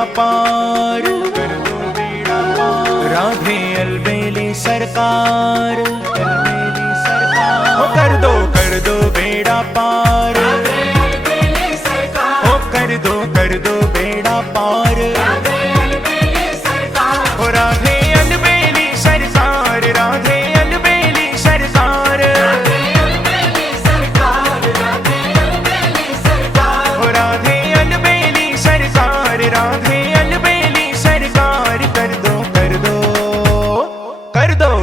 बेड़ा पार, कर दो बेड़ा पार। राधे अलबेली सरकार, अलबेली सरकार। हो कर दो बेड़ा पार, राधे अलबेली सरकार। हो कर दो बेड़ा पार, राधे अलबेली सरकार। हो राधे अलबेली सरकार, राधे अलबेली सरकार, राधे अलबेली सरकार, राधे अलबेली सरकार। हो राधे अलबेली सरकार, राधे अलबेली सरकार।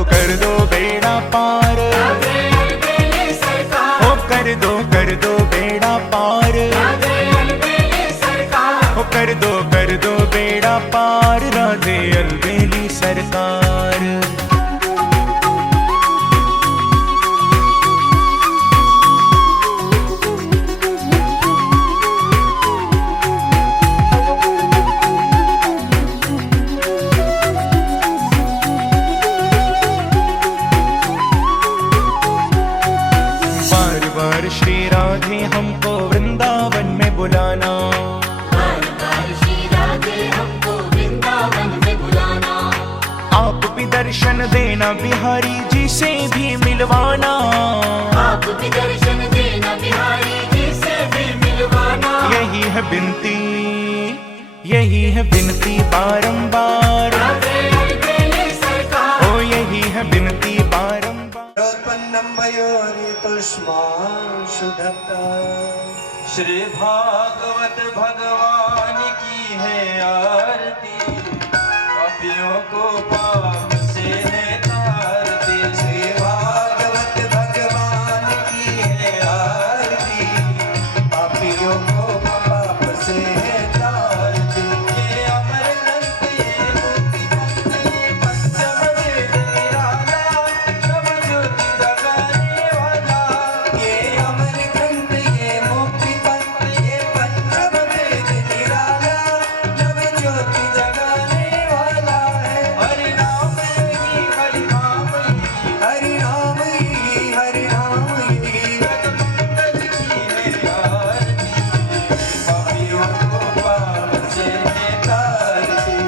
कर दो बेड़ा पार, राधे अलबेली सरकार। हो कर दो बेड़ा पार, राधे अलबेली सरकार। हो कर दो बेड़ा पार, राधे अलबेली सरकार। बार बार श्री राधे हमको वृंदावन में बुलाना, बार बार श्री राधे हमको वृंदावन में बुलाना। आप भी दर्शन देना बिहारी जी से भी मिलवाना। आप भी दर्शन देना बिहारी जी से भी मिलवाना। यही है बिनती बारंबार, राधे अलबेली सरकार। ओ यही है बिनती बारंबार। उत्पन्नं मयोरितुष्मांशुधत्ता। श्री भागवत भगवान की है आरती, पापियों को पाप से है तारती। श्री भागवत भगवान की है आरती, पापियों को पाप से है तारती। ये अमर ग्रंथ ये मुक्ति ग्रंथ ये पंचम वेद निराला, नव ज्योति जगाने वाला। ये अमर ग्रंथ ये मुक्ति पंथ ये पंचम वेद निराला, नव ज्योति जगाने वाला है। हरि नाम यही हरि नाम यही, हरि नाम यही हरि नाम यही। जगमंगल की है आरती, पापियों को पाप से है तारती।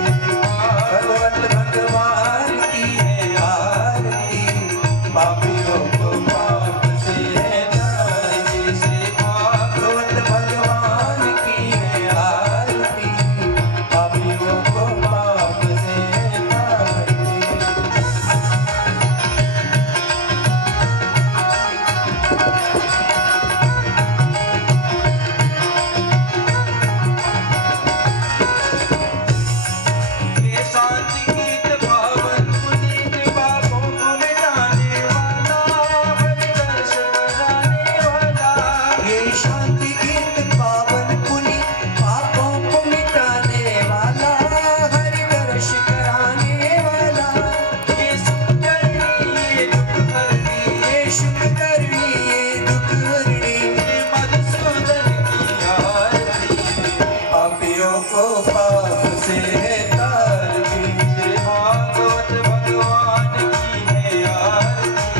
भगवत भगवान की है आरती, पापियों को पाप से है तारती। श्री भगवत भगवान की है आरती, पापियों को पाप से है तारती। ये शांति गीत पावन पुनीत पापों को मिटाने वाला, हरि दर्श कराने वाला। ये शांति गीत पावन पुनीत पापों को मिटाने वाला, हरि दर्श कराने वाला। ये सुख करनी ये दुख हरनी, ये शुभ करनी ये दुख हरनी, ये मधुसूदन की आरती, पापियों को पाप से है तारती। श्री भागवत भगवान की है आरती,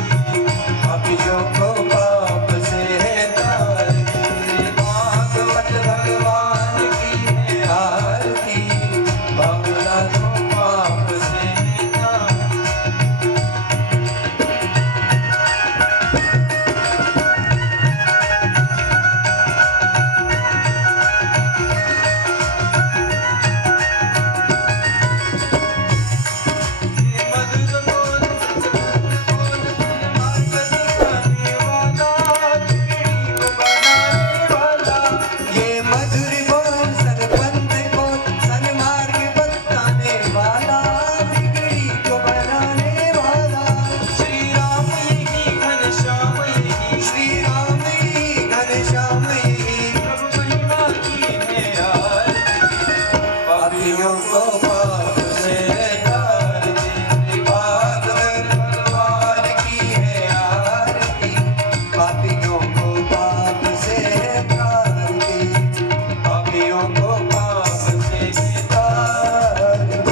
पापियों को पाप से है तारती। भागवत भगवान की है आरती, पापियों को पाप से है तारती। ये मधुर बोल मार्ग दिखाने वाला, बिगड़ी को बनाने वाला। ये मधुर बोल सरपंच को सन्मार्ग बताने वाला, बिगड़ी को बनाने वाला। श्री राम यही घनश्याम यही, श्री राम यही घनश्याम यही, प्रभु महिमा की है आरती, पापियों को पाप से है तारती। भागवत भगवान की है आरती, पापियों को पाप से है तारती। पापियों को पाप से है तारती।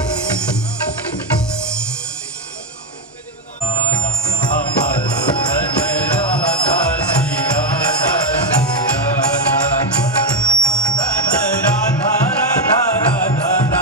राधा राधा राधा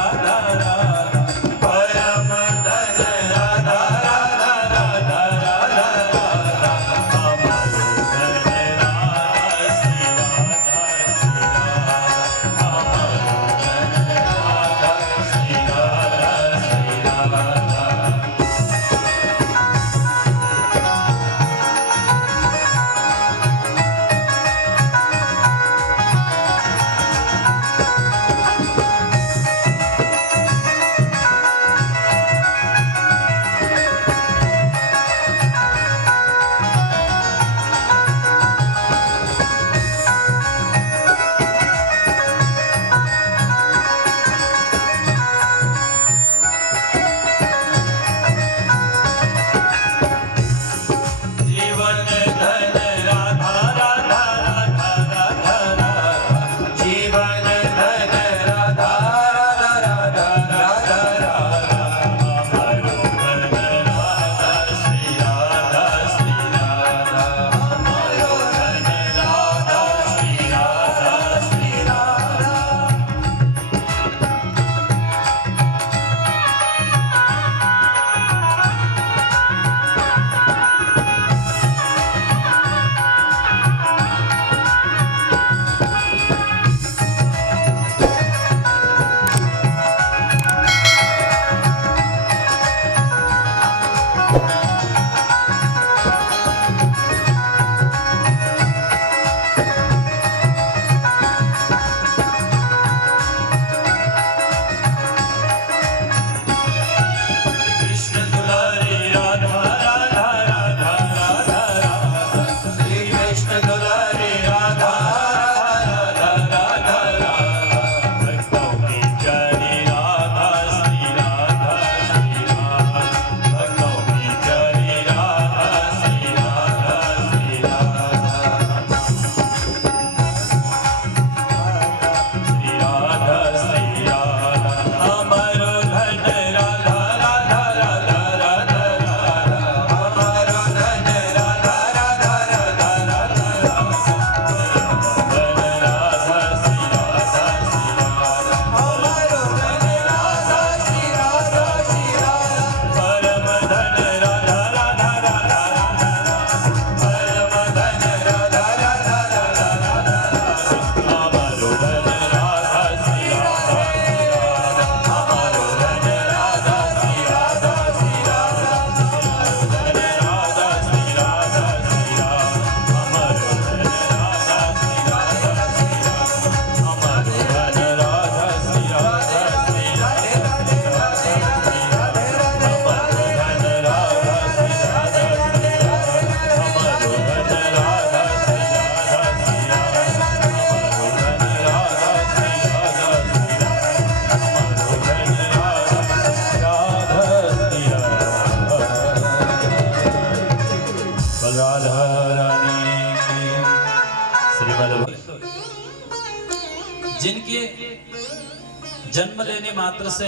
जन्म लेने मात्र से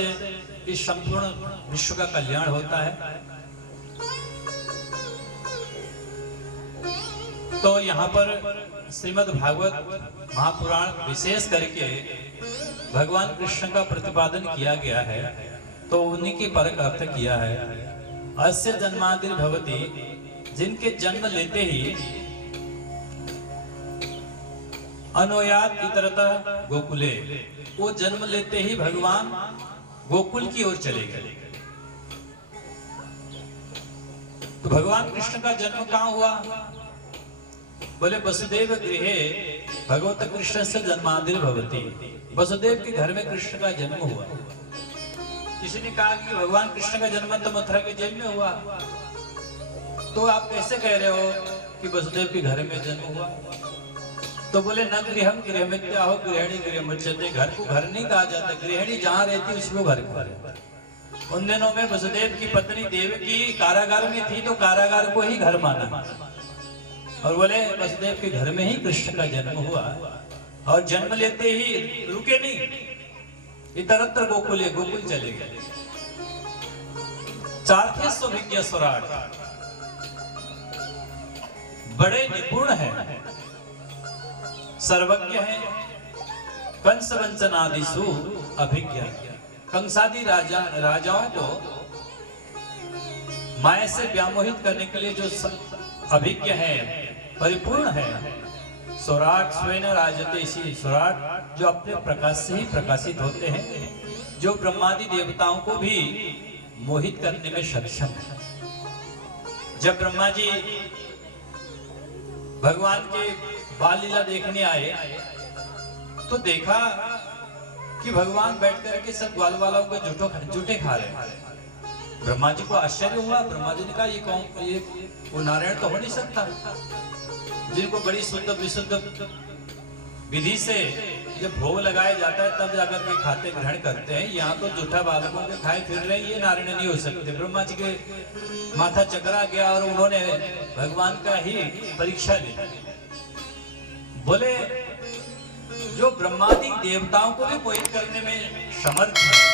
इस संपूर्ण विश्व का कल्याण होता है। तो यहाँ पर श्रीमद् भागवत महापुराण विशेष करके भगवान कृष्ण का प्रतिपादन किया गया है, तो उन्हीं की परक अर्थ किया है। अस्य जन्मादिर भवति, जिनके जन्म लेते ही अनोयात इतरतः गोकुले, वो जन्म लेते ही भगवान गोकुल की ओर चले गए। तो भगवान कृष्ण का जन्म कहाँ हुआ? बोले वसुदेव गृहे भगवत कृष्ण से जन्मादिर भवति, वसुदेव के घर में कृष्ण का जन्म हुआ। किसी ने कहा कि भगवान कृष्ण का जन्म तो मथुरा के जेल में हुआ, तो आप कैसे कह रहे हो कि वसुदेव के घर में जन्म हुआ? तो बोले न गृहम गृहमित्या हो गृहिणी गृहमुच्यते, घर को घर नहीं कहा जाता, गृहिणी जहाँ रहती उसको घर कहते। उन दिनों में वसुदेव की पत्नी देवकी कारागार में थी, तो कारागार को ही घर माना, और बोले वसुदेव के घर में ही कृष्ण का जन्म हुआ। और जन्म लेते ही रुके नहीं, इतरत्र गोकुले, गोकुल चले गए। चार्थे सुविज्ञ स्वराट, बड़े निपुण हैं, सर्वज्ञ हैं, कंस वंचनादिषु अभिज्ञ, कंसादि राजाओं को माया से व्यामोहित करने के लिए जो अभिज्ञ है, परिपूर्ण है। स्वराट स्वयं राजते, इसी स्वराट जो अपने प्रकाश से ही प्रकाशित होते हैं, जो ब्रह्मादि देवताओं को भी मोहित करने में सक्षम है। जब ब्रह्मा जी भगवान के बाल लीला देखने आए, तो देखा कि भगवान बैठ करके सब ग्वाल वालों के जूठे खा रहे हैं। ब्रह्मा जी को आश्चर्य हुआ। ब्रह्मा जी ने कहा ये कौन, ये वो नारायण तो हो नहीं सकता, जिनको बड़ी शुद्ध विशुद्ध विधि से जब भोग लगाया जाता है तब जाकर के खाते ग्रहण करते हैं। यहाँ तो जूठा बालकों के खाए फिर रहे, ये नारायण नहीं हो सकते। ब्रह्मा जी के माथा चकरा गया और उन्होंने भगवान का ही परीक्षा ली। बोले जो ब्रह्मादि देवताओं को भी मोहित करने में समर्थ है,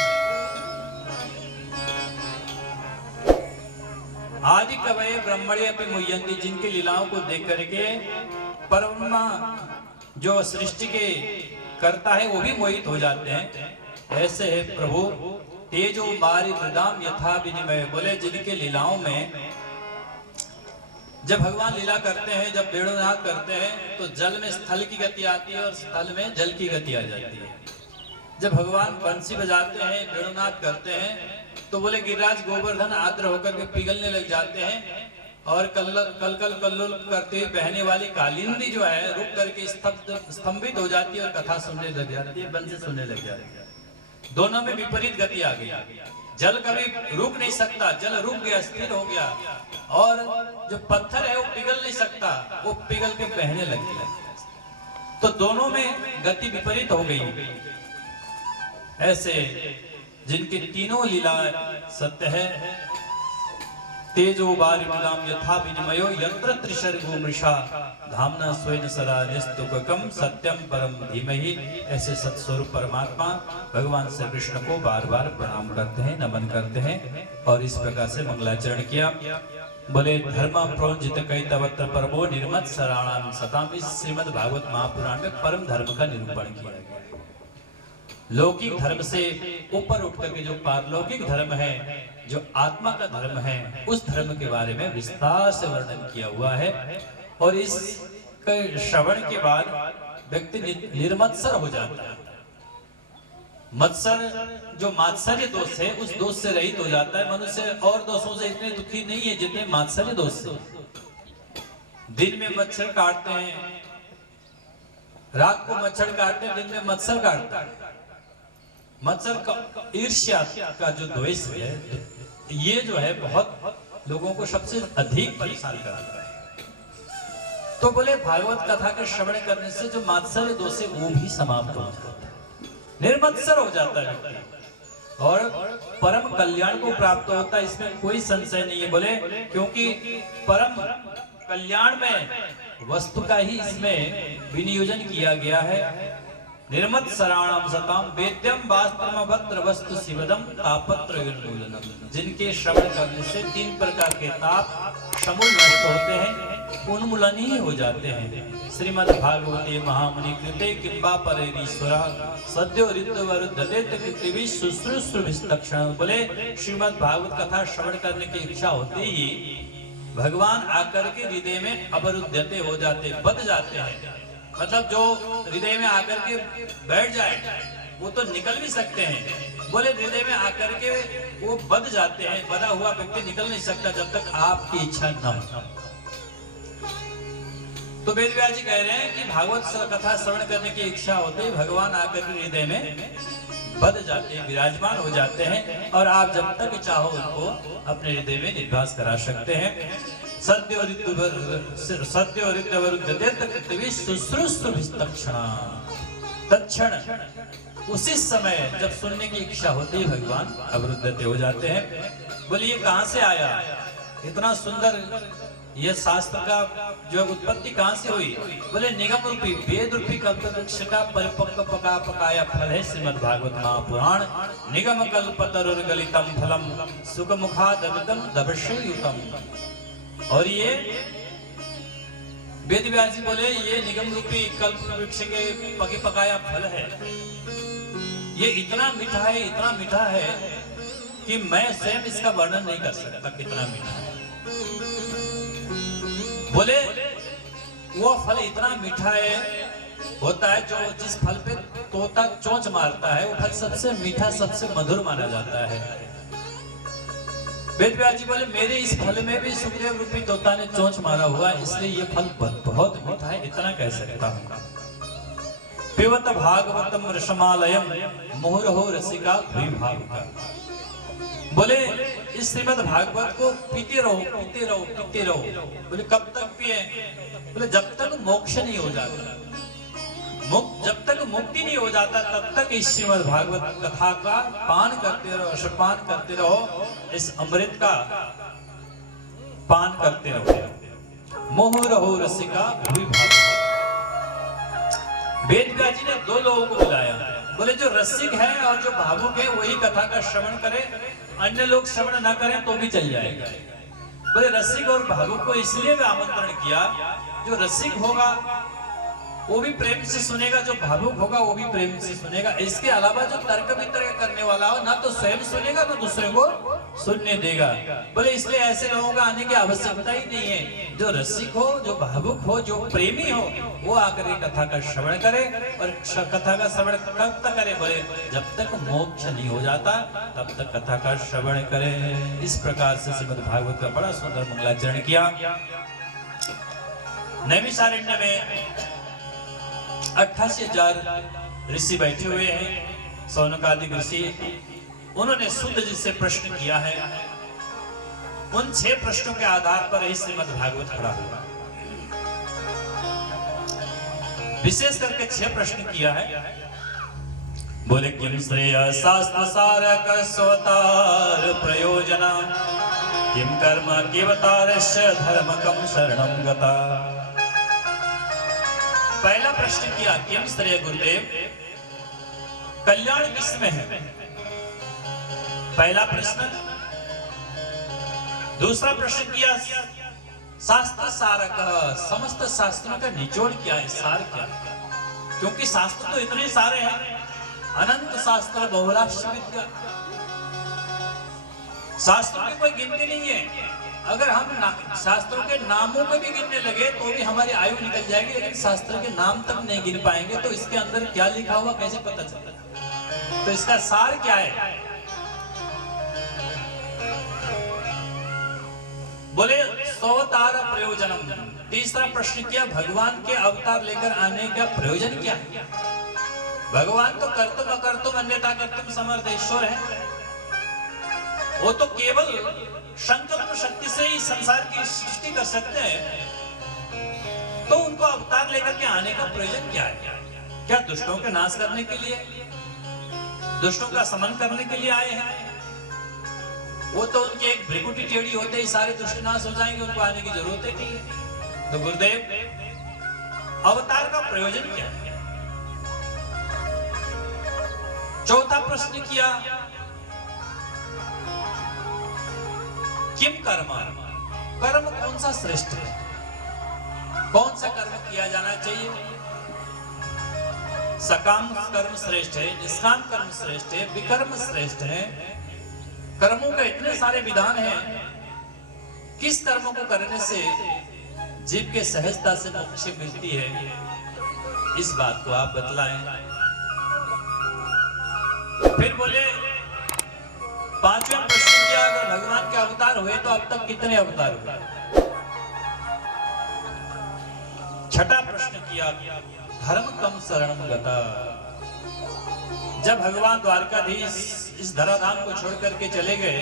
आदि कवये ब्रह्मणे अपि मुह्यन्ति, जिनकी लीलाओं को देख करके परब्रह्मा जो सृष्टि के करता है वो भी मोहित हो जाते हैं। ऐसे है प्रभु तेजो बारी मृदाम यथा विनिमय। बोले जिनके लीलाओं में जब भगवान लीला करते हैं, जब वेणुनाद करते हैं, तो जल में स्थल की गति आती है और स्थल में जल की गति आ जाती है। जब भगवान बंसी बजाते हैं, वेणुनाद करते हैं, तो बोले गिरिराज गोवर्धन आद्र होकर के पिघलने लग जाते हैं, और कल कल्लोल करते हुए बहने वाली कालिंदी जो है रुक करके स्तंभित हो जाती है और कथा सुनने लग जाती है, बंसी सुनने लग जाती है। दोनों में विपरीत गति आ गई। जल कभी रुक नहीं सकता, जल रुक गया, स्थिर हो गया, और जो पत्थर है वो पिघल नहीं सकता, वो पिघल के बहने लग गया। तो दोनों में गति विपरीत हो गई। ऐसे जिनकी तीनों लीला सत्य है, तेजो बारिमदाम यथा विनिमयो यत्र त्रिशर्गो मृषा धामना स्वयं सदा निस्तुकम सत्यम परम धीमहि। ऐसे सत्स्वरूप परमात्मा भगवान श्री कृष्ण को बार बार प्रणाम करते हैं, नमन करते हैं, और इस प्रकार से मंगलाचरण किया। बोले धर्म प्रोजित कई तवत्र परमो निर्मत सराणाम सताम। इस श्रीमद् भागवत महापुराण में परम धर्म का निरूपण किया गया। लौकिक धर्म से ऊपर उठ करके जो पारलौकिक धर्म है, जो आत्मा का धर्म है, उस धर्म के बारे में विस्तार से वर्णन किया हुआ है। और इस श्रवण के बाद व्यक्ति निर्मत्सर हो जाता है। मत्सर जो मात्सर्य दोष है, उस दोष से रहित हो जाता है। मनुष्य और दोषों से इतने दुखी नहीं है जितने मात्सर्य दोष से। दिन में मच्छर काटते हैं, रात को मच्छर काटते हैं, दिन में मत्सर काटते हैं। मत्सर का ईर्ष्या का जो द्वेष है, ये जो है बहुत लोगों को सबसे अधिक परेशान कराता है। तो बोले भागवत कथा के श्रवण करने से जो मात्सर्य दोष है वो भी समाप्त हो जाता है, निर्मत्सर हो जाता है व्यक्ति, और परम कल्याण को प्राप्त होता है। इसमें कोई संशय नहीं है। बोले क्योंकि परम कल्याण में वस्तु का ही इसमें विनियोजन किया गया है। निर्मत शराणम सताम वेद्यम वास्त्रम भद्र वस्तु शिवदम तापत्र निर्मूलनम। जिनके श्रवण करने से 3 प्रकार के ताप समूल नष्ट होते हैं, उन्मूलन ही हो जाते हैं। श्रीमद् भागवते महामुनि कृते किंबा परेरीश्वरा सद्यो ऋतुवरुद्धते कृतिवि शुश्रूषुभिस्तक्षण। बोले श्रीमद् भागवत कथा श्रवण करने की इच्छा होते ही भगवान आकर के हृदय में अवरुद्धते हो जाते, बध जाते हैं। मतलब जो हृदय में आकर के बैठ जाए वो तो निकल भी सकते हैं। बोले हृदय में आकर के वो बध जाते हैं, बधा हुआ व्यक्ति निकल नहीं सकता जब तक आपकी इच्छा न हो। तो वेद व्यास जी कह रहे हैं कि भागवत कथा श्रवण करने की इच्छा होते ही भगवान आकर के हृदय में बध जाते हैं, विराजमान हो जाते हैं और आप जब तक चाहो उनको अपने हृदय में निवास करा सकते हैं। सद्यो ऋतुवरुद्धते कृतिवि शुश्रूषुभिस्तक्षण। तत्क्षण उसी समय जब सुनने की इच्छा होती है भगवान अवरुद्धते हो जाते हैं। बोलिए ये कहां से आया इतना सुंदर, ये शास्त्र का जो उत्पत्ति कहां से हुई? बोले निगम रूपी वेद रूपी कल्पवृक्ष का परिपक्व पका पकाया फल है श्रीमद् भागवत महापुराण। निगम कल्पतरुर्गलितम फलम सुखमुखादविदम दर्शयुतम। और ये वेद व्यास जी बोले ये निगम रूपी कल्प वृक्ष के पके पकाया फल है। ये इतना मीठा है, इतना मीठा है कि मैं स्वयं इसका वर्णन नहीं कर सकता कितना मीठा है। बोले वो फल इतना मीठा है, होता है जो जिस फल पे तोता चोंच मारता है वो फल सबसे मीठा सबसे मधुर माना जाता है। वेद व्यास जी बोले मेरे इस फल में भी सुखदेव रूपी तोता ने चोंच मारा हुआ है, इसलिए ये फल बहुत मीठा है, इतना कह सकता हूँ। पिबत भागवतम रसमालयम मुहुरहो रसिका द्विभावुका। बोले इस श्रीमद् भागवत को पीते रहो पीते रहो पीते रहो। बोले कब तक पिए? बोले जब तक मोक्ष नहीं हो जाता, जब तक मुक्ति नहीं हो जाता तब तक इस श्रीमद् भागवत कथा का पान करते रहो, रसपान करते रहो, इस अमृत का पान करते रहो। मुहुरहो रसिका द्विभावुका। वेद व्यास जी ने 2 लोगों को बुलाया। बोले जो रसिक है और जो भावुक है वही कथा का श्रवण करे, अन्य लोग श्रवण ना करें तो भी चल जाएगा। बोले रसिक और भावुक को इसलिए भी आमंत्रण किया, जो रसिक होगा वो भी प्रेम से सुनेगा, जो भावुक होगा वो भी प्रेम से सुनेगा। इसके अलावा जो तर्क वितर्क करने वाला हो ना तो स्वयं सुनेगा ना दूसरे को सुनने देगा। बोले इसलिए ऐसे लोगों का आने की आवश्यकता ही नहीं है। जो रसिक हो, जो भावुक हो, जो प्रेमी हो वो आकर के कथा का श्रवण करे। और कथा का श्रवण कब तक करे? बोले जब तक मोक्ष नहीं हो जाता तब तक कथा का श्रवण करे। इस प्रकार से श्रीमद् भागवत का बड़ा सुंदर मंगलाचरण किया। नैमिषारण्य में 88,000 ऋषि बैठे हुए हैं, सौनकादिक ऋषि। उन्होंने शुद्ध जी से प्रश्न किया है। उन 6 प्रश्नों के आधार पर ही श्रीमद् भागवत खड़ा हुआ। विशेष करके 6 प्रश्न किया है। बोले किम श्रेय शास्त्र सारक स्वतार प्रयोजना किम कर्म केवतारस्य धर्मकम शरणं गता। पहला प्रश्न किया किम श्रेय गुरुदेव, कल्याण किसमें है? पहला प्रश्न। दूसरा प्रश्न किया शास्त्र सारक, समस्त शास्त्रों का निचोड़ क्या है, सार क्या है? क्योंकि शास्त्र तो इतने सारे हैं, अनंत शास्त्र बहुराष्ट्र विद्या, शास्त्रों की कोई गिनती नहीं है। अगर हम शास्त्रों के नामों को भी गिनने लगे तो भी हमारी आयु निकल जाएगी, लेकिन शास्त्र के नाम तक नहीं गिन पाएंगे तो इसके अंदर क्या लिखा हुआ कैसे पता चलेगा? तो इसका सार क्या है? बोले अवतार प्रयोजनम। तीसरा प्रश्न किया भगवान के अवतार लेकर आने का प्रयोजन क्या है? भगवान तो कर्तुम अकर्तुम अन्यथा कर्तुम समर्थ ईश्वर है, वो तो केवल संकल्प शक्ति से ही संसार की सृष्टि कर सकते हैं। तो उनको अवतार लेकर के आने का प्रयोजन क्या है? क्या दुष्टों के नाश करने के लिए, दुष्टों का समन करने के लिए आए हैं? वो तो उनके एक भ्रिकुटी टेढ़ी होते ही सारे दुष्ट नाश हो जाएंगे, उनको आने की जरूरत ही नहीं है। तो गुरुदेव अवतार का प्रयोजन क्या है? चौथा प्रश्न किया, किम कर्म, कर्म कौन सा श्रेष्ठ है, कौन सा कर्म किया जाना चाहिए। सकाम कर्म श्रेष्ठ है, निष्काम कर्म श्रेष्ठ है, विकर्म श्रेष्ठ है। कर्मों के इतने सारे विधान हैं, किस कर्मों को करने से जीव के सहजता से मोक्ष मिलती है, इस बात को आप बतलाएं। फिर बोले पांचवें प्रश्न किया, अगर भगवान के अवतार हुए तो अब तक कितने अवतार हुए। छठा प्रश्न किया, धर्म कम शरणम गता, जब भगवान द्वारकाधीश इस धराधाम को छोड़ करके चले गए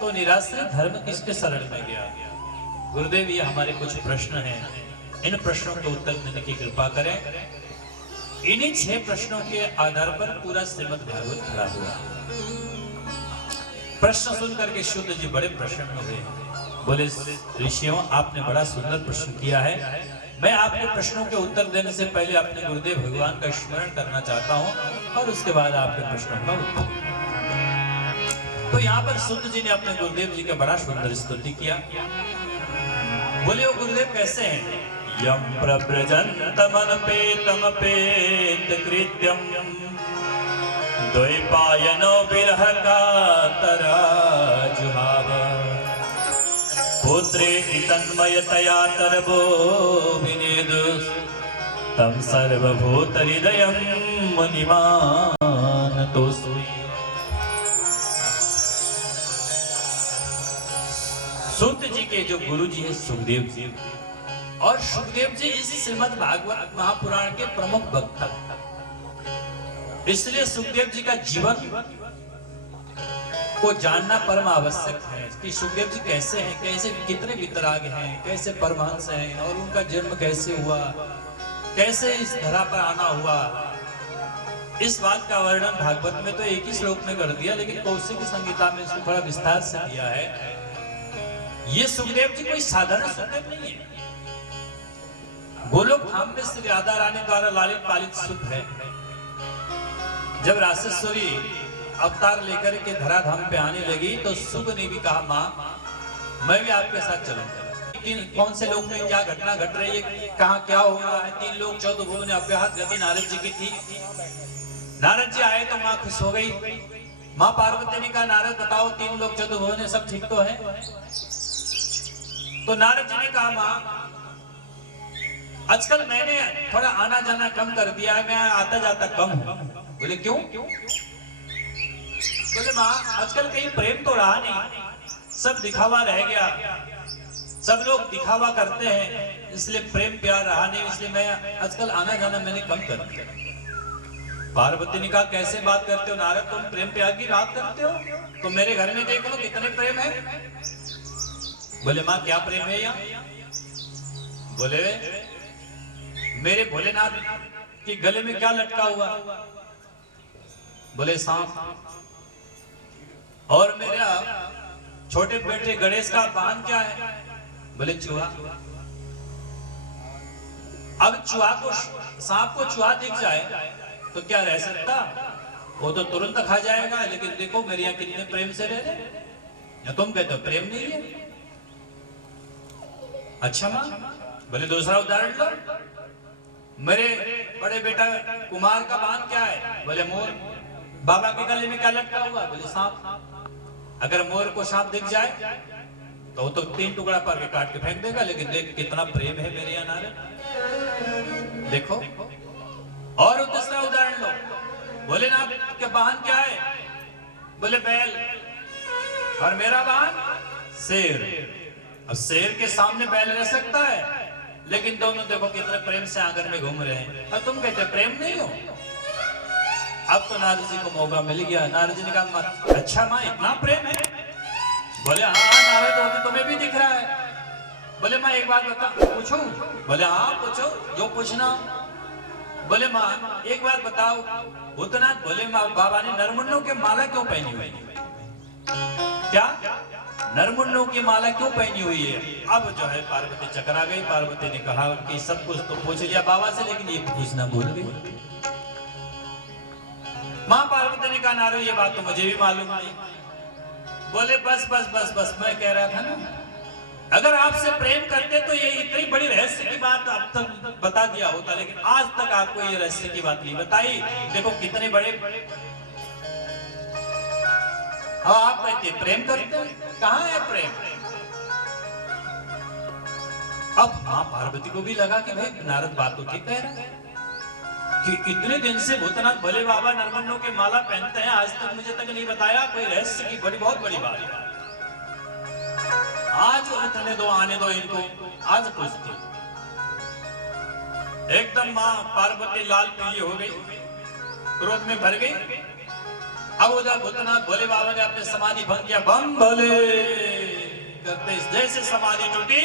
तो निराश्रित धर्म किसके शरण में गया। गुरुदेव ये हमारे कुछ प्रश्न हैं, इन प्रश्नों के उत्तर देने की कृपा करें। इन्हीं 6 प्रश्नों के आधार पर पूरा श्रीमद् भागवत खड़ा हुआ। प्रश्न सुन करके शुद्ध जी बड़े प्रसन्न हुए, बोले ऋषियों आपने बड़ा सुंदर प्रश्न किया है, मैं आपके प्रश्नों के उत्तर देने से पहले अपने गुरुदेव भगवान का स्मरण करना चाहता हूं और उसके बाद आपके प्रश्नों का उत्तर। तो यहाँ पर शुद्ध जी ने अपने गुरुदेव जी का बड़ा सुंदर स्तुति किया। बोले वो गुरुदेव कैसे हैं। यम प्रव्रजन्तमनपेतमपेत कृत्यम द्वैपायनो विरह कातराजुहाव पुत्रेति तन्मयतया तरबो विनेदु तम सर्वभूत हृदयं मुनिमानतोऽस्मि। सूत जी के जो गुरु जी है सुखदेव जी, और सुखदेव जी इस श्रीमद् भागवत महापुराण के प्रमुख वक्ता, इसलिए सुखदेव जी का जीवन को जानना परम आवश्यक है कि सुखदेव जी कैसे हैं, कैसे कितने वितराग हैं, कैसे परमहंस हैं, और उनका जन्म कैसे हुआ, कैसे इस धरा पर आना हुआ। इस बात का वर्णन भागवत में तो एक ही श्लोक में कर दिया, लेकिन कौशिक संहिता में इसको बड़ा विस्तार से दिया है। ये सुखदेव जी कोई साधारण सुखदेव नहीं है, गोलोक धाम में श्री राधा रानी द्वारा लालित पालित सुख है। जब रासेश्वरी अवतार लेकर के धराधाम पे आने लगी तो सुख ने भी कहा माँ मैं भी आपके साथ चलूंगा, लेकिन कौन से लोक में क्या घटना घट रही है, कहाँ क्या हो रहा है। 3 लोक 14 भुवन अव्याहत गति नारद जी की थी। नारद जी आए तो माँ खुश हो गई। माँ पार्वती ने कहा नारद बताओ 3 लोक 14 भुवन सब ठीक तो है। तो नारद जी ने कहा माँ आजकल मैंने थोड़ा आना जाना कम कर दिया है, मैं आता जाता कम हूं। बोले क्यों। बोले माँ आजकल कहीं प्रेम तो रहा नहीं, सब दिखावा रह गया, सब लोग दिखावा करते हैं, इसलिए प्रेम प्यार रहा नहीं, इसलिए मैं आजकल आना जाना मैंने कम कर दिया। पार्वती ने कहा कैसे बात करते हो नारद, तुम प्रेम प्यार की बात करते हो, तो मेरे घर में देख लो कितने प्रेम है। बोले माँ क्या प्रेम है यहाँ। बोले मेरे भोलेनाथ के गले में क्या लटका हुआ। बोले सांप। और मेरा छोटे बेटे गणेश का बाण क्या है। बोले चूहा। अब चूहा को सांप को चूहा दिख जाए तो क्या रह सकता, वो तो तुरंत खा जाएगा। लेकिन देखो मेरे यहाँ कितने प्रेम से रह रहे, या तुम कहते हो प्रेम नहीं है। अच्छा माँ। बोले दूसरा उदाहरण लो, मेरे बड़े बेटा कुमार का बाण क्या है। बोले मोर। बाबा के गले में क्या लटका हुआ। बोले सांप। अगर मोर को सांप दिख जाए तो वो तो 3 टुकड़ा पर के काट के फेंक देगा, लेकिन देख कितना प्रेम है मेरे यहाँ नारद। देखो। और दूसरा उदाहरण लो, भोलेनाथ के वाहन क्या है। बोले बैल। और मेरा वाहन शेर। अब शेर के सामने बैल रह सकता है, लेकिन दोनों देखो कितने प्रेम से आंगन में घूम रहे हैं, और तुम कहते प्रेम नहीं हो। अब तो नारद जी को मौका मिल गया। नारद जी ने कहा अच्छा माँ इतना प्रेम है। बोले हाँ नारद हो तो तुम्हें भी दिख रहा है। बोले माँ एक बात बता पूछूं। बोले हाँ पूछो जो पूछना। बोले माँ एक बात बताओ भूतनाथ। बोले माँ बाबा ने नरमुन्नों की माला क्यों पहनी हुई। क्या नरमुन्नों की माला क्यों पहनी हुई है। अब जो है पार्वती चकरा गई। पार्वती ने कहा कि सब कुछ तो पूछ लिया बाबा से, लेकिन ये पूछना भूल गई। माँ पार्वती ने कहा नारद ये बात तो मुझे भी मालूम नहीं। बोले बस बस बस बस, मैं कह रहा था ना, अगर आपसे प्रेम करते तो ये इतनी बड़ी रहस्य की बात अब तक बता दिया होता, लेकिन आज तक आपको ये रहस्य की बात नहीं बताई। देखो कितने बड़े, हाँ आप कहते प्रेम करते हैं, कहाँ है प्रेम? अब मां पार्वती को भी लगा कि भाई नारद बात तो ठीक कह रहा है कि इतने दिन से भूतनाथ भोले बाबा नरमन्नों की माला पहनते हैं, आज तक मुझे तक नहीं बताया, कोई रहस्य की बड़ी बहुत बड़ी बात है। आज उठने दो, आने दो इनको, आज पूछती। एकदम मां पार्वती लाल पीली हो गई, क्रोध में भर गई। अब उधर भूतनाथ भोले बाबा ने अपने समाधि भंग किया, बम भोले करते जैसे समाधि टूटी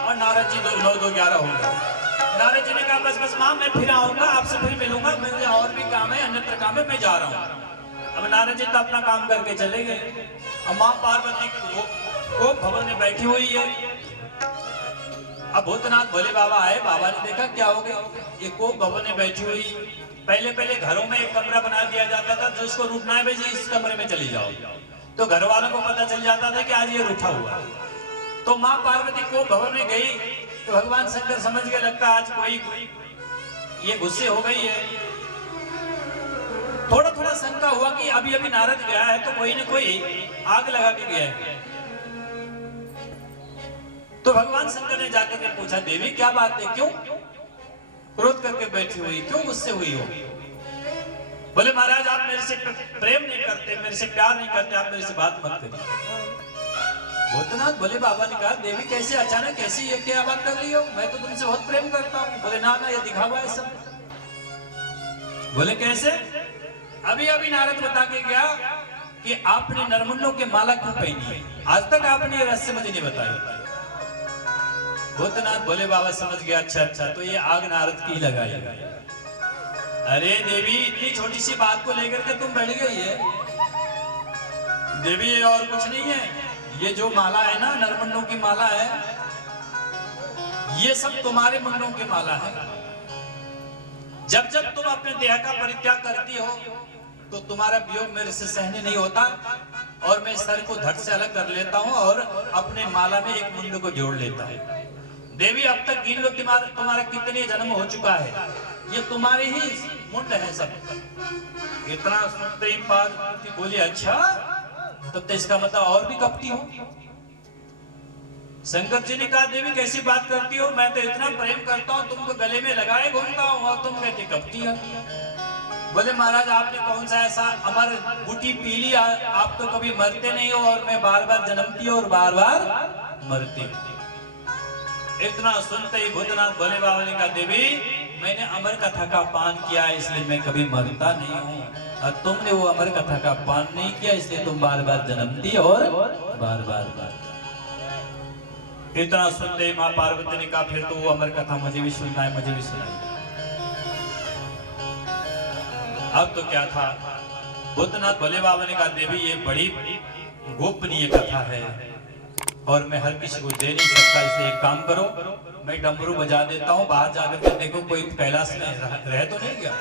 और नारद जी 9-2-11 हो गए। नारद जी ने कहा बस बस मां, मैं फिर आऊंगा, आपसे फिर मिलूंगा, मुझे और भी काम है, अन्यत्र काम है, मैं जा रहा हूं। अब नारद जी तो अपना काम करके चले गए। अब मां पार्वती को भवन में बैठी हुई है। अब भूतनाथ भोले बाबा आए, बाबा ने देखा क्या हो गया, ये को भवन में बैठी हुई। पहले पहले घरों में एक कमरा बना दिया जाता था, जिसको रुकना है भाई जी इस कमरे में चली जाओ, तो घर वालों को पता चल जाता था कि आज ये रूठा हुआ। तो मां पार्वती को भवन में गई तो भगवान शंकर समझ गए, लगता आज कोई ये गुस्से हो गई है। थोड़ा थोड़ा शंका हुआ कि अभी अभी नारद गया है तो कोई न कोई आग लगा के गया है। तो भगवान शंकर ने जाकर के पूछा, देवी क्या बात है, क्यों क्रोध करके बैठी हुई, क्यों गुस्से हुई हो? बोले महाराज आप मेरे से प्रेम नहीं करते, मेरे से प्यार नहीं करते, आप मेरे से बात मत करिए। भूतनाथ भोले बाबा ने कहा, देवी कैसे अचानक कैसी ये क्या बात कर रही हो, मैं तो तुमसे बहुत प्रेम करता हूँ। बोले ना ना, ये दिखा हुआ है सब। बोले कैसे? अभी अभी नारद बता के गया कि आपने नरमुन्नों की माला क्यों पहनी है, आज तक आपने ये रहस्य मुझे नहीं बताया। भूतनाथ भोले बाबा समझ गया, अच्छा अच्छा तो ये आग नारद की लगाई। अरे देवी इतनी छोटी सी बात को लेकर के तुम बैठ गई है। देवी ये और कुछ नहीं है, ये जो माला है ना नरमुन्नों की माला है, ये सब तुम्हारे मुन्नों की माला है। जब जब तुम अपने देह का परित्याग करती हो तो तुम्हारा वियोग मेरे से सहने नहीं होता और मैं सर को धड़ से अलग कर लेता हूं और अपने माला में एक मुंड को जोड़ लेता हूं। देवी अब तक गिन लो तुम्हारा कितने जन्म हो चुका है, ये तुम्हारे ही मुंड है सब। इतना सुनते ही पार्वती बोली, अच्छा तब तो इसका मतलब और भी कपटी हो। शंकर जी ने कहा, देवी कैसी बात करती हो, मैं तो इतना प्रेम करता हूँ, तुमको गले में लगाए घूमता हूँ और तुम कहती कपटी है। बोले महाराज आपने कौन सा ऐसा अमर बूटी पी ली, आप तो कभी मरते नहीं हो और मैं बार बार जन्मती हूँ और बार बार मरती हूँ। इतना सुनते ही भूतनाथ भोले बाबा ने कहा, देवी मैंने अमर कथा का पान किया इसलिए मैं कभी मरता नहीं हूँ, और तुमने वो अमर कथा का पान नहीं किया इसलिए तुम बार बार जन्मती और बार बार। इतना सुनते ही माँ पार्वती ने कहा, फिर तो वो अमर कथा मुझे भी सुनना है, मुझे भी सुनाई। अब तो क्या था, भूतनाथ भोले बाबा ने कहा, देवी ये बड़ी गोपनीय कथा है और मैं हर किसी को दे नहीं सकता, इसलिए एक काम करो मैं डमरू बजा देता हूँ, बाहर जाकर के देखो कोई कैलाश में रह तो नहीं गया।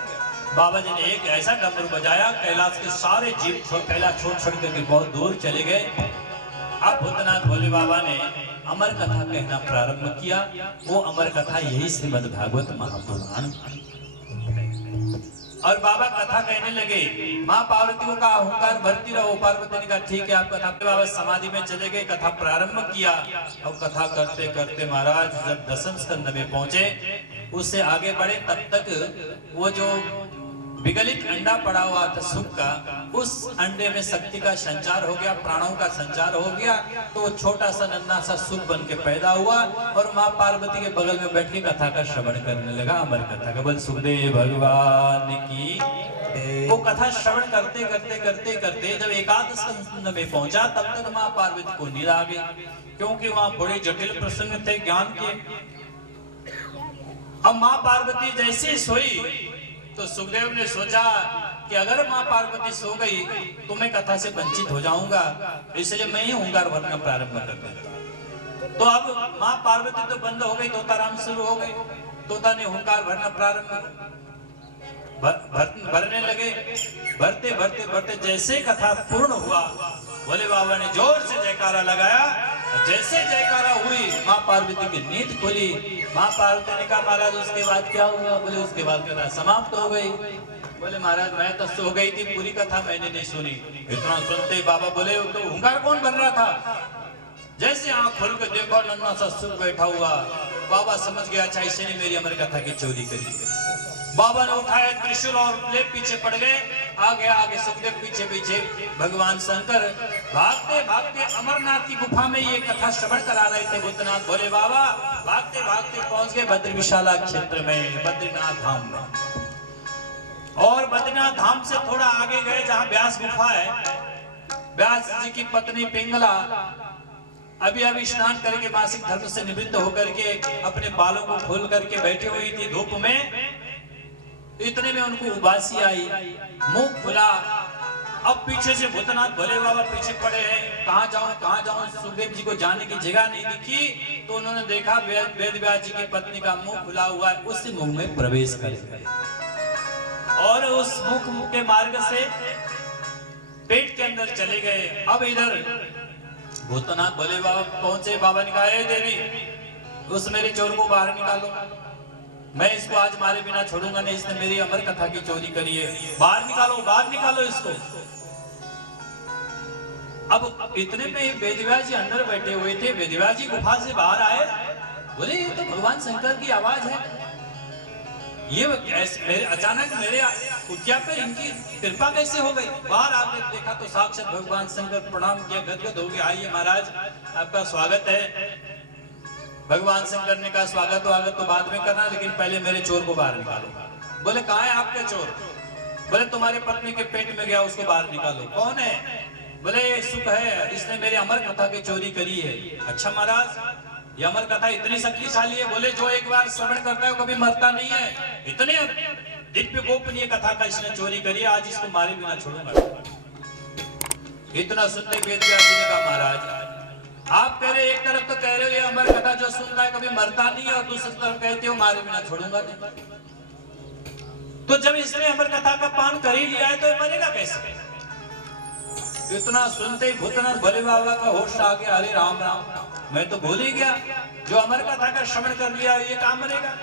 बाबा जी ने एक ऐसा डमरू बजाया, कैलाश के सारे जीव कैलाश छोड़ छोड़ करके बहुत दूर चले गए। अब भूतनाथ भोले बाबा ने अमर कथा कहना प्रारंभ किया। वो अमर कथा यही श्रीमद् भागवत महापुराण। और बाबा कथा कहने लगे, माँ पार्वती को कहा अहंकार भरती रहो। पार्वती ने कहा ठीक है आप कथा। बाबा समाधि में चले गए, कथा प्रारंभ किया और कथा करते करते महाराज जब दसम स्कंद में पहुंचे, उससे आगे बढ़े, तब तक वो जो विगलित अंडा पड़ा हुआ था सुख का, उस अंडे में शक्ति का संचार हो गया, प्राणों का संचार हो गया, तो वो छोटा सा नन्हा सा सुख बन के पैदा हुआ और माँ पार्वती के बगल में बैठ के कथा का श्रवण करने लगा, अमर कथा का। बोल सुखदेव भगवान की। वो कथा श्रवण करते करते करते करते जब एकादश स्कंद में पहुंचा, तब तक माँ पार्वती को नींद आ गई, क्योंकि वहां बड़े जटिल प्रसंग थे ज्ञान के। अब माँ पार्वती जैसे सोई तो सुखदेव ने सोचा कि अगर माँ पार्वती सो गई तो मैं कथा से वंचित हो जाऊंगा, इसलिए मैं ही हुंकार भरना प्रारंभ कर देता। तो अब माँ पार्वती तो बंद हो गई, तोताराम शुरू हो गए। तोता ने हुंकार भरना प्रारंभ किया। भरने लगे। भरते भरते भरते जैसे कथा पूर्ण हुआ, भोले बाबा ने जोर से जयकारा लगाया। जैसे जयकारा हुई, माँ पार्वती की नींद खुली। माँ पार्वती ने कहा महाराज उसके बाद क्या हुआ? बोले उसके बाद कथा समाप्त हो गई। बोले महाराज मैं तो सो गई थी, पूरी कथा मैंने नहीं सुनी। इतना सुनते बाबा बोले तो हुंकार कौन बन रहा था? जैसे आंख खोल के देखो नन्ना सा सुख बैठा हुआ। बाबा समझ गया अच्छा इसने मेरी अमर कथा की चोरी करी। बाबा ने उठाया त्रिशूल और ले पीछे पड़ गए। आगे आगे सुखदेव, पीछे पीछे भगवान शंकर। भागते भागते अमरनाथ की गुफा में ये कथा श्रवण करा रहे थे भूतनाथ भोले बाबा। भागते भागते पहुंच गए बद्री विशाला क्षेत्र में, बद्रीनाथ धाम में। और बद्रीनाथ धाम से थोड़ा आगे गए जहां व्यास गुफा है। व्यास जी की पत्नी पिंगला अभी अभी स्नान करके मासिक धर्म से निवृत्त होकर के अपने बालों को खोल करके बैठी हुई थी धूप में। इतने में उनको उबासी आई, मुंह खुला। अब पीछे से भूतनाथ भोले बाबा पीछे पड़े हैं। कहाँ जाऊं? सुखदेव जी को जाने की जगह नहीं दिखी तो उन्होंने देखा वेद व्यास जी की पत्नी का मुंह खुला हुआ है, उसी मुंह में प्रवेश करेंगे और उस मुख के मार्ग से पेट के अंदर चले गए। अब इधर भूतनाथ भोले बाबा पहुंचे। बाबा ने कहा देवी उस मेरे चोर को बाहर निकालो, मैं इसको आज मारे बिना छोड़ूंगा नहीं, इसने मेरी अमर कथा की चोरी करी है। बाहर निकालो इसको। अब इतने में ही वेदव्यास जी अंदर बैठे हुए थे। वेदव्यास जी गुफा से बाहर आए। बोले ये तो भगवान शंकर की आवाज है। ये मेरे अचानक मेरे कुटिया पे इनकी कृपा कैसे हो गई? बाहर आके देखा तो साक्षात भगवान शंकर। प्रणाम किया, गदगद हो गया। आइए महाराज आपका स्वागत है। भगवान शंकर ने कहा स्वागत तो बाद में करना, लेकिन पहले मेरे चोर को बाहर निकालो। बोले कहाँ है आपके चोर? बोले तुम्हारे पत्नी के पेट में गया, उसको बाहर निकालो। कौन है? बोले सुख है, इसने मेरी अमर कथा की चोरी करी है। अच्छा महाराज ये अमर कथा इतनी शक्तिशाली है? बोले जो एक बार श्रवण करता है वो कभी मरता नहीं है। इतने दिव्य गोपनीय कथा का इसने चोरी करी, आज इसको मारे बिना छोड़ूंगा। इतना सुनते वेदव्यास जी ने कहा महाराज आप कह रहे, एक तरफ तो कह रहे हो ये अमर कथा जो सुनता है कभी मरता नहीं है, और दूसरी तरफ कहते हो मारे बिना छोड़ूंगा नहीं। तो जब इसने अमर कथा का पान कर ही लिया है तो मरेगा कैसे? इतना सुनते ही भूतनाथ भोले बाबा का होश आ गया। अरे राम राम, मैं तो भूल ही गया, जो अमर कथा का श्रवण कर लिया ये काम मरेगा।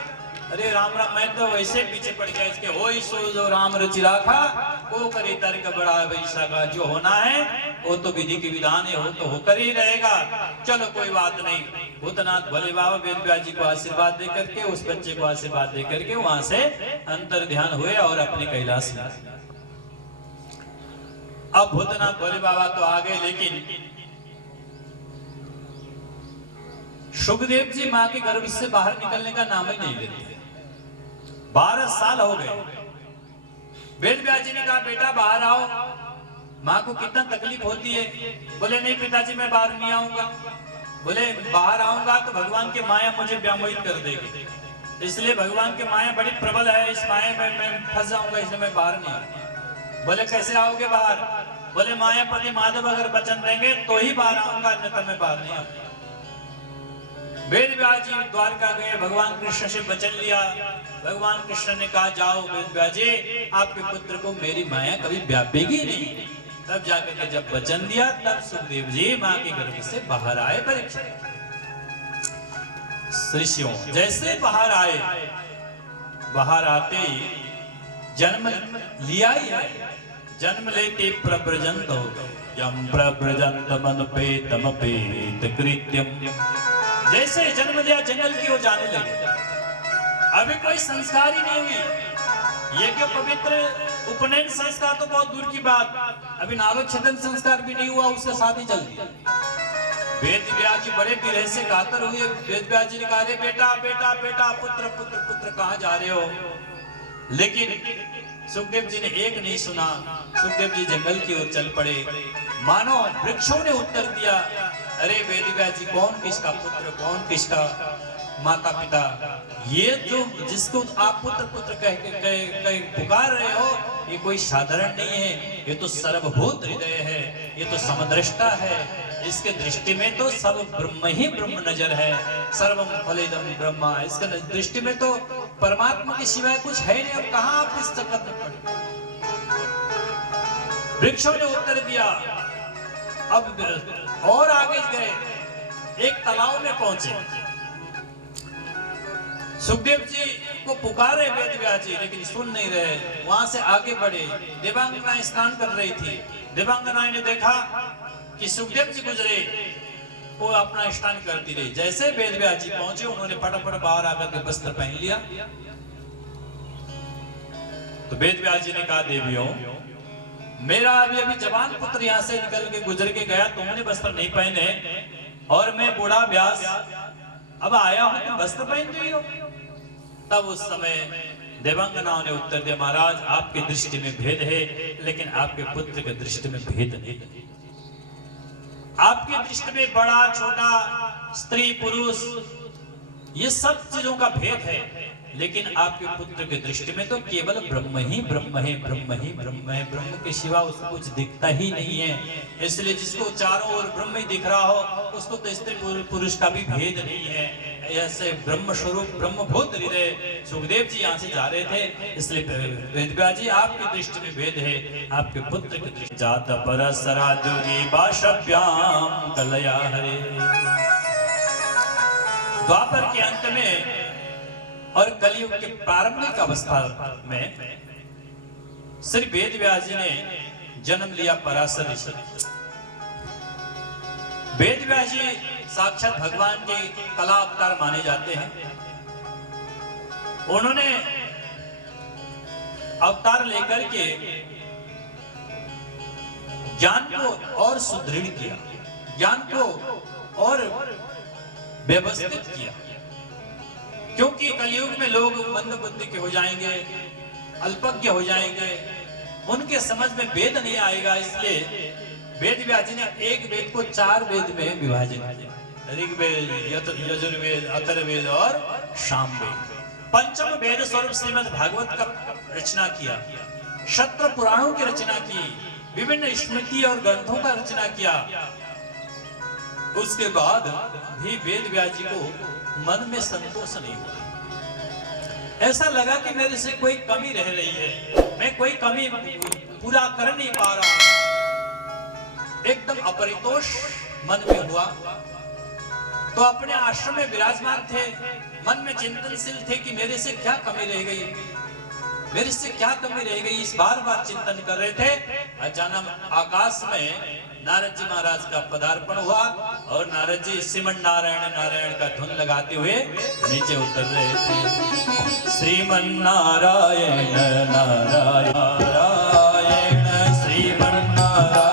अरे राम राम, मैं तो वैसे पीछे पड़ गया इसके। हो सो जो राम रचि राखा वो करे तर्क बड़ा वैसा का। जो होना है वो तो विधि की विधान है, वो तो होकर ही रहेगा। चलो कोई बात नहीं। भूतनाथ भोले बाबा वेदव्यास जी को आशीर्वाद दे करके, उस बच्चे को आशीर्वाद दे करके वहां से अंतर ध्यान हुए और अपने कैलाश में। अब भूतनाथ भोले बाबा तो आ गए, लेकिन सुखदेव जी माँ के गर्भ से बाहर निकलने का नाम ही नहीं लेते। 12 साल हो गए। वेदव्यास जी ने कहा बेटा बाहर आओ। माँ को कितना तकलीफ होती है। बोले नहीं पिताजी मैं बाहर नहीं आऊंगा। बोले बाहर आऊंगा तो भगवान की माया मुझे व्यामोहित कर देगी, इसलिए भगवान की माया बड़ी प्रबल है, इस माया में मैं फंस जाऊंगा, इसलिए मैं बाहर नहीं आऊंगा। बोले कैसे आओगे बाहर? बोले मायापति माधव अगर वचन देंगे तो ही बाहर आऊंगा, अन्यथा मैं बाहर नहीं आऊंगा। वेदव्यास जी द्वारका गए, भगवान कृष्ण से वचन लिया। भगवान कृष्ण ने कहा जाओ वेदव्यास जी, आपके पुत्र को मेरी माया कभी व्यापेगी नहीं। तब जाकर के जब वचन दिया तब सुखदेव जी माँ के गर्भ से बाहर आए। परीक्षित ऋषियों जैसे बाहर आए, बाहर आते ही जन्म लिया ही है। जन्म लेते प्रव्रजंत हो गए। यम प्रव्रजंतमनुपेतमपेत कृत्यम। जैसे जन्म लिया जंगल की ओर जाने लगे। अभी कोई संस्कार ही नहीं हुई। ये क्यों पवित्र उपनयन संस्कार तो बहुत दूर की बात, अभी नारोच्छेदन संस्कार भी नहीं हुआ, उससे शादी चल गई। वेदव्यास जी बड़े विरह से कातर हुए। वेदव्यास जी ने कहा बेटा बेटा बेटा पुत्र पुत्र पुत्र कहाँ जा रहे हो? लेकिन सुखदेव जी ने एक नहीं सुना। सुखदेव जी जंगल की ओर चल पड़े। मानो वृक्षों ने उत्तर दिया, अरे वेदव्यास जी कौन किसका पुत्र, कौन किसका माता पिता? ये जो जिसको आप पुत्र पुत्र कह पुकार रहे हो, ये कोई साधारण नहीं है, ये तो सर्वभूत हृदय है, ये तो समदृष्टा है। इसके दृष्टि में तो सब ब्रह्म ही ब्रह्म नजर है। सर्वम फलेदम ब्रह्मा। इसके दृष्टि में तो परमात्मा के सिवाय कुछ है नहीं, अब कहां आप इस चक्कर में पड़े। वृक्षों ने उत्तर दिया। अब और आगे गए, एक तालाब में पहुंचे। सुखदेव जी को पुकारे वेद व्यास जी, लेकिन सुन नहीं रहे। वहां से आगे बढ़े, देवांगना स्नान कर रही थी। देवांगना ने देखा कि सुखदेव जी गुजरे, वो अपना स्नान करती रही। जैसे वेद व्यास जी पहुंचे, उन्होंने फटाफट बाहर आकर के वस्त्र पहन लिया। तो वेद व्यास जी ने कहा, देवियों, मेरा अभी जवान पुत्र यहाँ से निकल के गुजर के गया, तुमने वस्त्र नहीं पहने, और मैं बूढ़ा व्यास अब आया हूं, तुम वस्त्र पहन रही हो। तब उस समय देवांगनाओं ने उत्तर दिया, महाराज आपकी दृष्टि में भेद है, लेकिन आपके पुत्र की दृष्टि में भेद नहीं। आपकी दृष्टि में बड़ा छोटा, स्त्री पुरुष, ये सब चीजों का भेद है, लेकिन आपके पुत्र की दृष्टि में तो केवल ब्रह्म ही ब्रह्म है, ब्रह्म ही ब्रह्म है, ब्रह्म के सिवा उसको कुछ दिखता ही नहीं है। इसलिए जिसको चारों ओर ब्रह्म ही दिख रहा हो, उसको तो स्त्री पुरुष का भी भेद नहीं है। ऐसे ब्रह्म स्वरूप ब्रह्मभूत हृदय सुखदेव जी यहाँ से जा रहे थे, इसलिए वेदव्यास जी आपकी दृष्टि में भेद है, आपके पुत्र की दृष्टि। जात परसरा दुरी बाशभ्याम कलया हरे। द्वापर के अंत में और कलयुग के प्रारंभिक अवस्था में श्री वेदव्यास जी ने जन्म लिया पराशर ऋषि। वेदव्यास जी साक्षात भगवान के कला अवतार माने जाते हैं। उन्होंने अवतार लेकर के ज्ञान को और सुदृढ़ किया, ज्ञान को और व्यवस्थित किया, क्योंकि कलयुग में लोग मंद बुद्धि के हो जाएंगे, अल्पज्ञ हो जाएंगे, उनके समझ में वेद नहीं आएगा। इसलिए वेदव्यास जी ने एक वेद को 4 वेद में विभाजित किया, ऋग्वेद, यजुर्वेद, अथर्ववेद और सामवेद। पंचम वेद स्वरूप श्रीमद् भागवत का रचना किया, शत्र पुराणों की रचना की, विभिन्न स्मृति और ग्रंथों का रचना किया। उसके बाद भी वेदव्यास जी को मन में संतोष नहीं हुआ। ऐसा लगा कि मेरे से कोई कमी रह रही है, मैं कोई कमी पूरा कर नहीं पा रहा। एकदम अपरितोष मन में हुआ। तो अपने आश्रम में विराजमान थे, मन में चिंतनशील थे कि मेरे से क्या कमी रह गई, मेरे से क्या कमी रह गई, इस बार बार चिंतन कर रहे थे। अचानक आकाश में नारद जी महाराज का पदार्पण हुआ और नारद जी श्रीमन नारायण नारायण का धुन लगाते हुए नीचे उतर रहे थे। श्रीमन नारायण नारायण नारायण, श्रीमन नारायण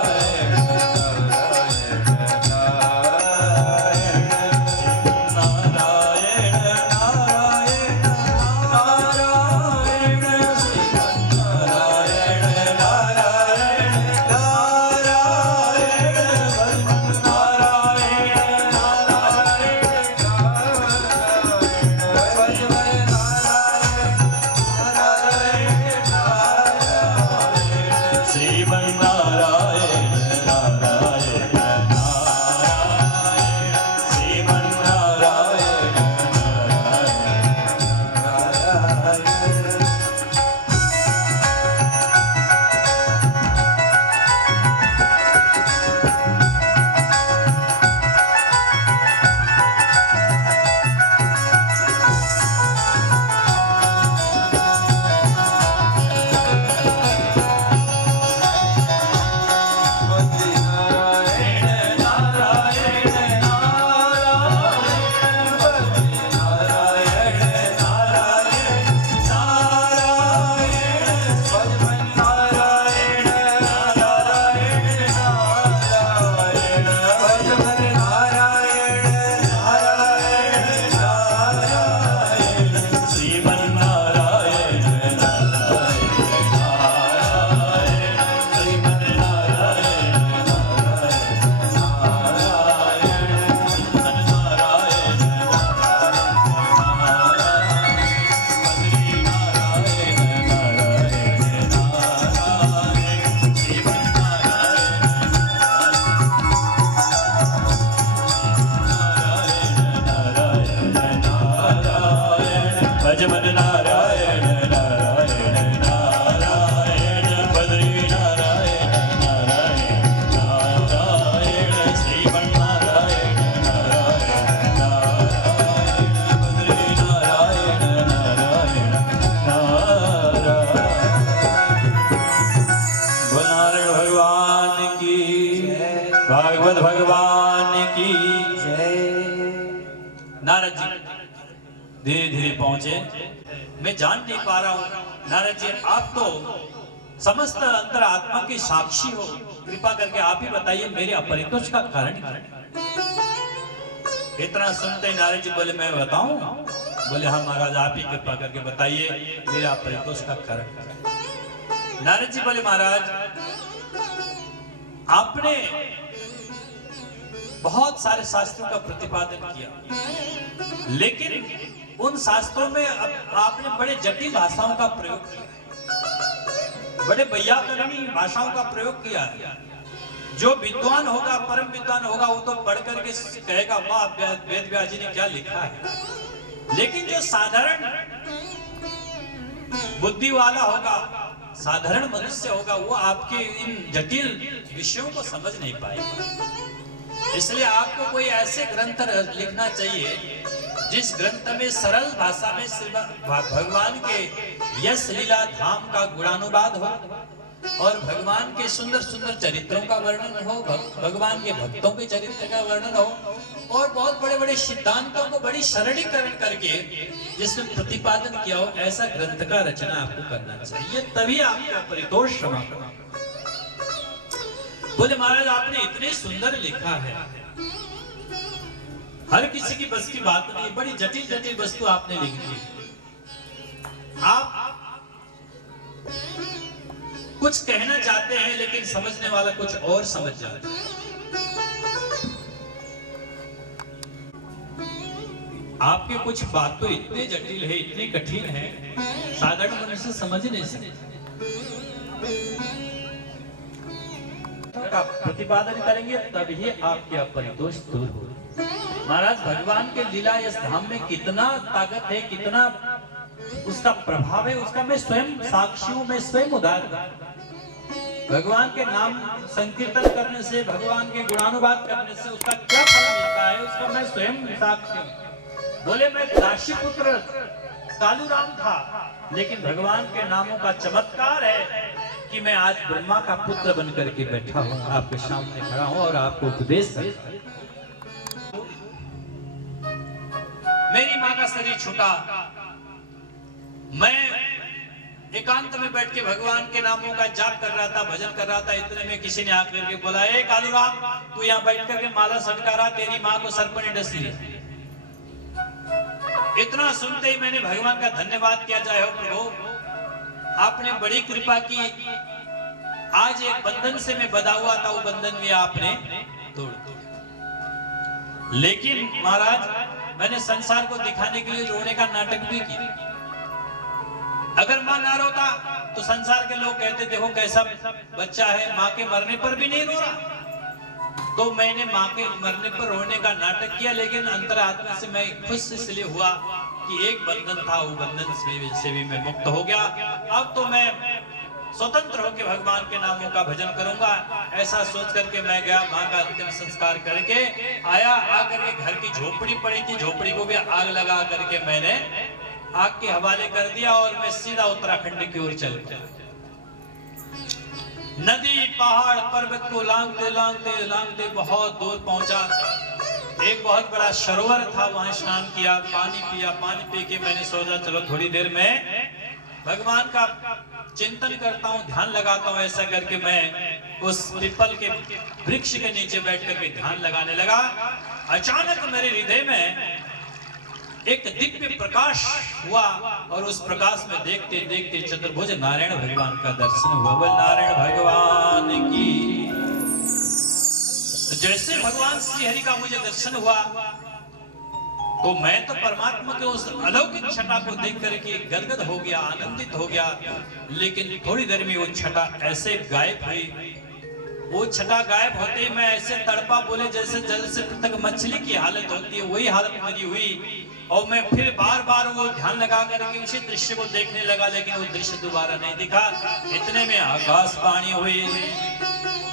नारद भगवान की जय। नारद जी धीरे धीरे पहुंचे। मैं जान नहीं पा रहा हूं नारद जी, आप तो समस्त अंतरात्मा के साक्षी हो, कृपा करके आप ही बताइए मेरे अपरितोष का कारण क्या है? इतना सुनते ही नारद जी बोले मैं बताऊं? बोले हाँ महाराज, आप ही कृपा करके बताइए मेरा अपरितोष का कारण क्या है? नारद जी बोले महाराज, आपने बहुत सारे शास्त्रों का प्रतिपादन किया, लेकिन उन शास्त्रों में आपने बड़े जटिल भाषाओं का प्रयोग किया, बड़े वैयाकरणी भाषाओं का प्रयोग किया। जो विद्वान होगा, परम विद्वान होगा, वो तो पढ़ करके कहेगा वाह वेद व्यास जी ने क्या लिखा है। लेकिन जो साधारण बुद्धि वाला होगा, साधारण मनुष्य होगा, वो आपके इन जटिल विषयों को समझ नहीं पाएगा। इसलिए आपको कोई ऐसे ग्रंथ लिखना चाहिए जिस ग्रंथ में सरल भाषा में भगवान के यश लीला धाम का गुणानुवाद हो और भगवान के सुंदर सुंदर चरित्रों का वर्णन हो, भगवान के भक्तों के चरित्र का वर्णन हो, और बहुत बड़े बड़े सिद्धांतों को बड़ी सरलीकरण करके जिसमें प्रतिपादन किया हो, ऐसा ग्रंथ का रचना आपको करना चाहिए, तभी आपका परितोष समापन। बोले महाराज, आपने इतने सुंदर लिखा है, हर किसी की बस की बात नहीं, बड़ी जटिल जटिल वस्तु आपने लिख दी। आप कुछ कहना चाहते हैं लेकिन समझने वाला कुछ और समझ जाता है। आपके कुछ बात तो इतने जटिल है, इतने कठिन है, साधारण मनुष्य समझ नहीं सकते। प्रतिपादन करेंगे तभी आपके अपरितोष दूर हो। महाराज, भगवान के लीला इस धाम में कितना ताकत है, कितना उसका प्रभाव है, उसका मैं स्वयं साक्षी हूं, मैं स्वयं उदाहरण। भगवान के नाम संकीर्तन करने से, भगवान के गुणानुवाद करने से उसका क्या फल मिलता है, उसका मैं स्वयं साक्षी हूं। बोले मैं दासी पुत्र कालूराम था, लेकिन भगवान के नामों का चमत्कार है कि मैं आज ब्रह्मा का पुत्र बनकर के बैठा हूं, आपके सामने खड़ा हूं और आपको उपदेश करता हूं। मेरी माँ का शरीर छूटा, मैं एकांत में बैठ के भगवान के नामों का जाप कर रहा था, भजन कर रहा था। इतने में किसी ने आकर के बोला, ए कालूराम, तू यहाँ बैठ करके माला सटकारा, तेरी माँ को सर्प ने डस लिया। इतना सुनते ही मैंने भगवान का धन्यवाद किया, जय हो प्रभु, आपने बड़ी कृपा की। आज एक बंधन से मैं बंधा हुआ था, वो बंधन भी आपने तोड़ दिया। लेकिन महाराज, मैंने संसार को दिखाने के लिए रोने का नाटक भी किया। अगर मां ना रोता तो संसार के लोग कहते देखो कैसा बच्चा है, मां के मरने पर भी नहीं रो रहा। तो मैंने मां के मरने पर रोने का नाटक किया, लेकिन अंतरात्मा से मैं खुश इसलिए हुआ कि एक बंधन था, वो बंधन से भी मैं मुक्त हो गया। अब तो मैं स्वतंत्र होकर भगवान के नामों का भजन करूंगा। ऐसा सोच करके मैं गया, मां का अंतिम संस्कार करके आया। आकर के घर की झोपड़ी पड़ी थी, झोपड़ी को भी आग लगा करके मैंने आग के हवाले कर दिया और मैं सीधा उत्तराखंड की ओर चल गया। नदी पहाड़ पर्वत को लांघते लांघते लांघते बहुत दूर पहुंचा। एक बहुत बड़ा सरोवर था, वहां स्नान किया, पानी पिया। पानी पी के मैंने सोचा चलो थोड़ी देर में भगवान का चिंतन करता हूँ, ध्यान लगाता हूँ। ऐसा करके मैं उस पीपल के वृक्ष के नीचे बैठ करके ध्यान लगाने लगा। अचानक मेरे हृदय में एक दिव्य प्रकाश हुआ और उस प्रकाश में देखते देखते चतुर्भुज नारायण भगवान का दर्शन हुआ। बोल नारायण भगवान की। जैसे भगवान श्री हरि का मुझे दर्शन हुआ तो मैं तो परमात्मा के उस अलौकिक छटा को देख करके गदगद हो गया, आनंदित हो गया। लेकिन थोड़ी देर में वो छटा ऐसे गायब हुई। वो छटा गायब होते ही मैं ऐसे तड़पा, बोले जैसे जल से पृथक मछली की हालत होती है, वही हालत मेरी हुई। और मैं फिर बार बार वो ध्यान लगा करके उसी दृश्य को देखने लगा, लेकिन वो दृश्य दोबारा नहीं दिखा। इतने में आकाशवाणी हुई,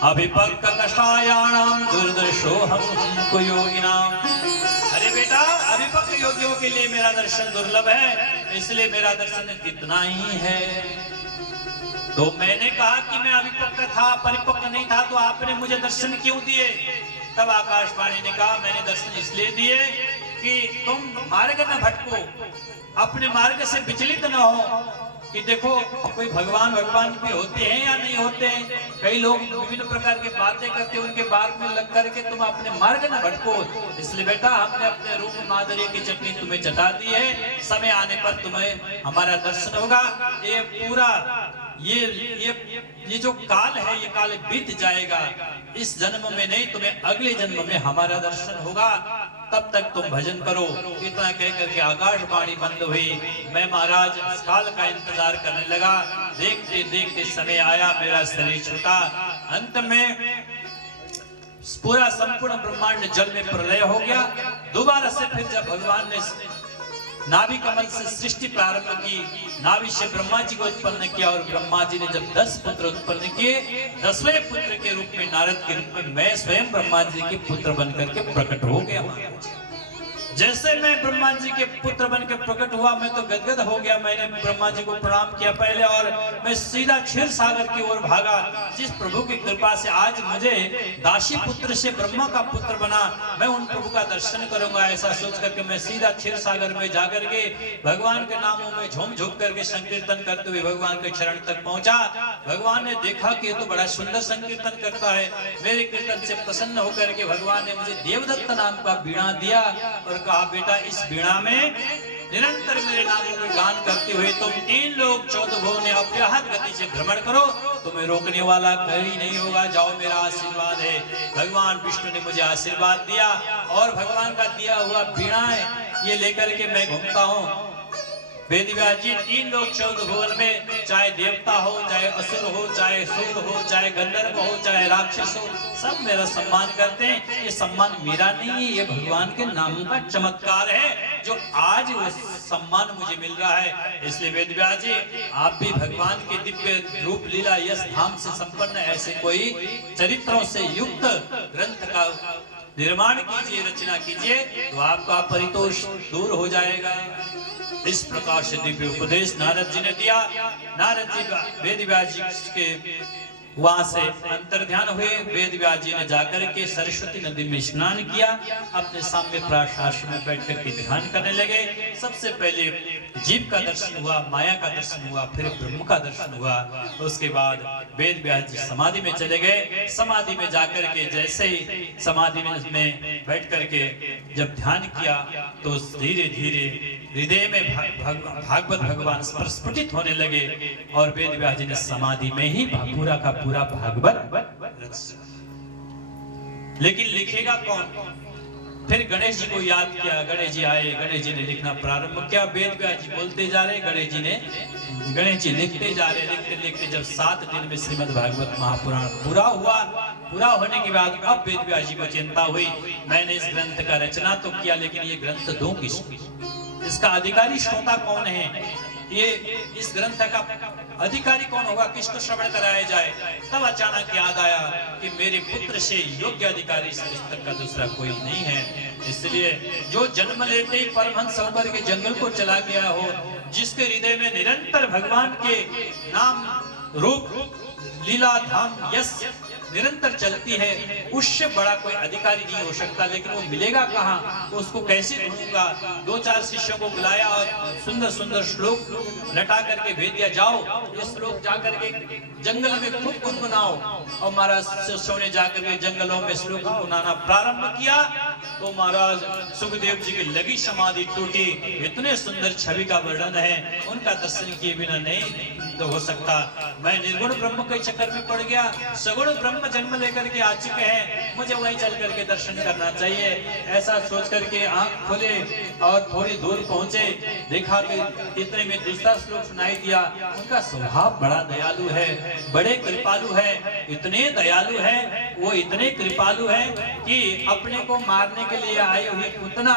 अभिपक्क कषायाणाम दुर्दर्शोहम योगिनाम। अरे बेटा, अभिपक्क योगियों के लिए मेरा दर्शन दुर्लभ है, इसलिए मेरा दर्शन कितना ही है। तो मैंने कहा कि मैं अभिपक्क था, परिपक्व नहीं था, तो आपने मुझे दर्शन क्यों दिए? तब आकाशवाणी ने कहा मैंने दर्शन इसलिए दिए कि तुम मार्ग न भटको, अपने मार्ग से विचलित न हो कि देखो कोई भगवान भी होते हैं या नहीं होते हैं। कई लोग विभिन्न प्रकार की बातें करते हैं, उनके बात में लग करके तुम अपने मार्ग न भटको। इसलिए बेटा हमने अपने रूप माधुर्य की चटनी तुम्हें चटा दी है, समय आने पर तुम्हें हमारा दर्शन होगा। ये पूरा ये जो काल है ये काल बीत जाएगा, इस जन्म में नहीं तुम्हें अगले जन्म में हमारा दर्शन होगा, तब तक तुम भजन करो। इतना कह करके आकाशवाणी बंद हुई। मैं महाराज इस काल का इंतजार करने लगा। देखते देखते समय आया, मेरा शरीर छूटा। अंत में पूरा संपूर्ण ब्रह्मांड जल में प्रलय हो गया। दोबारा से फिर जब भगवान ने नाभि कमल से सृष्टि प्रारंभ की, नाभि से ब्रह्मा जी को उत्पन्न किया और ब्रह्मा जी ने जब 10 पुत्र उत्पन्न किए, 10वें पुत्र के रूप में नारद के रूप में मैं स्वयं ब्रह्मा जी के पुत्र बनकर के प्रकट हो गया। जैसे मैं ब्रह्मा जी के पुत्र बन के प्रकट हुआ, मैं तो गदगद हो गया। मैंने ब्रह्मा जी को प्रणाम किया पहले और मैं सीधा क्षीर सागर की ओर भागा। जिस प्रभु की कृपा से आज मुझे दासी पुत्र से ब्रह्मा का पुत्र बना, मैं उन प्रभु का दर्शन करूंगा, ऐसा सोच करके मैं सीधा क्षीर सागर में जाकर के भगवान के नामों में झूम झूम करके संकीर्तन करते हुए भगवान के चरण तक पहुंचा। भगवान ने देखा कि ये तो बड़ा सुंदर संकीर्तन करता है। मेरे कीर्तन से प्रसन्न होकर के भगवान ने मुझे देवदत्त नाम का वीणा दिया और कहा बेटा इस वीणा में निरंतर मेरे नामों को गान करते हुए तुम 3 लोग 14 भुवन अव्याहत गति से भ्रमण करो, तुम्हें रोकने वाला कोई नहीं होगा। जाओ, मेरा आशीर्वाद है। भगवान विष्णु ने मुझे आशीर्वाद दिया और भगवान का दिया हुआ वीणा है ये लेकर के मैं घूमता हूँ। वेद व्यास जी 3 लोग 14 भुवन में, चाहे देवता हो, चाहे असुर हो, चाहे सूर हो, चाहे गंधर्व हो, चाहे राक्षस हो, सब मेरा सम्मान करते हैं। ये सम्मान मेरा नहीं है, ये भगवान के नाम का चमत्कार है जो आज वो सम्मान मुझे मिल रहा है। इसलिए वेद व्यास जी आप भी भगवान के दिव्य रूप लीला यश धाम से संपन्न ऐसे कोई चरित्रों से युक्त ग्रंथ का निर्माण कीजिए, रचना कीजिए, तो आपका परितोष दूर हो जाएगा। इस प्रकार से दिव्य उपदेश नारद जी ने दिया। नारद जी वेद व्यास जी के वहां से अंतर ध्यान हुए। वेद व्यास जी ने जाकर के सरस्वती नदी में स्नान किया, अपने सामने प्राशासन में बैठ करके ध्यान करने लगे। सबसे पहले जीव का दर्शन हुआ, माया का दर्शन हुआ, फिर ब्रह्म का दर्शन हुआ। उसके बाद वेद व्यास जी समाधि में चले गए। समाधि में जाकर के जैसे ही समाधि में बैठ करके जब ध्यान किया तो धीरे धीरे हृदय में भागवत भगवान स्फुटित होने लगे और वेद व्यास जी ने समाधि में ही पूरा का पूरा भागवत। लेकिन लिखेगा कौन? फिर गणेश जी को याद किया। गणेश जी आए, गणेश जी ने लिखना प्रारंभ किया। वेद व्यास जी बोलते जा रहे, गणेश जी लिखते जा रहे। लिखते लिखते जब 7 दिन में श्रीमद् भागवत महापुराण पूरा हुआ, पूरा होने के बाद अब वेद व्यास जी को चिंता हुई, मैंने इस ग्रंथ का रचना तो किया, लेकिन ये ग्रंथ दूं किसको? इसका अधिकारी श्रोता कौन है? ये इस ग्रंथ का अधिकारी कौन होगा? किसको श्रवण कराया जाए? तब अचानक याद आया कि मेरे पुत्र से योग्य अधिकारी इस पुस्तक का दूसरा कोई नहीं है। इसलिए जो जन्म लेते ही परमहंस होकर के जंगल को चला गया हो, जिसके हृदय में निरंतर भगवान के नाम रूप लीला धाम यश निरंतर चलती है, उससे बड़ा कोई अधिकारी नहीं हो सकता। लेकिन वो मिलेगा कहाँ? उसको कैसे ढूंढूंगा? 2-4 शिष्यों को बुलाया और सुंदर सुंदर श्लोक लटा करके भेज दिया, जाओ ये श्लोक जाकर के जंगल में खूब गुनगुनाओ। और महाराज शिष्यों ने जाकर के जंगलों में श्लोक गुनगुनाना प्रारंभ किया तो महाराज सुखदेव जी की लगी समाधि टूटी। इतने सुंदर छवि का वर्णन है, उनका दर्शन किए बिना नहीं तो हो सकता। मैं निर्गुण ब्रह्म के चक्कर में पड़ गया, सगुण ब्रह्म जन्म लेकर के आ चुके हैं, मुझे वहीं चल करके दर्शन करना चाहिए। ऐसा सोच करके आंख खोले और थोड़ी दूर पहुंचे, देखा कि इतने में दूसरा श्लोक सुनाई दिया। उनका स्वभाव बड़ा दयालु है, बड़े कृपालु है, इतने दयालु है, वो इतने कृपालु है कि अपने को मारने के लिए आए हुए पुतना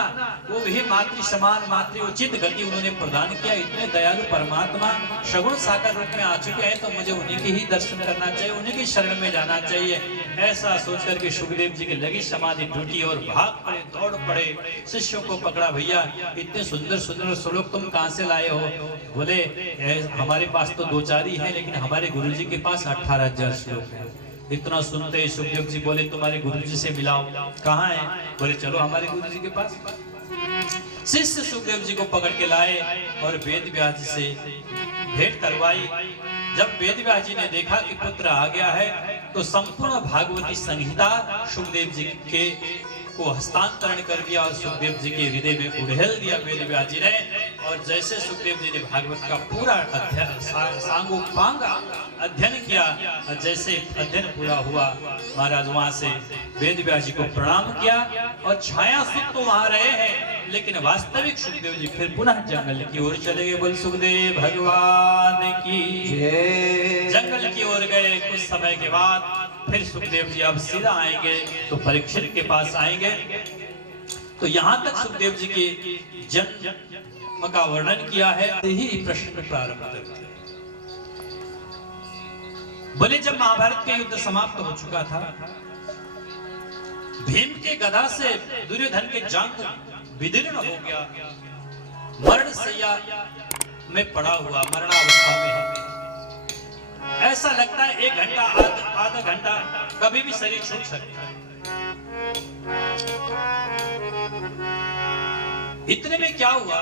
वो भी मातृ समान मातृ उचित गति उन्होंने प्रदान किया। इतने दयालु परमात्मा सगुण साकार रूप में आ चुके हैं, तो मुझे उन्हीं के ही दर्शन करना चाहिए, उन्हीं की शरण में जाना चाहिए। ऐसा सोच करके सुखदेव जी की लगी समाधि टूटी और भाग पड़े, दौड़ पड़े, शिष्यों को पकड़ा, भैया इतने सुंदर सुंदर श्लोक तुम कहां से लाए हो? बोले हमारे पास तो 2-4 ही है, लेकिन हमारे गुरुजी के पास 18,000 श्लोक है। इतना सुनते ही सुखदेव जी बोले तुम्हारे गुरु जी से मिलाओ। कहाँ है? बोले चलो हमारे गुरु जी के पास। शिष्य सुखदेव जी को पकड़ के लाए और वेद व्यास जी से भेंट करवाई। जब वेद व्यास जी ने देखा कि पुत्र आ गया है तो संपूर्ण भागवती संहिता सुखदेव जी के को हस्तांतरण कर दिया और सुखदेव जी के हृदय में उड़ेल दिया वेद व्यास जी ने। और जैसे सुखदेव जी ने भागवत का पूरा अध्ययन सांगोपांग अध्ययन किया, जैसे अध्ययन पूरा हुआ महाराज वहां से वेद व्यास जी को प्रणाम किया और छाया सुख तो वहां रहे हैं, लेकिन वास्तविक सुखदेव जी फिर पुनः जंगल की ओर चले गए। बोल सुखदेव भगवान की जंगल की ओर गए। कुछ समय के बाद फिर सुखदेव जी अब सीधा आएंगे तो परीक्षित के पास आएंगे। तो यहाँ तक सुखदेव जी के जन्म का वर्णन किया है। यही प्रश्न प्रारंभ करते हैं। बोले जब महाभारत के युद्ध समाप्त हो चुका था, भीम के गदा से दुर्योधन के जांघ विदीर्ण हो गया, मरण शैया में पड़ा हुआ, मरणावस्था में है। ऐसा लगता है 1 घंटा आधा घंटा कभी भी शरीर छूट सकता है। इतने में क्या हुआ,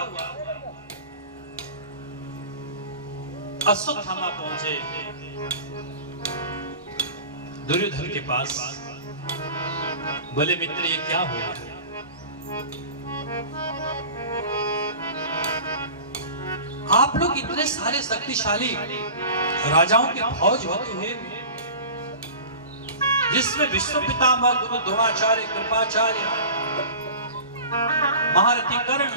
अश्वत्थामा पहुंचे दुर्योधन के पास। बोले मित्र ये क्या हुआ? आप लोग इतने सारे शक्तिशाली राजाओं के फौज होते हुए, जिसमें विश्व पितामह गुरु द्रोणाचार्य, कृपाचार्य, महारथी कर्ण,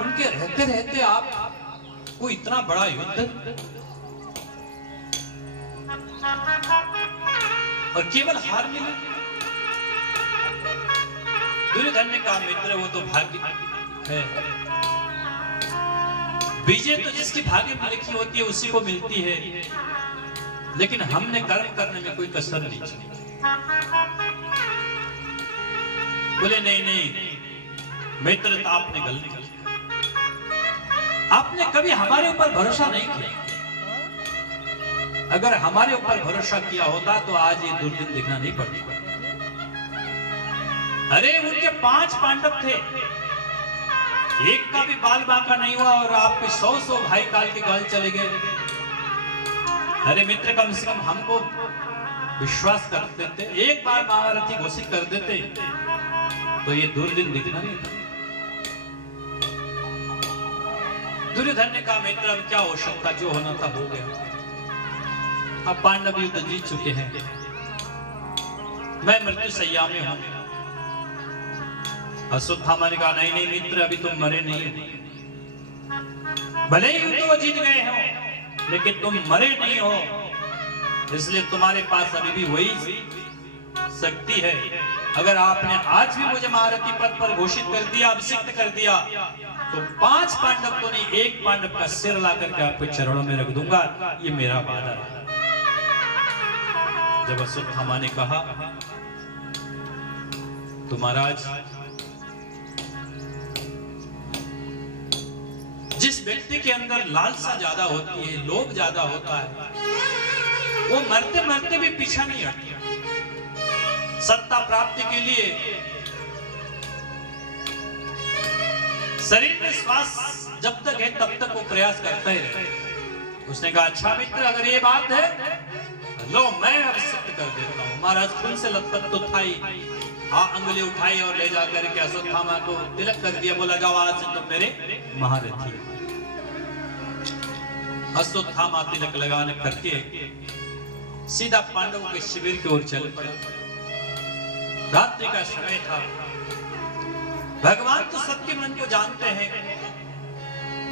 उनके रहते रहते आप को इतना बड़ा युद्ध और केवल हार मिली। दुर्योधन ने कहा मित्र वो तो भाग्य है, विजय तो जिसकी भाग्य में लिखी होती है उसी को मिलती है, लेकिन हमने कर्म करने में कोई कसर नहीं छोड़ी। बोले नहीं नहीं मित्र, तो आपने गलती की, आपने कभी हमारे ऊपर भरोसा नहीं किया। अगर हमारे ऊपर भरोसा किया होता तो आज ये दुर्दिन दिखना नहीं पड़ता। अरे उनके 5 पांडव थे, एक का भी बाल बांका नहीं हुआ और आपके 100 भाई काल के गाल चले गए। अरे मित्र कम से कम हमको विश्वास कर देते, एक बार महारथी घोषित कर देते तो ये दुर्दिन दिखना नहीं था। दुर्योधन ने कहा मित्र अब क्या हो सकता, जो होना था हो गया। अब पांडव युद्ध जीत चुके हैं, मैं मृत्यु सैया में हूं। अश्वत्थामा ने कहा नहीं नहीं मित्र अभी तुम मरे नहीं, भले ही युद्ध वो जीत गए हो लेकिन तुम मरे नहीं हो, इसलिए तुम्हारे पास अभी भी वही शक्ति है। अगर आपने आज भी मुझे महारथी पद पर घोषित कर दिया, अभिषिक्त कर दिया, तो 5 पांडव तो नहीं 1 पांडव का सिर ला करके आपके चरणों में रख दूंगा, ये मेरा वादा है। जब अश्वत्थामा ने कहा तो महाराज जिस व्यक्ति के अंदर लालसा ज्यादा होती है, लोभ ज्यादा होता है, वो मरते मरते भी पीछा नहीं हटता। सत्ता प्राप्ति के लिए शरीर में श्वास जब तक है तब तक वो प्रयास करता ही रहे। उसने कहा अच्छा मित्र अगर ये बात है लो मैं अब सिद्ध कर देता हूँ। महाराज खून से लथपथ तो था ही, अंगुली उठाई और ले जाकर के अश्वत्थामा को तिलक कर दिया। बोला जाओ आज से तुम मेरे महारथी। अश्वत्थामा तिलक लगाने करके सीधा पांडवों के शिविर की ओर चल पड़े। रात्रि का समय था। भगवान तो सबके मन को जानते हैं।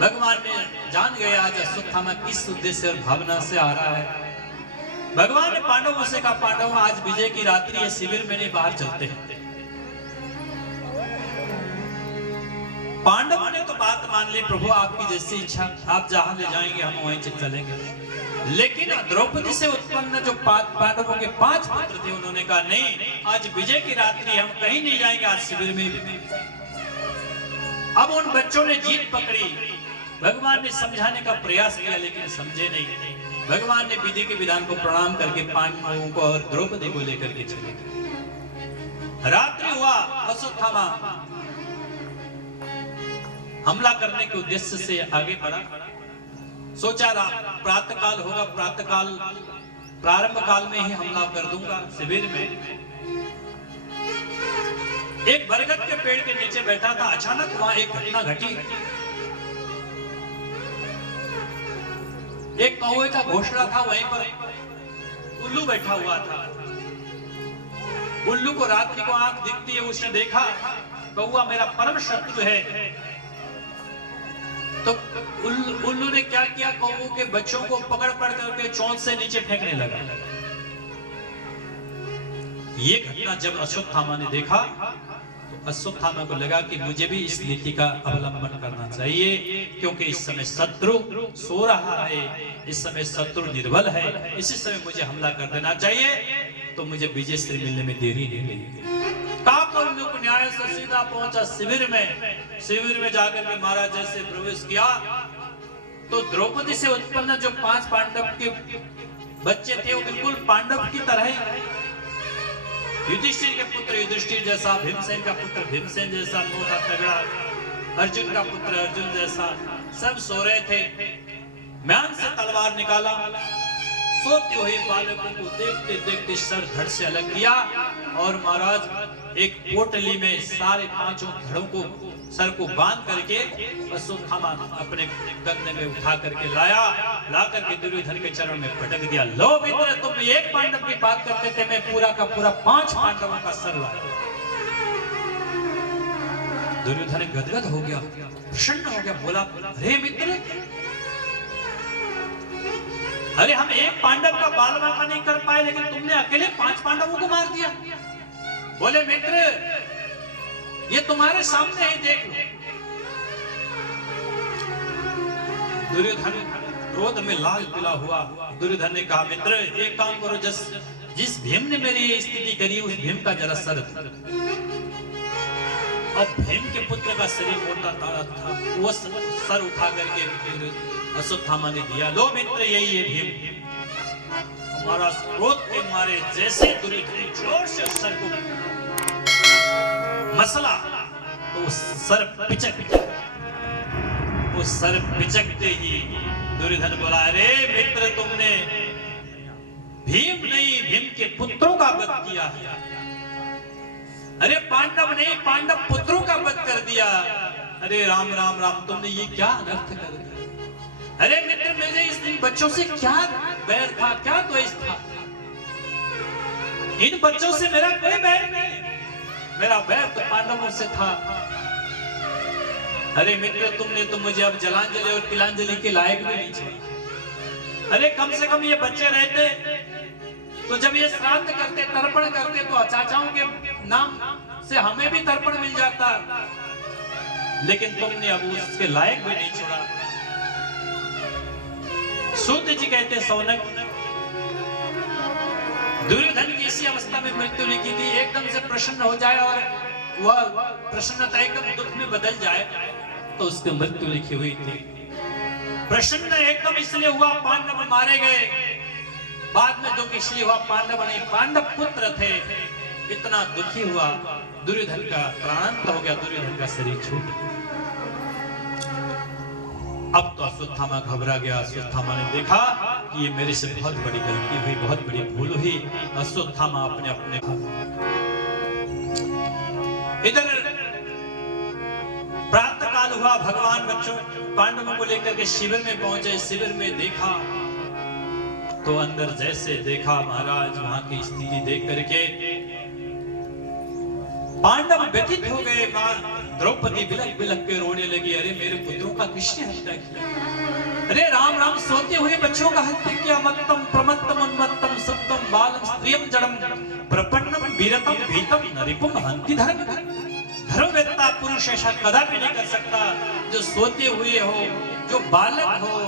भगवान ने जान गए आज अश्वत्थामा किस उद्देश्य और भावना से आ रहा है। भगवान ने पांडवों से कहा पांडव आज विजय की रात्रि है, शिविर में नहीं बाहर चलते हैं। पांडवों ने तो बात मान ली, प्रभु आपकी जैसी इच्छा, आप जहां ले जाएंगे हम वहीं चलेंगे। लेकिन द्रौपदी से उत्पन्न जो पांडवों के 5 पुत्र थे उन्होंने कहा नहीं आज विजय की रात्रि हम कहीं नहीं जाएंगे, आज शिविर में। अब उन बच्चों ने जीत पकड़ी। भगवान ने समझाने का प्रयास किया लेकिन समझे नहीं। भगवान ने विधि के विधान को प्रणाम करके पांडवों को और द्रौपदी को लेकर के चले गए। रात्रि हुआ, अश्वत्थामा हमला करने के उद्देश्य से आगे बढ़ा। सोचा प्रातः काल होगा, प्रातः काल प्रारंभ काल में ही हमला कर दूंगा। शिविर में एक बरगद के पेड़ के नीचे बैठा था, अचानक वहां एक घटना घटी। एक कौवे का घोंसला था, वहीं पर उल्लू बैठा हुआ था। उल्लू को रात्रि को आंख दिखती है, उसने देखा कौवा मेरा परम शत्रु है। तो उल्लू ने क्या किया, कौवे के बच्चों को पकड़ करके चोंच से नीचे फेंकने लगा। ये घटना जब अश्वत्थामा ने देखा तो अश्वत्थामा को लगा कि मुझे भी इस नीति का अवलंबन करना चाहिए, क्योंकि इस समय शत्रु सो रहा है, इस समय शत्रु निर्बल है, इसी समय मुझे हमला कर देना चाहिए, तो मुझे विजय श्री मिलने में देरी नहीं लगी। न्याय से सीधा पहुंचा शिविर में जाकर के महाराज जैसे प्रवेश किया तो द्रौपदी से उत्पन्न जो 5 पांडव के बच्चे थे वो बिल्कुल पांडव की तरह ही, युधिष्ठिर के पुत्र युधिष्ठिर जैसा, भीमसेन का पुत्र भीमसेन जैसा, मोटा तगड़ा, अर्जुन का पुत्र अर्जुन जैसा, सब सो रहे थे। म्यान से तलवार निकाला, सोते हुए बालकों को देखते देखते सर धड़ से अलग किया और महाराज एक पोटली में सारे 5 धड़ों को सर को बांध करके अश्वत्थामा अपने कंधे में उठा करके ला करके दुर्योधन के चरण में पटक दिया। लो मित्र, तुम एक पांडव की बात करते थे, मैं पूरा का पूरा 5 पांडवों का सर लाया। दुर्योधन गदगद हो गया, प्रसन्न हो गया, बोला अरे मित्र, अरे हम एक पांडव का बाल बांका नहीं कर पाए, लेकिन तुमने अकेले 5 पांडवों को मार दिया। बोले मित्र, ये तुम्हारे सामने ही देख लो। दुर्योधन क्रोध में लाल पीला हुआ। दुर्योधन ने कहा मित्र, एक काम करो, जिस भीम ने मेरी ये स्थिति करी उस भीम का जरा सर, और भीम के पुत्र का शरीर मोटा ताड़ा था, वो सर उठा करके अश्वत्थामा ने दिया। लो मित्र, यही है भीम। हमारा क्रोध के मारे जैसे दुर्योधन जोर से सर को मसला तो सर पिचकते ही दुर्योधन बोला, अरे मित्र, तुमने भीम नहीं भीम के पुत्रों का वध किया। अरे पांडव नहीं, पांडव पुत्रों का वध कर दिया। अरे राम राम राम, तुमने ये क्या अनर्थ कर दिया। अरे मित्र, मुझे इन बच्चों से क्या बैर था, क्या द्वेष था? इन बच्चों से मेरा कोई बैर नहीं, मेरा बैर तो पांडवों से था। अरे मित्र, तुमने तो मुझे अब जलांजलि और तिलांजलि के लायक भी नहीं छोड़ा। अरे कम से कम ये बच्चे रहते तो जब ये श्राद्ध करते, तर्पण करते, तो चाचाओं के नाम से हमें भी तर्पण मिल जाता, लेकिन तुमने अब उसके लायक भी नहीं छोड़ा। सूत जी कहते, सौनक, दुर्योधन की इसी अवस्था में मृत्यु लिखी थी, एकदम से प्रसन्न हो जाए और वह प्रसन्नता एकदम दुख में बदल जाए, तो उसकी मृत्यु लिखी हुई थी। प्रसन्न एकदम इसलिए हुआ पांडव मारे गए, बाद में दुख इसलिए हुआ पांडव नहीं, पांडव पुत्र थे, इतना दुखी हुआ। दुर्योधन का प्राणांत हो गया, दुर्योधन का शरीर छूट गया। अब तो अश्वत्थामा घबरा गया। अश्वत्थामा ने देखा कि ये मेरे से बहुत बड़ी गलती हुई, बहुत बड़ी भूल हुई। अश्वत्थामा अपने इधर प्रातः काल हुआ, भगवान बच्चों पांडवों को लेकर के शिविर में पहुंचे। शिविर में देखा तो अंदर जैसे देखा महाराज, वहां की स्थिति देख करके पांडव व्यथित हो गए। द्रौपदी बिलक बिलक के रोने लगी, अरे मेरे पुत्रों का किसने हत्या किया? अरे राम राम, सोते हुए बच्चों का हत्या किया। मत्तम प्रमत्तम उन्मत्तम सप्तम बालम स्त्रियम जड़म प्रपन्नम वीरतम भीतम नरिपुम हंति धर्म। धर्मवेत्ता पुरुष ऐसा कदापि नहीं कर सकता जो सोते हुए हो, जो बालक हो,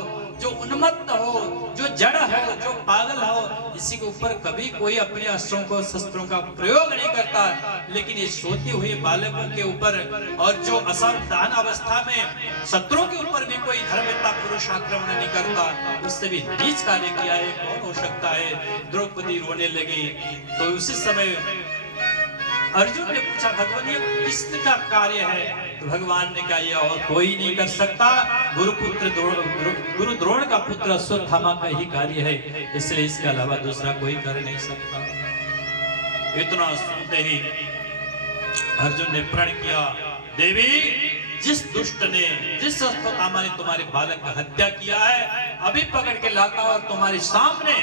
जो उन्मत्त हो, जो जड़ हो, जो पागल हो, इसी के ऊपर कभी कोई अपने अस्त्रों को शस्त्रों का प्रयोग नहीं करता। लेकिन ये सोते हुए बालकों के ऊपर और जो असावधान अवस्था में शत्रुओं के ऊपर भी कोई धर्मिता पुरुष आक्रमण नहीं करता, उससे भी नीच कार्य किया है, कौन हो सकता है? द्रौपदी रोने लगी। तो उसी समय अर्जुन ने पूछा, भगवान ये किसका कार्य है? तो भगवान ने कहा, यह और कोई नहीं कर सकता, गुरु द्रोण का पुत्र अश्वत्थामा का ही कार्य है, इसलिए इसके अलावा दूसरा कोई कर नहीं सकता। इतना सुनते ही अर्जुन ने प्रण किया, देवी जिस दुष्ट ने, जिस अश्वत्थामा ने तुम्हारे बालक का हत्या किया है, अभी पकड़ के लाता और तुम्हारे सामने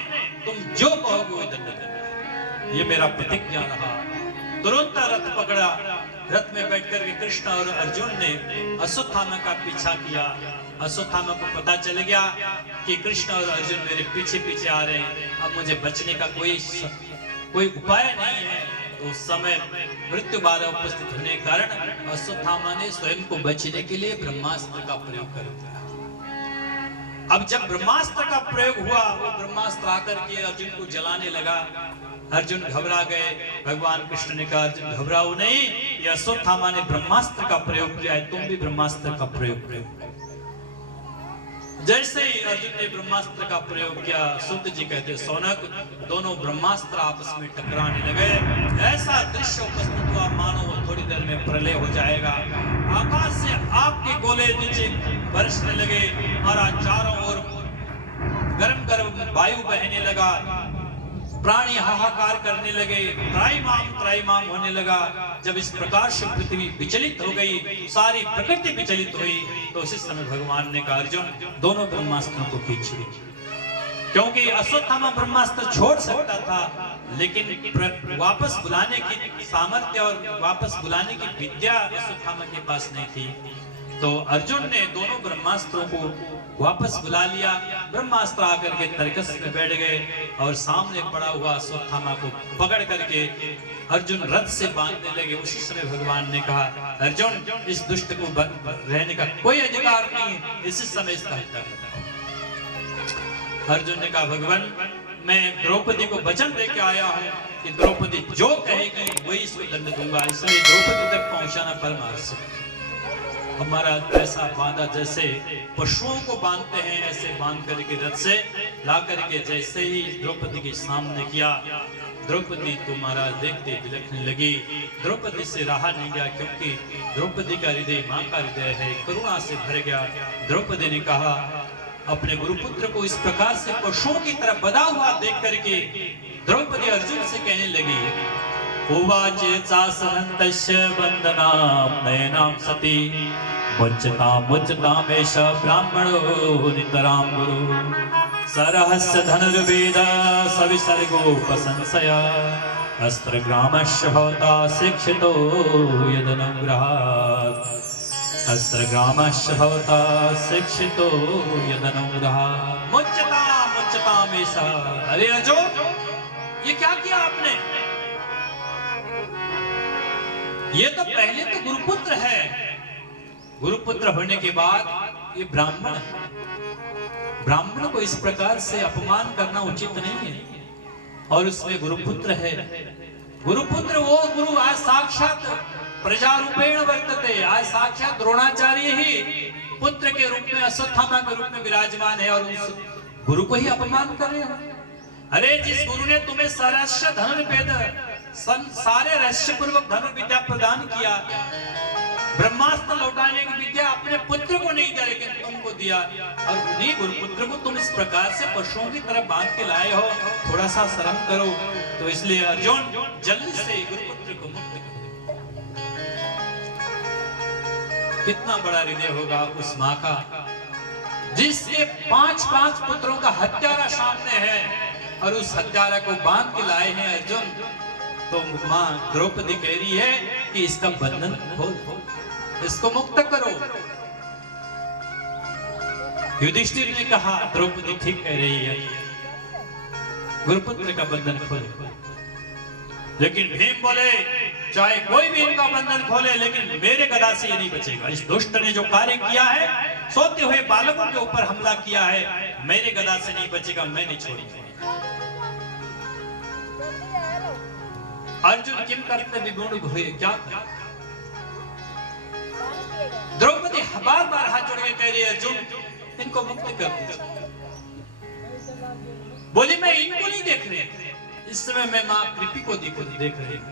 तुम जो कहोगे वो दंड देना। ये मेरा प्रतिज्ञा रहा। तुरंत रथ पकड़ा, रथ में बैठ कर कृष्ण और अर्जुन ने अश्वत्थामा का पीछा किया। अश्वत्थामा को पता चल गया कि कृष्ण और अर्जुन मेरे पीछे पीछे आ रहे हैं, अब मुझे बचने का कोई उपाय नहीं है। तो उस समय मृत्यु बाधा उपस्थित होने के कारण अश्वत्थामा ने स्वयं को बचने के लिए ब्रह्मास्त्र का प्रयोग कर दिया। अब जब ब्रह्मास्त्र का प्रयोग हुआ, वो ब्रह्मास्त्र आकर के अर्जुन को जलाने लगा। अर्जुन घबरा गए। भगवान कृष्ण ने कहा, अर्जुन घबराओ नहीं, ये अश्वत्थामा ने ब्रह्मास्त्र का प्रयोग किया है, तुम भी ब्रह्मास्त्र का प्रयोग करो। जैसे ही अर्जुन ने ब्रह्मास्त्र का प्रयोग किया, सूत जी कहते, सौनक दोनों ब्रह्मास्त्र आपस में टकराने लगे। ऐसा दृश्य उपस्थित हुआ मानो थोड़ी देर में प्रलय हो जाएगा। आकाश से आग के गोले नीचे बरसने लगे और चारों ओर गर्म गर्म वायु बहने लगा। प्राणी हाहाकार करने लगे, त्राईमाम होने लगा। जब इस प्रकार से पृथ्वी विचलित हो गई, सारी प्रकृति विचलित हुई, तो उसी समय भगवान ने कहा, अर्जुन दोनों ब्रह्मास्त्रों को खींच लो। क्योंकि अश्वत्थामा ब्रह्मास्त्र छोड़ सकता था, लेकिन वापस बुलाने की सामर्थ्य और वापस बुलाने की विद्या अश्वत्थामा के पास नहीं थी। तो अर्जुन ने दोनों ब्रह्मास्त्रों को वापस बुला लिया। ब्रह्मास्त्र आकर के तर्कस में बैठ गए और सामने पड़ा हुआ अश्वत्थामा को पकड़ करके अर्जुन रथ से बांधने लगे। उसी समय भगवान ने कहा, अर्जुन इस दुष्ट को रहने का कोई अधिकार नहीं, इसी समय इसका हत्या कर। अर्जुन ने कहा, भगवान मैं द्रौपदी को वचन देके आया हूँ कि द्रौपदी जो कहेगी वही इसको दंड दूंगा, इसलिए द्रौपदी तक पहुंचाना परम आवश्यक है। हमारा ऐसा बांधा, जैसे पशुओं को बांधते हैं, ऐसे बांध करके रथ से ला करके जैसे ही द्रौपदी के सामने किया, द्रौपदी तो महाराज देखते बिलखने लगी। द्रौपदी से रहा नहीं गया, क्योंकि द्रौपदी का हृदय माँ का हृदय है, करुणा से भर गया। द्रौपदी ने कहा, अपने गुरुपुत्र को इस प्रकार से पशुओं की तरह बधा हुआ देख करके द्रौपदी अर्जुन से कहने लगी, उवाचेत्सासहन्तस्य वन्दनां नयनां सती मुच्यतामेष ब्राह्मणो नितरां गुरु सरहस्य धनुर्वेद सविसर्गोपसंशय अस्त्रग्रामस्य भवता शिक्षितो यदनुग्रहात् अस्त्रग्रामस्य भवता शिक्षितो यदनुग्रहात् मुच्यतामेष। अरे अर्जुन, ये क्या किया आपने? ये तो पहले तो गुरुपुत्र है, गुरुपुत्र होने के बाद ये ब्राह्मण है। ब्राह्मण को इस प्रकार से अपमान करना उचित नहीं है, और उसमें गुरुपुत्र है। गुरुपुत्र वो गुरु आज साक्षात प्रजारूपेण वर्तते, आज साक्षात द्रोणाचार्य ही पुत्र के रूप में, अश्वत्थामा के रूप में विराजमान है, और उस गुरु को ही अपमान कर रहे हो। अरे जिस गुरु ने तुम्हें सरहस्य धनुर्वेद, सारे रहस्य पूर्वक धनुर्विद्या प्रदान किया, ब्रह्मास्त्र लौटाने की विद्या अपने पुत्र को नहीं दिया, लेकिन तुमको दिया, और उन्हीं गुरुपुत्र को तुम इस प्रकार से पशुओं की तरह बांध के लाए हो, थोड़ा सा शर्म करो। तो इसलिए अर्जुन जल्दी से गुरुपुत्र को मुक्त करो। कितना बड़ा हृदय होगा उस माँ का, जिसके 5 पुत्रों का हत्यारा सामने है, और उस हत्यारा को बांध के लाए हैं अर्जुन। तो मां द्रौपदी कह रही है कि इसका बंधन खोल, इसको मुक्त करो। युधिष्ठिर ने कहा, द्रौपदी ठीक कह रही है, गुरुपुत्र का बंधन खोलो। लेकिन भीम बोले, चाहे कोई भी इनका बंधन खोले, लेकिन मेरे गदा से ये नहीं बचेगा। इस दुष्ट ने जो कार्य किया है, सोते हुए बालकों के ऊपर हमला किया है, मेरे गदा से नहीं बचेगा, मैं नहीं छोड़ूंगा। अर्जुन किम करते विमूढ़ हुए, क्या द्रौपदी बार बार हाथ जोड़ के कह रही है, अर्जुन इनको मुक्त कर दो। बोली मैं इनको नहीं देख रही, इस समय मैं मां कृपी को देख रही हूं।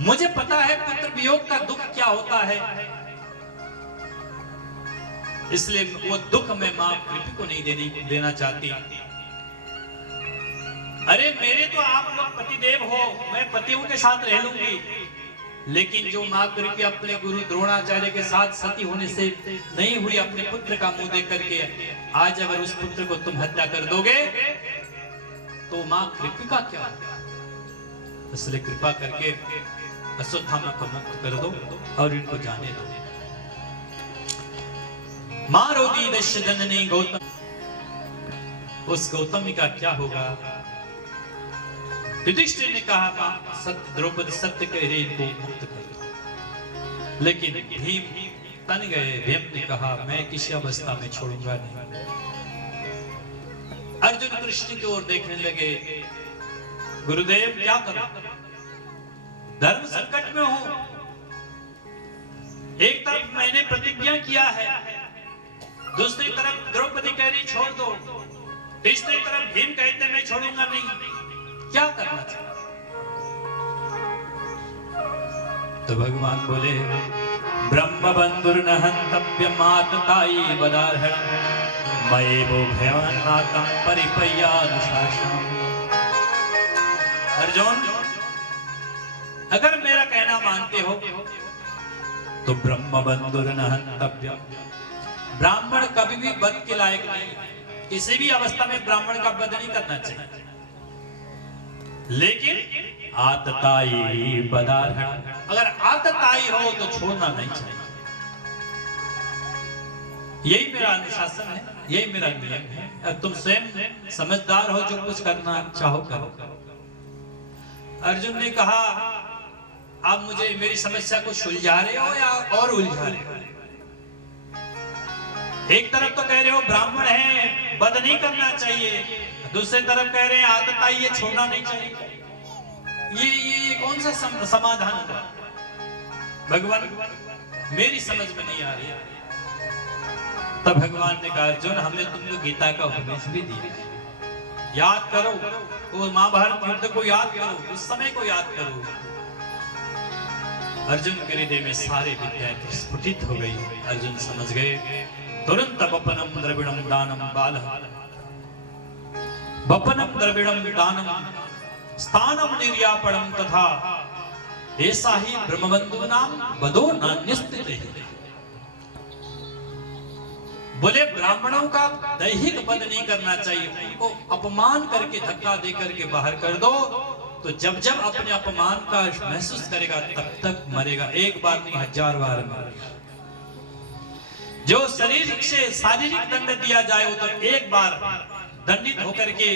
मुझे पता है पुत्र वियोग का दुख क्या होता है, इसलिए वो दुख मैं मां कृपी को नहीं देना चाहती। अरे मेरे तो आप लोग पतिदेव हो, मैं पतियों के साथ रह लूंगी, लेकिन जो मां कृपी अपने गुरु द्रोणाचार्य के साथ सती होने से नहीं हुई, अपने पुत्र का मुंह देख करके, आज अगर उस पुत्र को तुम हत्या कर दोगे तो मां कृपी का क्या? इसलिए कृपा करके अश्वत्थामा को मुक्त कर दो और इनको जाने दो। मां रोगी दश जननी गौतम, उस गौतमी का क्या होगा? युधिष्ठिर ने कहा मां सत्य, द्रौपदी सत्य कह रही, इनको मुक्त कर दो। लेकिन भीम तन गए। भीम ने कहा मैं किसी अवस्था में छोड़ूंगा नहीं। अर्जुन कृष्ण की ओर देखने लगे, गुरुदेव क्या करूं, धर्म संकट में हूं। एक तरफ मैंने प्रतिज्ञा किया है, दूसरी तरफ द्रौपदी कह रही छोड़ दो, तीसरी तरफ भीम कहते मैं छोड़ूंगा नहीं, क्या करना चाहिए? तो भगवान बोले ब्रह्म बंधुर्न हन्तव्यम् आततायी वदार्हणम् मयेवो भयवन्नाकं परिपय्यानुशासनम्। अर्जुन अगर मेरा कहना मानते हो तो ब्रह्म बंधुर्न हन्तव्यम्, ब्राह्मण कभी भी वध के लायक नहीं, किसी भी अवस्था में ब्राह्मण का वध नहीं करना चाहिए, लेकिन आततायी वदार्हणम्, अगर आततायी हो तो छोड़ना नहीं चाहिए। यही मेरा अनुशासन है, यही मेरा नियम है। अब तुम स्वयं समझदार हो, जो कुछ करना चाहो करो। अर्जुन ने कहा आप मुझे मेरी समस्या को सुलझा रहे हो या और उलझा रहे हो? एक तरफ तो कह रहे हो ब्राह्मण है वध नहीं करना चाहिए, दूसरी तरफ कह रहे हैं आतताई ये छोड़ना नहीं चाहिए। ये कौन सा समाधान हुआ? भगवान मेरी समझ में नहीं आ रही। तब भगवान ने कहा अर्जुन हमने तुमको गीता का उपदेश भी दिया, याद करो, वो महाभारत युद्ध को याद करो, उस समय को याद करो। अर्जुन के हृदय में सारे विद्याएं स्फुटित हो गई। अर्जुन समझ गए तुरंत बपनम द्रविणम दानम बालः, बपनम द्रविणम दानम स्थानम निर्यापणम तथा ऐसा ही ब्रह्मबंधूनाम वधो नान्यस्तिः। बोले ब्राह्मणों का दैहिक वध नहीं करना चाहिए, उनको अपमान करके धक्का दे करके बाहर कर दो, तो जब जब अपने अपमान का महसूस करेगा तब तक मरेगा, एक बार नहीं 1000 बार मरेगा। जो शरीर से शारीरिक दंड दिया जाए वो तो एक बार दंडित होकर के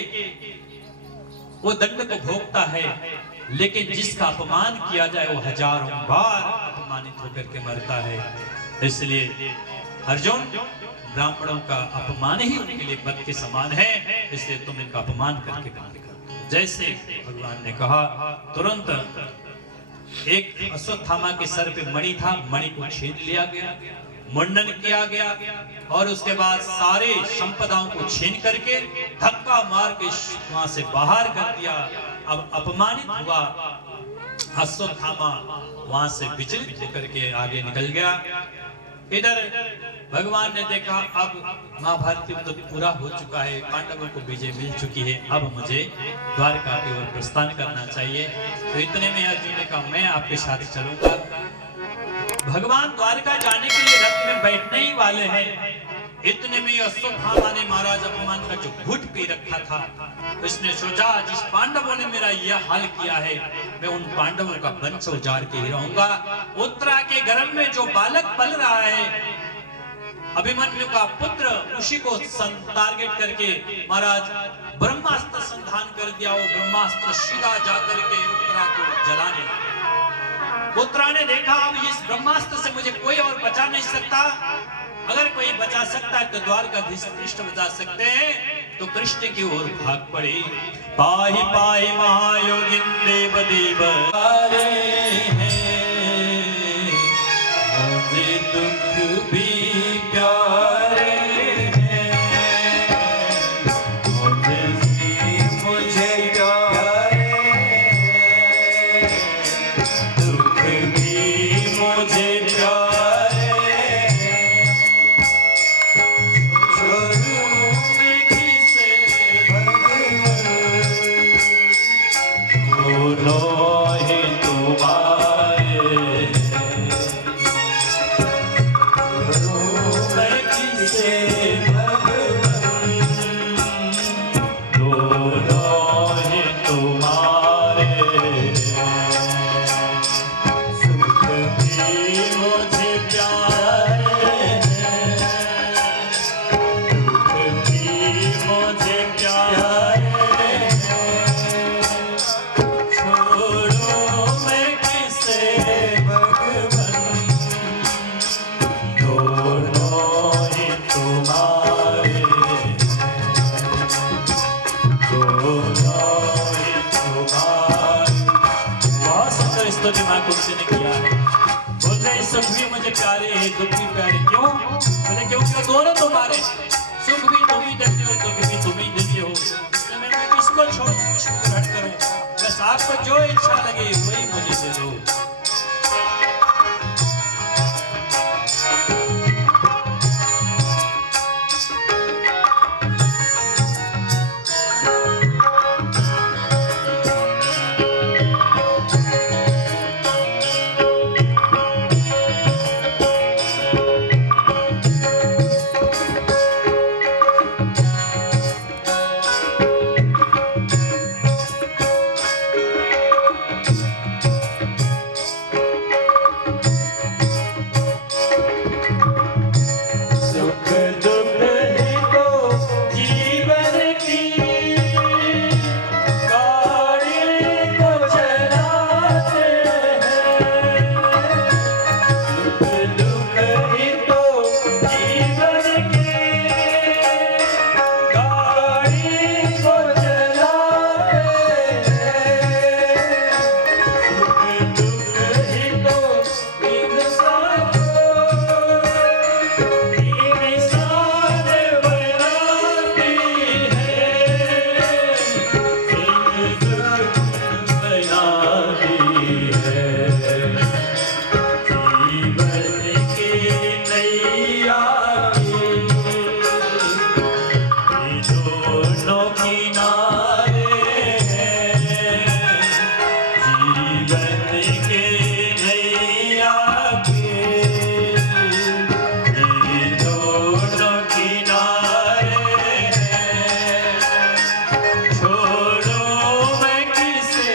वो दंड को भोगता है, लेकिन जिसका अपमान किया जाए वो 1000 बार अपमानित होकर के मरता है। इसलिए अर्जुन ब्राह्मणों का अपमान ही उनके लिए वध के समान है, इसलिए तुम इनका अपमान करके बंद करो। जैसे भगवान ने कहा तुरंत एक अश्वत्थामा के सर पे मणि था, मणि को छीन लिया गया, मुंडन किया गया और उसके बाद सारे संपदाओं को छीन करके धक्का मार के वहां से बाहर कर दिया। अब अपमानित हुआ अश्वत्थामा वहां से विचलित होकर के आगे निकल गया। इधर भगवान ने देखा अब महाभारत युद्ध पूरा हो चुका है, पांडवों को विजय मिल चुकी है, अब मुझे द्वारका की ओर प्रस्थान करना चाहिए। तो इतने में अर्जुन ने कहा मैं आपके साथ चलूंगा। भगवान द्वारका जाने के लिए रथ में बैठने ही वाले हैं, इतने में अश्वत्थामा ने महाराज अपमान का जो घुट पी रखा था, उसने सोचा जिस पांडवों ने मेरा यह हाल किया है मैं उन पांडवों का वंश उजाड़ के ही रहूंगा। उत्तरा के गर्भ में जो बालक पल रहा है अभिमन्यु का पुत्र, उसी को टारगेट करके महाराज ब्रह्मास्त्र संधान कर दिया। वो ब्रह्मास्त्र सीधा जाकर के उत्तरा को जलाने लगा। पुत्रा ने देखा अब इस ब्रह्मास्त्र से मुझे कोई और बचा नहीं सकता, अगर कोई बचा सकता है तो द्वारकाधीश कृष्ण बचा सकते हैं, तो कृष्ण की ओर भाग पड़े। पाहि पाहि महायोगिन देव देव हारे हैं, मुझे दुख भी प्यारे हैं, मुझे प्यारे दुख भी मुझे प्यारे, छोड़ू मैं किसे दोनों ही तुम्हारे, मैं किसे दोनों ही तुम्हारे, सुख भी मुझे प्यारे हैं, दुख भी मुझे प्यारे हैं, छोड़ो मैं किसे भगवन, दोनों ही तुम्हारे, दोनों ही तुम्हारे। बहुत सुंदर स्तुति मां तुलसी ने किया है। बोल रहे सुख भी मुझे प्यारे है, दुख भी प्यारे, क्यों बोले क्योंकि वो दोनों तुम्हारे, सुख भी तुम ही देते हो, दुख भी तुम ही देते हो, तो मैं किसको छोड़ूं, किसको ग्रहण करूं, बस आपको जो इच्छा लगे वही मुझे दे दो। सुख दुख ही तो जीवन की गाड़ी को चलाते हैं, सुख दुख ही तो जीवन की गाड़ी को चलाते हैं, सुख दुख ही तो इंसान इंसान बनाती है, सुख दुख बनाती है, जीवन के नैया के दोनों किनारे हैं, जीवन के नैया के दोनों किनारे हैं, छोड़ो मैं किसे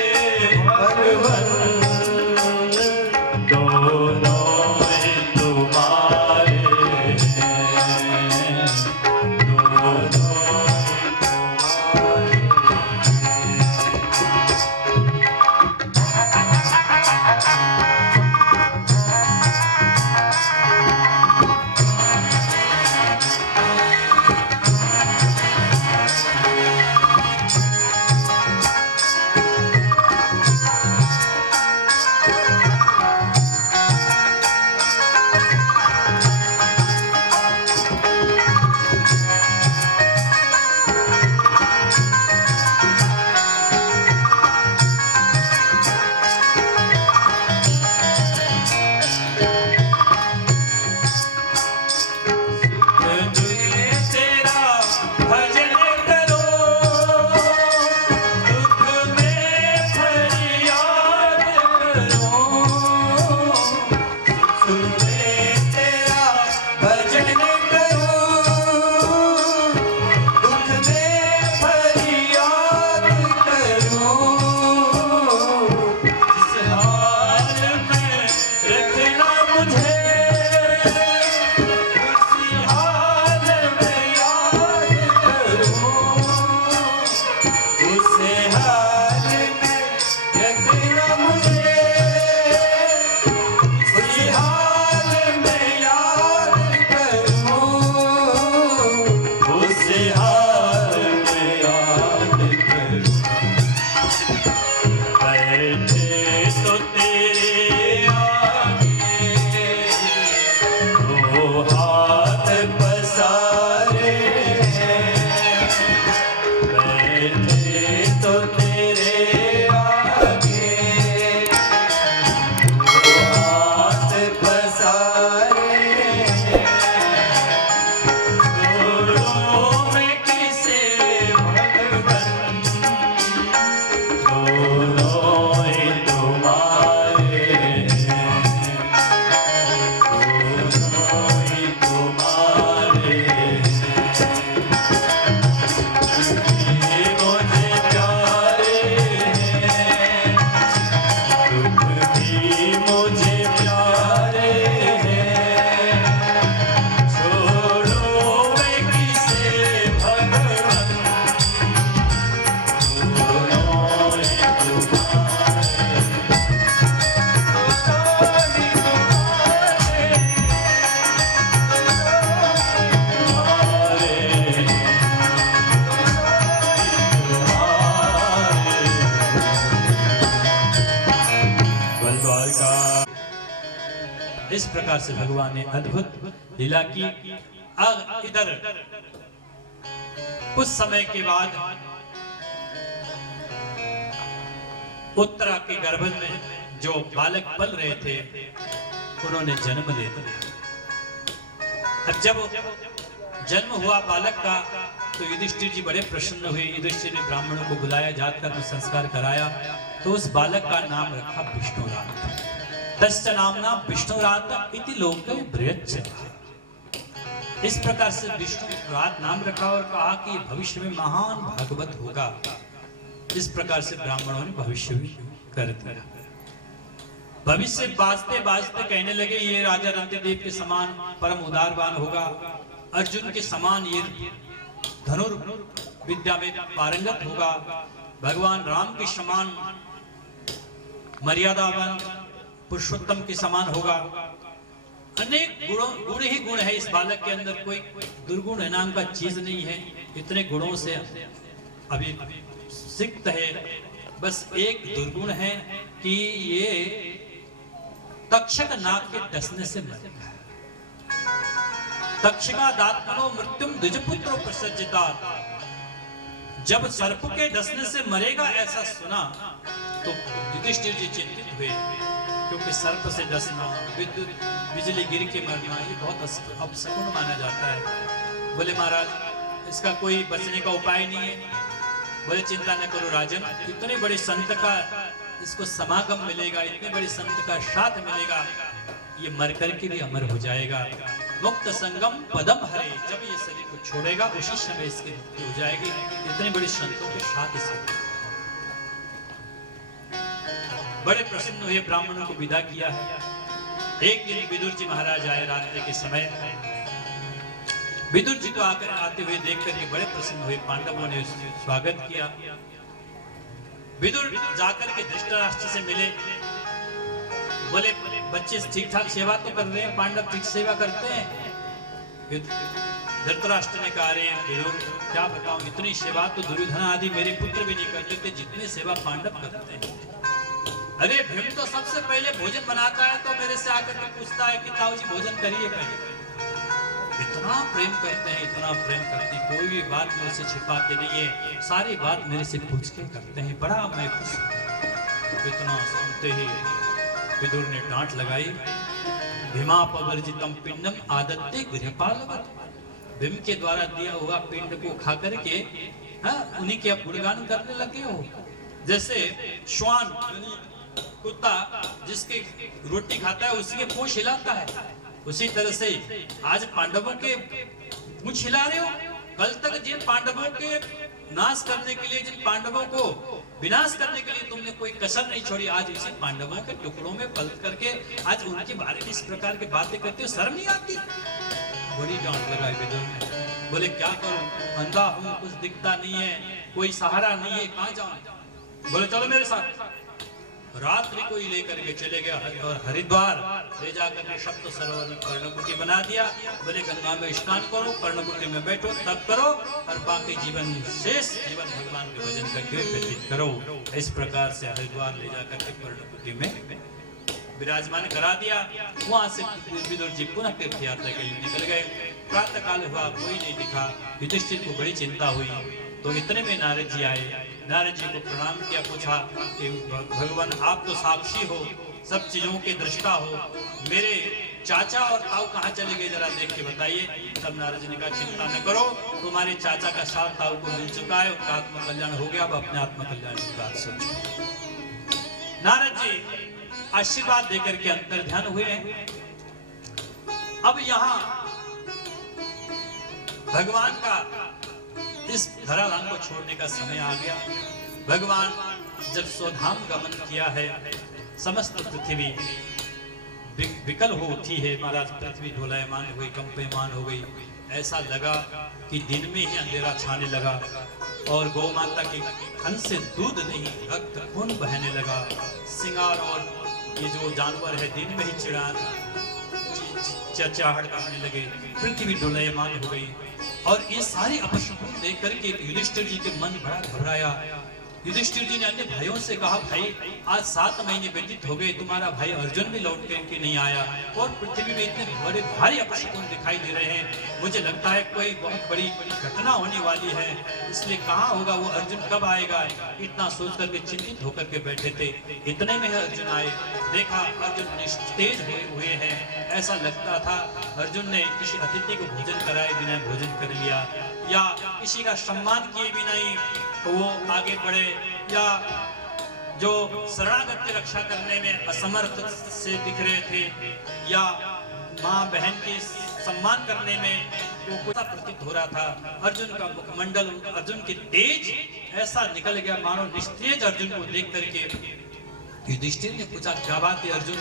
भगवन, दोनों ही तुम्हारे हैं, दोनों तेरा भजन करो, दुख में फरियाद करो, सुख में तेरा भजन करो, दुख में फरियाद करो, जिस हाल में रखना मुझे, उसी हाल में याद करो, उस हाल में रखना मुझे, इस प्रकार से भगवान ने अद्भुत लीला की। अब इधर कुछ समय के बाद उत्तरा के गर्भ में जो बालक पल रहे थे उन्होंने जन्म ले लिया। अब जब जन्म हुआ बालक का तो युधिष्ठिर जी बड़े प्रसन्न हुए। युधिष्ठिर ने ब्राह्मणों को बुलाया, जात का संस्कार कराया, तो उस बालक का नाम रखा विष्णुरात। तस्य नामना विष्णुरात इति लोके बृहच्च। इस प्रकार से विष्णुरात नाम रखा और कहा कि भविष्य में महान भागवत होगा। इस प्रकार से ब्राह्मणों ने भविष्य कर दिया। भविष्य बाजते बाजते कहने लगे ये राजा रंतिदेव के समान परम उदारवान होगा, अर्जुन के समान ये धनुर्विद्या में पारंगत होगा, भगवान राम के समान मर्यादावान पुरुषोत्तम के समान होगा। अनेक गुण ही गुण है इस बालक के अंदर, कोई दुर्गुण नाम का चीज नहीं है। इतने गुणों से अभी सिक्त है। बस एक दुर्गुण है कि ये तक्षक नाग के डसने से मर गया। तक्षका दात्मनो मृत्युम द्विजपुत्रो प्रसज्जिता। जब सर्प के डसने से मरेगा ऐसा सुना तो युधिष्ठिर जी चिंतित हुए, क्योंकि सर्प से डसना, विद्युत बिजली गिर के मरना ये बहुत अपशकुन माना जाता है। बोले महाराज इसका कोई बचने का उपाय नहीं है। बोले चिंता न करो राजन, इतने बड़े संत का इसको समागम मिलेगा, इतने बड़े संत का साथ मिलेगा, ये मर करके भी अमर हो जाएगा। मुक्त संगम पदम हरे, जब ये शरीर को छोड़ेगा उसी समय इसकी मुक्ति हो जाएगी। इतने बड़े संतों के साथ इसको बड़े प्रसन्न हुए, ब्राह्मणों को विदा किया है। एक दिन विदुर जी महाराज आए रात्रि के समय। विदुर जी को आकर आते हुए देख करके बड़े प्रसन्न हुए। पांडवों ने स्वागत किया। विदुर जाकर के धृतराष्ट्र से मिले। बोले बच्चे ठीक ठाक सेवा तो कर रहे हैं, पांडव ठीक सेवा करते हैं। धृतराष्ट्र ने कहा, रहे विदुर क्या बताऊं, इतनी सेवा तो दुर्योधन आदि मेरे पुत्र भी नहीं करते थे जितनी सेवा पांडव करते हैं। अरे भीम तो सबसे पहले भोजन बनाता है तो मेरे से आकर के पूछता है कि ताऊ जी भोजन करिए पहले। इतना प्रेम करते हैं, इतना प्रेम करते हैं, कोई भी बात मेरे से छिपाते नहीं है, सारी बात मेरे से पूछ के करते हैं। बड़ा मैं खुश हूं। इतना सुनते ही विदुर ने डांट लगाई। भीमापवर्जितम पिंडम आदत्ते गृहपालवत्। भीम के द्वारा दिया हुआ पिंड को खा करके उन्हीं के आप गुणगान करने लगे हो। जैसे श्वान कुत्ता जिसके रोटी खाता है उसके पूंछ हिलाता है, उसी तरह से आज पांडवों के पूंछ हिला रहे हो। कल तक जिन पांडवों के नाश करने के लिए, जिन पांडवों को विनाश करने के लिए तुमने कोई कसर नहीं छोड़ी, आज इसे पांडवों के टुकड़ों में पलट करके आज उनके बारे में इस प्रकार की बातें करते हो, शर्म नहीं आती? बड़ी डांट लगाई विदुर ने। बोले क्या करूं, अंधा हूं, कुछ दिखता नहीं है, कोई सहारा नहीं है, कहां जाऊं? बोले चलो मेरे साथ। रात्रि को ही लेकर के चले गए और हरिद्वार ले जाकर के सप्त सरोवर में पर्णकुटी बना दिया। बोले गंगा में स्नान करो, पर्णकुटी में बैठो, तप करो और बाकी जीवन शेष जीवन भगवान के भजन करके व्यतीत करो। इस प्रकार से हरिद्वार ले जाकर के पर्णकुटी में विराजमान करा दिया। वहां से विदुर जी पुनः तीर्थ यात्रा के लिए निकल गए। प्रातः काल हुआ, कोई नहीं दिखा। युधिष्ठिर को बड़ी चिंता हुई। तो इतने में नारद जी आए। नारद जी को प्रणाम किया, पूछा कि भगवान आप तो साक्षी हो, सब चीजों के दृष्टा हो, मेरे चाचा और ताऊ कहाँ चले गए जरा देख के बताइए। तब नारद जी ने कहा चिंता न करो, तुम्हारे चाचा का साथ ताऊ को मिल चुका है, उनका आत्मकल्याण हो गया, अब अपने आत्मकल्याण की बात सोचो। नारद जी आशीर्वाद देकर के अंतर ध्यान हुए हैं। अब यहाँ भगवान का इस धराधाम को छोड़ने का समय आ गया। भगवान जब स्वधाम गमन किया है, समस्त पृथ्वी विकल हो उठी है। महाराज पृथ्वी डोलायमान हो गई, कंपयमान हो गई। ऐसा लगा कि दिन में ही अंधेरा छाने लगा और गौ माता के थन से दूध नहीं, रक्त खून बहने लगा। सिंगार और ये जो जानवर है दिन में ही चिड़चिड़ाहट करने लगे। पृथ्वी डोलायमान हो गई और ये सारी अपशकुन देख करके युधिष्ठिर जी के मन बड़ा घबराया। युधिष्ठिर जी ने अन्य भाइयों से कहा, भाई आज 7 महीने व्यतीत हो गए, तुम्हारा भाई अर्जुन भी लौट के नहीं आया और पृथ्वी में इतने बड़े भारी अपशकुन दिखाई दे रहे हैं। मुझे लगता है कोई बहुत बड़ी घटना होने वाली है, इसलिए कहाँ होगा वो, अर्जुन कब आएगा, इतना सोच करके चिंतित होकर के बैठे थे। इतने में अर्जुन आए, देखा अर्जुन निस्तेज हुए हैं, ऐसा लगता था अर्जुन ने किसी अतिथि को भोजन कराए बिना भोजन कर लिया या किसी का सम्मान किए बिना ही तो वो आगे बढ़े, या जो शरणागत की रक्षा करने में असमर्थ से दिख रहे थे, या माँ बहन के सम्मान करने में वो कुछ प्रतीत हो रहा था। अर्जुन का मुखमंडल, अर्जुन की तेज ऐसा निकल गया मानो निस्तेज अर्जुन को देख करके युधिष्ठिर ने पूछा, क्या बात है अर्जुन,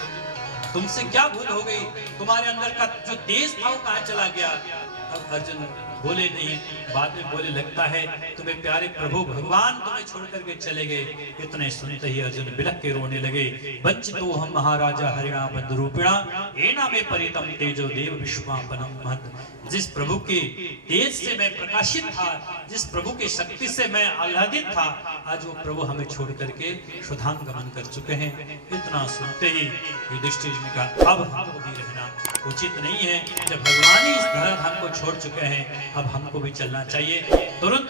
तुमसे क्या भूल हो गई, तुम्हारे अंदर का जो तेज था वो कहाँ चला गया। अब अर्जुन बोले नहीं, बाद में बोले, लगता है तुम्हें प्यारे प्रभु भगवान तुम्हें छोड़ करके चले गए। इतने सुनते ही अर्जुन बिलख के रोने लगे। वंचितो हम महाराजा हरिणा बंधुरूपिणा एना में परितम तेजो देव विश्वापनम महत्। जिस प्रभु के तेज से मैं प्रकाशित था, जिस प्रभु की शक्ति से मैं आह्लादित था, आज वो प्रभु हमें छोड़ करके सुधाम गमन कर चुके हैं। इतना सुनते ही युधिष्ठिर ने कहा, अब हमको भी रहना उचित नहीं है, जब भगवान ही इस धराधाम को छोड़ चुके हैं, अब हमको भी चलना चाहिए। तुरंत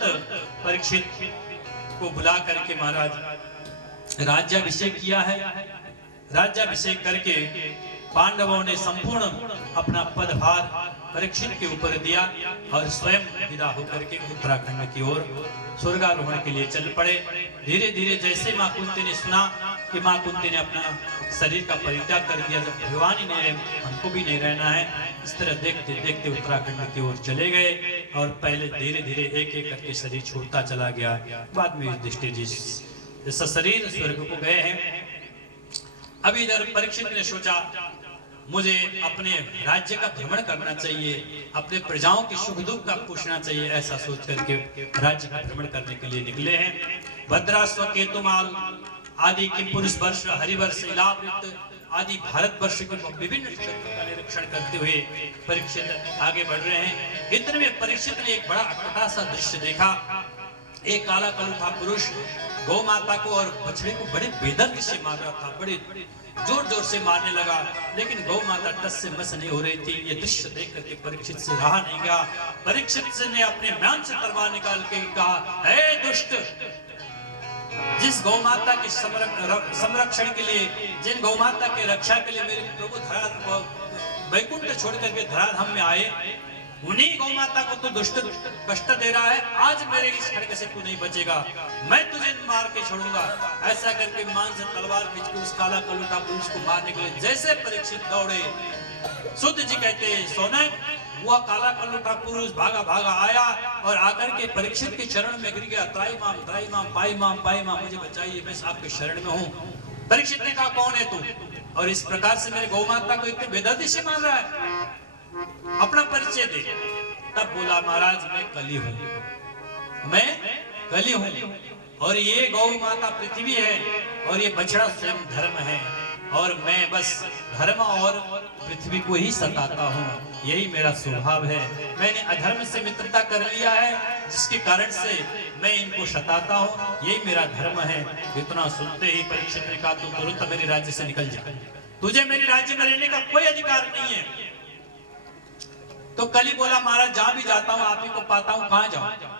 परीक्षित को बुला करके महाराज राज्याभिषेक किया है। राज्याभिषेक करके पांडवों ने संपूर्ण अपना पदभार परीक्षित के ऊपर दिया और स्वयं विदा होकर के उत्तराखंड की ओर स्वर्गारोहण के लिए चल पड़े। धीरे धीरे जैसे मां कुंती ने सुना कि मां कुंती ने अपना शरीर का परित्याग कर दिया, जब भगवान ही नहीं, हमको भी नहीं रहना है, इस तरह देखते देखते उत्तराखंड की ओर चले गए और पहले धीरे धीरे एक एक करके शरीर छूटता चला गया। बाद में युधिष्ठिर जी सशरीर स्वर्ग को गए हैं। अभी इधर परीक्षित ने सोचा, मुझे अपने राज्य का भ्रमण करना चाहिए, अपने प्रजाओं की सुख दुख का पूछना चाहिए, ऐसा सोच करके राज्य का भ्रमण करने के लिए निकले हैं। भद्रास्व केतुमाल आदि किम पुरुष वर्ष हरिवर्ष इलावृत आदि भारत वर्ष के विभिन्न क्षेत्रों का निरीक्षण करते हुए परीक्षित आगे बढ़ रहे हैं। इतने में परीक्षित ने एक बड़ा अटपटा सा दृश्य देखा। एक काला कलूठा पुरुष गौ माता को और बछड़े को बड़े बेदर्द से मार रहा था, बड़े जोर जोर से मारने लगा, लेकिन गौ माता टस से मस नहीं हो रही थी। ये दृश्य देख करके परीक्षित से रहा नहीं गया। परीक्षित ने अपने म्यान से तलवार निकाल के कहा, हे दुष्ट, जिस गौ माता के संरक्षण के लिए, जिन गौ माता के रक्षा के लिए मेरे प्रभु वैकुंठ छोड़ करके धराधाम में आए, उन्हीं गौ माता को तो दुष्ट कष्ट दे रहा है। आज मेरे इस खड़ग से तू नहीं बचेगा, मैं तुझे मार के छोड़ूंगा। ऐसा करके मान से तलवार खींच के उस काला कलूटा पुरुष को मारने के लिए जैसे परीक्षित दौड़े, सुध जी कहते हैं सोनक, वह काला कलूटा पुरुष भागा भागा आया और आकर के परीक्षित के चरण में गिर गया। त्राई माम पाई माम, मुझे बचाइए, मैं आपके शरण में हूँ। परीक्षित ने कहा, कौन है तू, और इस प्रकार से मेरे गौ माता को इतने बेदर्दी से मार रहा है, अपना परिचय दे। तब बोला, महाराज मैं कली हूँ, मैं कली हूँ, और ये गौ माता पृथ्वी है और ये बछड़ा स्वयं धर्म है, और मैं बस धर्म और पृथ्वी को ही सताता हूँ, यही मेरा स्वभाव है। मैंने अधर्म से मित्रता कर लिया है, जिसके कारण से मैं इनको सताता हूँ, यही मेरा धर्म है। इतना सुनते ही परीक्षित ने कहा, तू तुरंत मेरे राज्य से निकल जा, तुझे मेरे राज्य में रहने का कोई अधिकार नहीं है। तो कली बोला, महाराज जहां भी जाता हूं आप ही को पाता हूं, कहां जाऊं?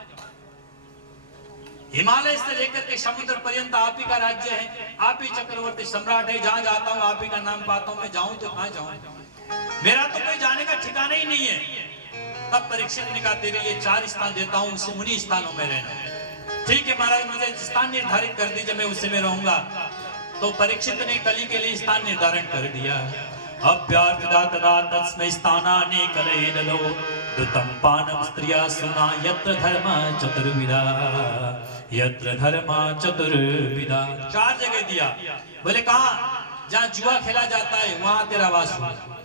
हिमालय से लेकर के समुद्र पर्यंत आप ही का राज्य है, आप ही चक्रवर्ती सम्राट है, जहां जाता हूं आप ही का नाम पाता हूं, मैं जाऊं तो कहां जाऊं? मेरा तो कोई जाने का ठिकाना ही नहीं है। तब परीक्षित ने कहा, तेरे लिए 4 स्थान देता हूं, उन्हीं स्थानों में रहना। ठीक है महाराज, मुझे स्थान निर्धारित कर दीजिए, मैं उसी में रहूंगा। तो परीक्षित ने कली के लिए स्थान निर्धारण कर दिया। अभ्यार्थिता तदा तस्मै स्थानानि कलयेदलो दुतं पानं स्त्रिया सुना यत्र धर्म चतुर्विधा, यत्र धर्म चतुर्विधा। 4 जगह दिया। बोले कहा, जहाँ जुआ खेला जाता है वहां तेरा वास होगा,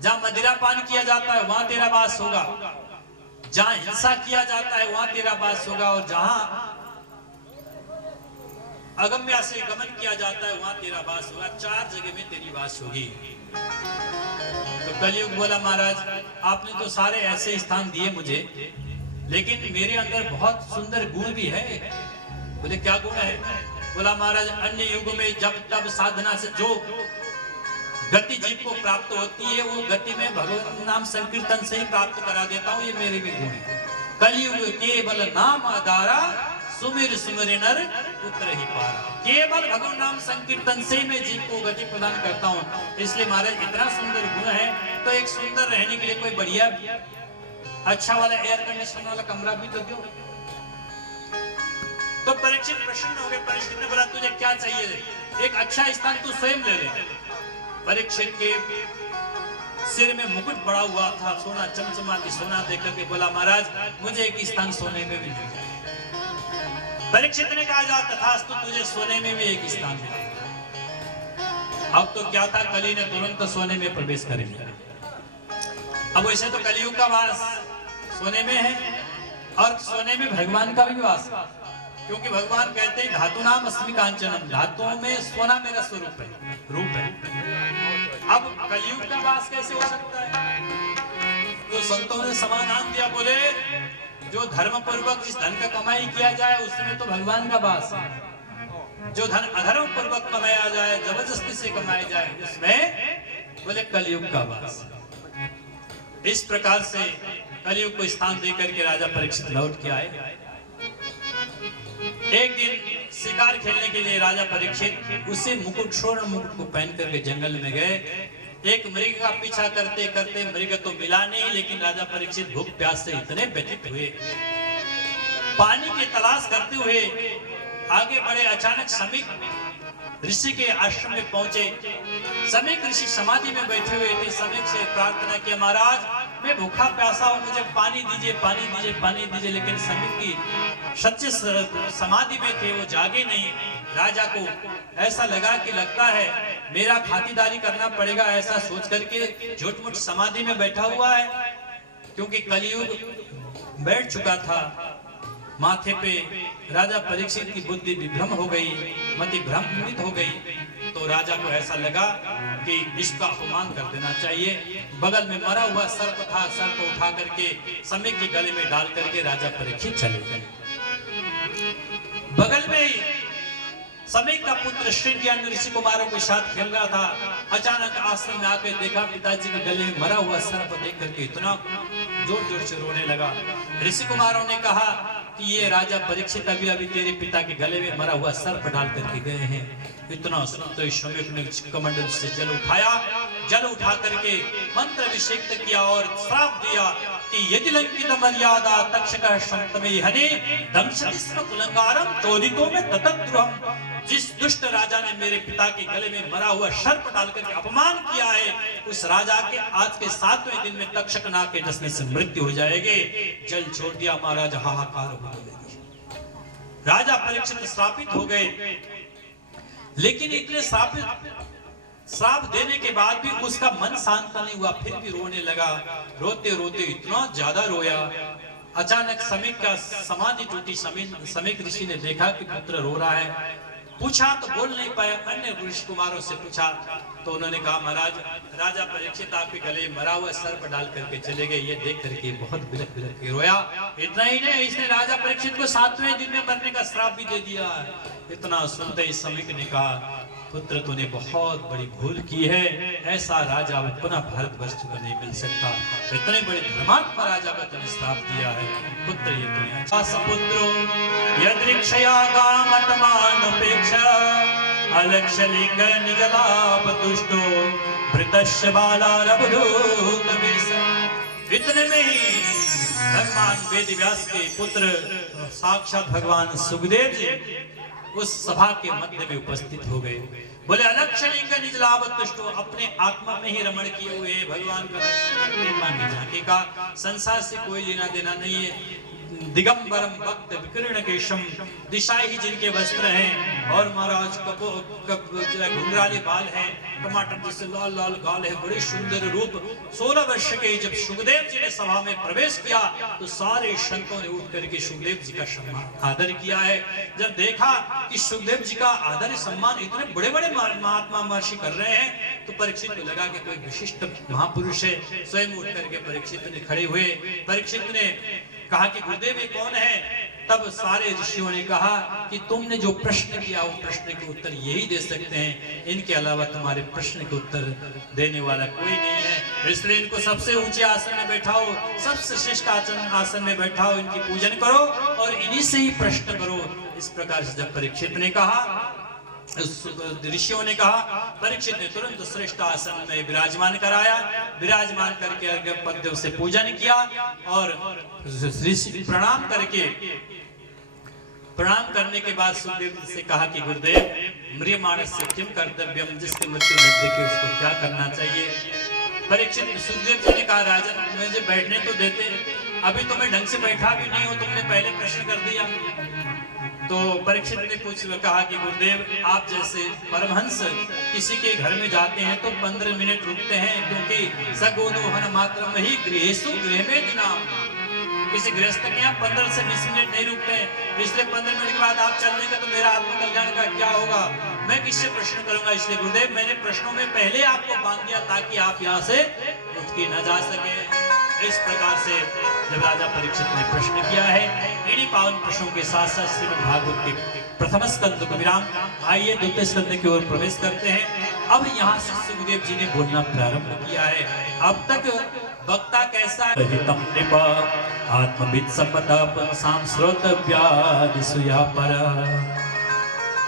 जहाँ मदिरा पान किया जाता है वहां तेरा वास होगा, जहाँ हिंसा किया जाता है वहां तेरा वास होगा, और जहाँ अगम्या से गमन किया जाता है वहां तेरा वास होगा। 4 जगह में तेरी वास होगी। तो कलयुग बोला, महाराज आपने तो सारे ऐसे स्थान दिए मुझे, लेकिन मेरे अंदर बहुत सुंदर गुण भी है, बोले क्या गुण है? बोला महाराज अन्य युग में जब तब साधना से जो गति जीव को प्राप्त होती है वो गति में भगवान नाम संकीर्तन से ही प्राप्त करा देता हूँ, ये मेरे भी गुण है। कलयुग केवल नाम आधारा सुमिर सुमिर नर पुत्र ही पारा। केवल भगवान नाम संकीर्तन से मैं जीव को गति प्रदान करता हूँ। इसलिए महाराज इतना सुंदर गुण है तो एक सुंदर रहने के लिए कोई बढ़िया अच्छा वाला एयर कंडीशन वाला कमरा भी तो दो। तो परीक्षित प्रसन्न हो गए। परीक्षित ने बोला तुझे क्या चाहिए? एक अच्छा स्थान तू स्वयं ले ले। परीक्षित के सिर में मुकुट पड़ा हुआ था, सोना चमचमाती सोना देखकर के बोला महाराज मुझे एक स्थान सोने में भी मिल जाए। परीक्षित ने कहा जा तथास्तु, तुझे सोने में भी एक स्थान मिला। अब तो क्या था, कली ने तुरंत सोने में प्रवेश कर लिया। अब वैसे तो कलियुग का वास सोने में है और सोने में भगवान का भी वास, क्योंकि भगवान कहते हैं धातु नाम अस्मि कांचनम, धातुओं में सोना मेरा स्वरूप है, रूप है। अब कलियुग का वास कैसे हो सकता है? तो संतों ने समाधान दिया, बोले जो धर्म पूर्वक जिस धन का कमाई किया जाए उसमें तो भगवान का वास है। जो धन अधर्म पूर्वक कमाया जाए, जबरदस्ती से कमाया जाए, उसमें बोले कलियुग का वास। इस प्रकार से कलियुग को स्थान देकर के राजा परीक्षित लौट के आए। एक दिन शिकार खेलने के लिए राजा परीक्षित उसी मुकुट स्वर्ण मुकुट को पहन करके जंगल में गए। एक मृग का पीछा करते करते मृग तो मिला नहीं, लेकिन राजा परीक्षित भूख प्यास से इतने व्यथित हुए, पानी की तलाश करते हुए आगे बढ़े। अचानक समीक ऋषि के आश्रम में पहुंचे। समीक ऋषि समाधि में बैठे हुए थे। समीक से प्रार्थना किया, महाराज मैं भूखा प्यासा हूं, मुझे पानी दीजिए, पानी दीजिए, पानी दीजिए। लेकिन समीक की सच्चे समाधि में थे, वो जागे नहीं। राजा को ऐसा लगा कि लगता है मेरा खातिरदारी करना पड़ेगा, ऐसा सोच करके झूठ-मूठ समाधि में बैठा हुआ है, क्योंकि कलियुग बैठ चुका था। माथे पे राजा परीक्षित की बुद्धि विभ्रम हो गई, मति भ्रमित हो गई। तो राजा को ऐसा लगा कि इसका अपमान कर देना चाहिए। बगल में मरा हुआ सर्प था, सर्प को उठा करके समीक के गले में डाल करके राजा परीक्षित चले गए। बगल में ही समीक का पुत्र श्रृंगियान ऋषि कुमारों के साथ खेल रहा था। अचानक आश्रम में आकर देखा पिताजी के गले में मरा हुआ सर्प देख करके इतना जोर जोर से रोने लगा। ऋषि कुमारों ने कहा कि ये राजा परीक्षित अभी अभी तेरे पिता के गले में मरा हुआ सर्प डाल करके गए हैं। इतना सुनते समीक ने कमंडल से जल उठाया, जल उठा करके मंत्र अभिषेक किया और श्राप दिया कि यदि लंकित मर्यादा तक्षकः शंतमे हने दंशति स्म कुलंगारम चोदितो में ततद्रुहम्। जिस दुष्ट राजा ने मेरे पिता के गले में मरा हुआ सर्प डालकर के अपमान किया है, उस राजा के आज के 7वें दिन में तक्षक नाग के डसने से मृत्यु हो जाएगी। जल छोड़ दिया, महाराज हाहाकार हो गए। राजा परीक्षित श्रापित हो गए। लेकिन इतने श्राप देने के बाद भी उसका मन शांत नहीं हुआ, फिर भी रोने लगा। रोते रोते इतना ज्यादा रोया, अचानक समीक का समाधि टूटी। समीक ऋषि ने देखा कि पुत्र रो रहा है, पूछा तो बोल नहीं पाया। अन्य ऋषि कुमारों से पूछा तो उन्होंने कहा, महाराज राजा परीक्षित आपके गले में मरा हुआ सर्प डाल करके चले गए। ये देख करके बहुत बिलख बिलख के रोया। इतना ही नहीं, इसने राजा परीक्षित को 7वें दिन में मरने का श्राप भी दे दिया। इतना सुनते ही समीक ने कहा, पुत्र तूने बहुत बड़ी भूल की है, ऐसा राजा पुनः भारतवर्ष को नहीं मिल सकता। इतने बड़े धर्मात्मा राजा का तूने श्राप दिया है। पुत्र ये तूने सपुत्रो यदृक्षया गामतमानुपेक्षा अलक्ष्य लिंग निजलाप तुष्टो भृतस्य बालारबधूत वेश। इतने में ही भगवान वेद व्यास के पुत्र साक्षात भगवान सुखदेव जी उस सभा के मध्य में उपस्थित हो गए। बोले अलक्ष्य लिंग निजलाप तुष्टो, अपने आत्मा में ही रमण किए हुए भगवान का दर्शन करने का संसार से कोई लेना देना नहीं है। दिगंबरम भक्त विकीर्ण केशम, दिशाएं ही जिनके वस्त्र हैं और महाराज घुंघराले बाल हैं, टमाटर जैसे लाल लाल गाल है, बड़े सुंदर रूप। 16 वर्ष के जब सुखदेव जी ने सभा में प्रवेश किया तो सारे संतों ने उठ करके सुखदेव जी का सम्मान आदर किया है। जब देखा कि सुखदेव जी का आदर सम्मान इतने बड़े बड़े महात्मा महर्षि कर रहे हैं तो परीक्षित को लगा कि कोई विशिष्ट महापुरुष है। स्वयं उठ करके परीक्षित ने खड़े हुए। परीक्षित ने कहा कि गुरुदेव ये कौन है? तब सारे ऋषियों ने कहा कि तुमने जो प्रश्न किया वो प्रश्न के उत्तर यही दे सकते हैं, इनके अलावा तुम्हारे प्रश्न के उत्तर देने वाला कोई नहीं है। इसलिए इनको सबसे ऊंचे आसन में बैठाओ, सबसे श्रेष्ठ आसन में बैठाओ, इनकी पूजन करो और इन्हीं से ही प्रश्न करो। इस प्रकार से जब परीक्षित ने कहा, ऋषियों ने कहा, परीक्षित ने तुरंत श्रेष्ठ आसन में विराजमान कराया। विराजमान करके अर्घ्य पद्म से पूजन किया और प्रणाम करने के बाद सुखदेव से कहा कि गुरुदेव म्रियमाणस्य से किम कर्तव्यम, जिसकी मृत्यु नजदीक है उसको क्या करना चाहिए? परीक्षित सुखदेव जी ने कहा, राजन मुझे बैठने तो देते, अभी तो मैं ढंग से बैठा भी नहीं हूं, तुमने पहले प्रश्न कर दिया। तो परीक्षित ने कहा कि गुरुदेव आप जैसे परमहंस किसी के घर में जाते हैं तो 15 मिनट रुकते हैं, क्योंकि सगुणोहन मात्रम ही गृहेषु गृह में दिना, किसी गृहस्थ के यहाँ 15 से 20 मिनट नहीं रुकते हैं। इसलिए 15 मिनट के बाद आप चलने का तो मेरा आत्मकल्याण का क्या होगा? मैं किससे प्रश्न करूंगा? इसलिए गुरुदेव मैंने प्रश्नों में पहले आपको बांध दिया ताकि आप यहाँ से उठ के न जा सके। इस प्रकार से जब राजा परीक्षित ने प्रश्न किया है, इन्हीं पावन प्रश्नों के साथ साथ श्रीमद् भागवत के प्रथम स्कंद को विराम, आइए द्वितीय स्कंद की ओर प्रवेश करते हैं। अब यहाँ से सुखदेव जी ने बोलना प्रारंभ किया है। अब तक वक्ता कैसा है? हितम नृप आत्मविद संपदा साम श्रोतव्यादिसुया पर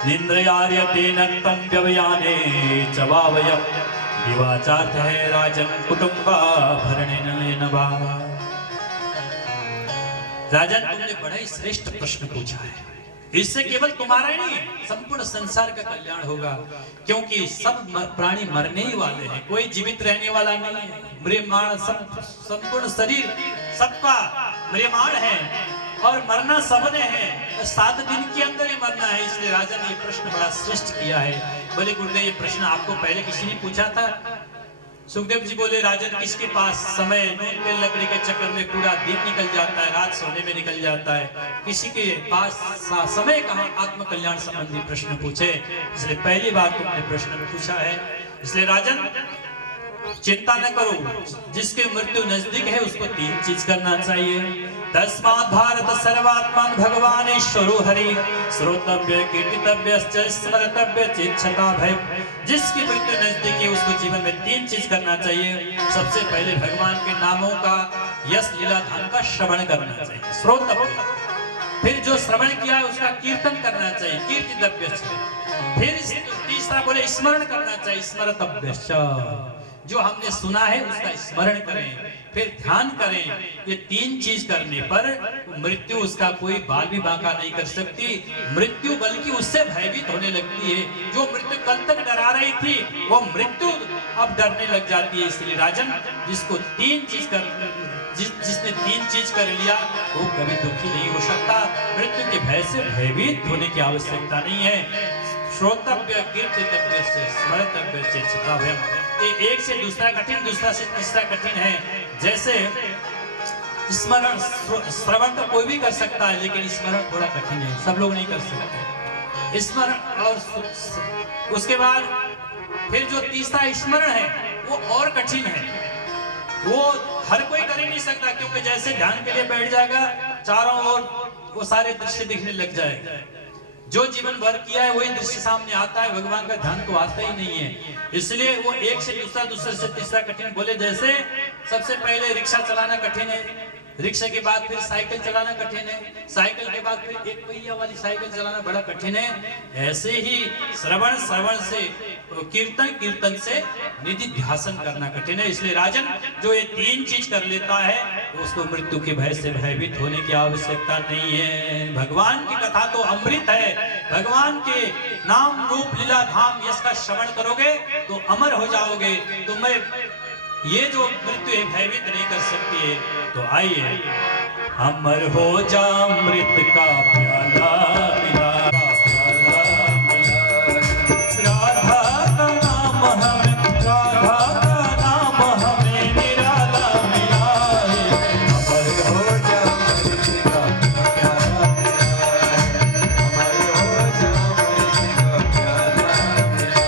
निंद्रयार्यते नक्तम व्यवयाने चवावयम दिवाचार्थ है राजन कुटुंबा भरणेन वा। राजन तुमने बड़ा ही श्रेष्ठ प्रश्न पूछा है, इससे केवल तुम्हारा ही नहीं संपूर्ण संसार का कल्याण होगा, क्योंकि सब प्राणी मरने ही वाले हैं, कोई जीवित रहने वाला नहीं है। म्रियमाण संपूर्ण शरीर सबका म्रियमाण है और मरना सबने है, 7 दिन के अंदर ही मरना है। इसलिए राजा ने ये प्रश्न बड़ा श्रेष्ठ किया है। बोले गुरुदेव ये प्रश्न आपको पहले किसी ने पूछा था? सुखदेव जी बोले राजन किसके पास समय, नून तेल लकड़ी के चक्कर में पूरा दिन निकल जाता है, रात सोने में निकल जाता है, किसी के पास समय कहाँ आत्म कल्याण संबंधी प्रश्न पूछे? इसलिए पहली बार तुमने प्रश्न पूछा है। इसलिए राजन चिंता न करो, जिसके मृत्यु नजदीक है उसको 3 चीज करना चाहिए। तस्मात् भारत सर्वात्मन भगवान ईश्वरो हरि श्रोतव्य कीर्तितव्य स्मर्तव्य चिच्छता भय। जिसकी मृत्यु नजदीक है उसको जीवन में 3 चीज करना चाहिए। सबसे पहले भगवान के नामों का, यश लीला धाम का श्रवण करना चाहिए, श्रोतव्य। फिर जो श्रवण किया है उसका कीर्तन करना चाहिए, कीर्तितव्य। फिर तीसरा बोले स्मरण करना चाहिए, स्मरतव्य। जो हमने सुना है उसका स्मरण करें, फिर ध्यान करें। ये 3 चीज करने पर मृत्यु उसका कोई बाल भी बांका नहीं कर सकती। मृत्यु बल्कि उससे भयभीत होने लगती है। जो मृत्यु कल तक डरा रही थी वो मृत्यु अब डरने लग जाती है। इसलिए राजन जिसको 3 चीज जिसने 3 चीज कर लिया वो कभी दुखी नहीं हो सकता। मृत्यु के भय से भयभीत होने की आवश्यकता नहीं है। श्रोतव्य कीर्तितव्य स्मर्तव्य चिच्छता भय। एक से दूसरा कठिन, दूसरा से तीसरा कठिन है। जैसे स्मरण, श्रवण तो कोई भी कर सकता है, लेकिन स्मरण थोड़ा कठिन है, सब लोग नहीं कर सकते स्मरण। और उसके बाद फिर जो तीसरा स्मरण है वो और कठिन है, वो हर कोई कर ही नहीं सकता, क्योंकि जैसे ध्यान के लिए बैठ जाएगा चारों ओर वो सारे दृश्य दिखने लग जाएगा। जो जीवन भर किया है वही दृश्य सामने आता है, भगवान का ध्यान तो आता ही नहीं है। इसलिए वो एक से दूसरा, दूसरे से तीसरा कठिन। बोले जैसे सबसे पहले रिक्शा चलाना कठिन है, रिक्शा के बाद फिर साइकिल चलाना कठिन है, साइकिल के बाद फिर 1 पहिया वाली साइकिल चलाना बड़ा कठिन है। ऐसे ही श्रवण से कीर्तन, कीर्तन से निधि ध्यासन करना कठिन है। इसलिए राजन जो ये 3 चीज कर लेता है उसको मृत्यु के भय से भयभीत होने की आवश्यकता नहीं है। भगवान की कथा तो अमृत है। भगवान के नाम रूप लीला धाम यश का श्रवण करोगे तो अमर हो जाओगे। तुम्हें ये जो मृत्यु है भयभीत नहीं कर सकती है। तो आइए अमर हो जा अमृत का प्याला मिला, राधा का नाम हमें, राधा का नाम हमें निराला मिला है। अमर हो जा अमृत का प्याला मिला, अमर हो जा अमृत का प्याला मिला।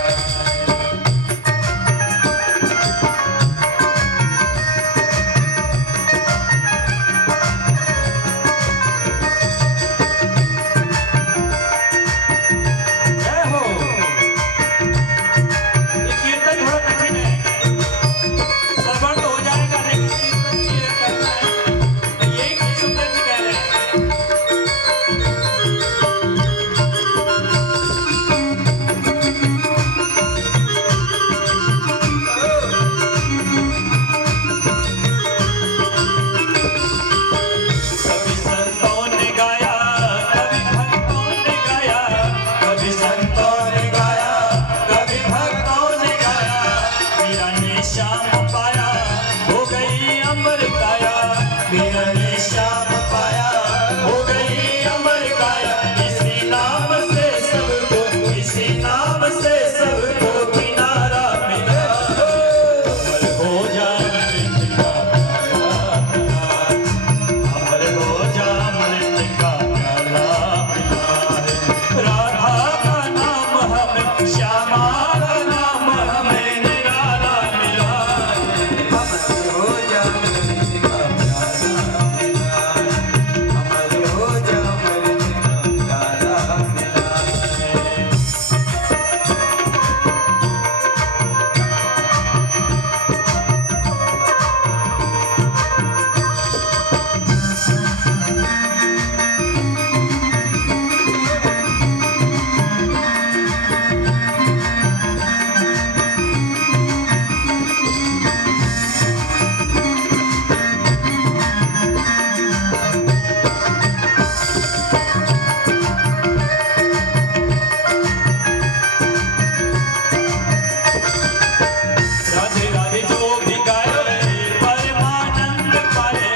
मीरा ने श्याम पाया हो गई अमर काया, मीरा ने श्याम पाया हो गई अमर काया। इसी नाम से सबको, इसी नाम से सबको किनारा मिला। अमर हो जा अमृत का प्याला, अमर हो जा अमृत का प्याला मिला है। राधा का नाम हमें, श्यामा का नाम हमें निराला मिला है। अमर हो जा अमृत का प्याला मिला है, अमर हो जा अमृत का प्याला मिला है। राधे राधे जो भी गाए परमानंद पाए,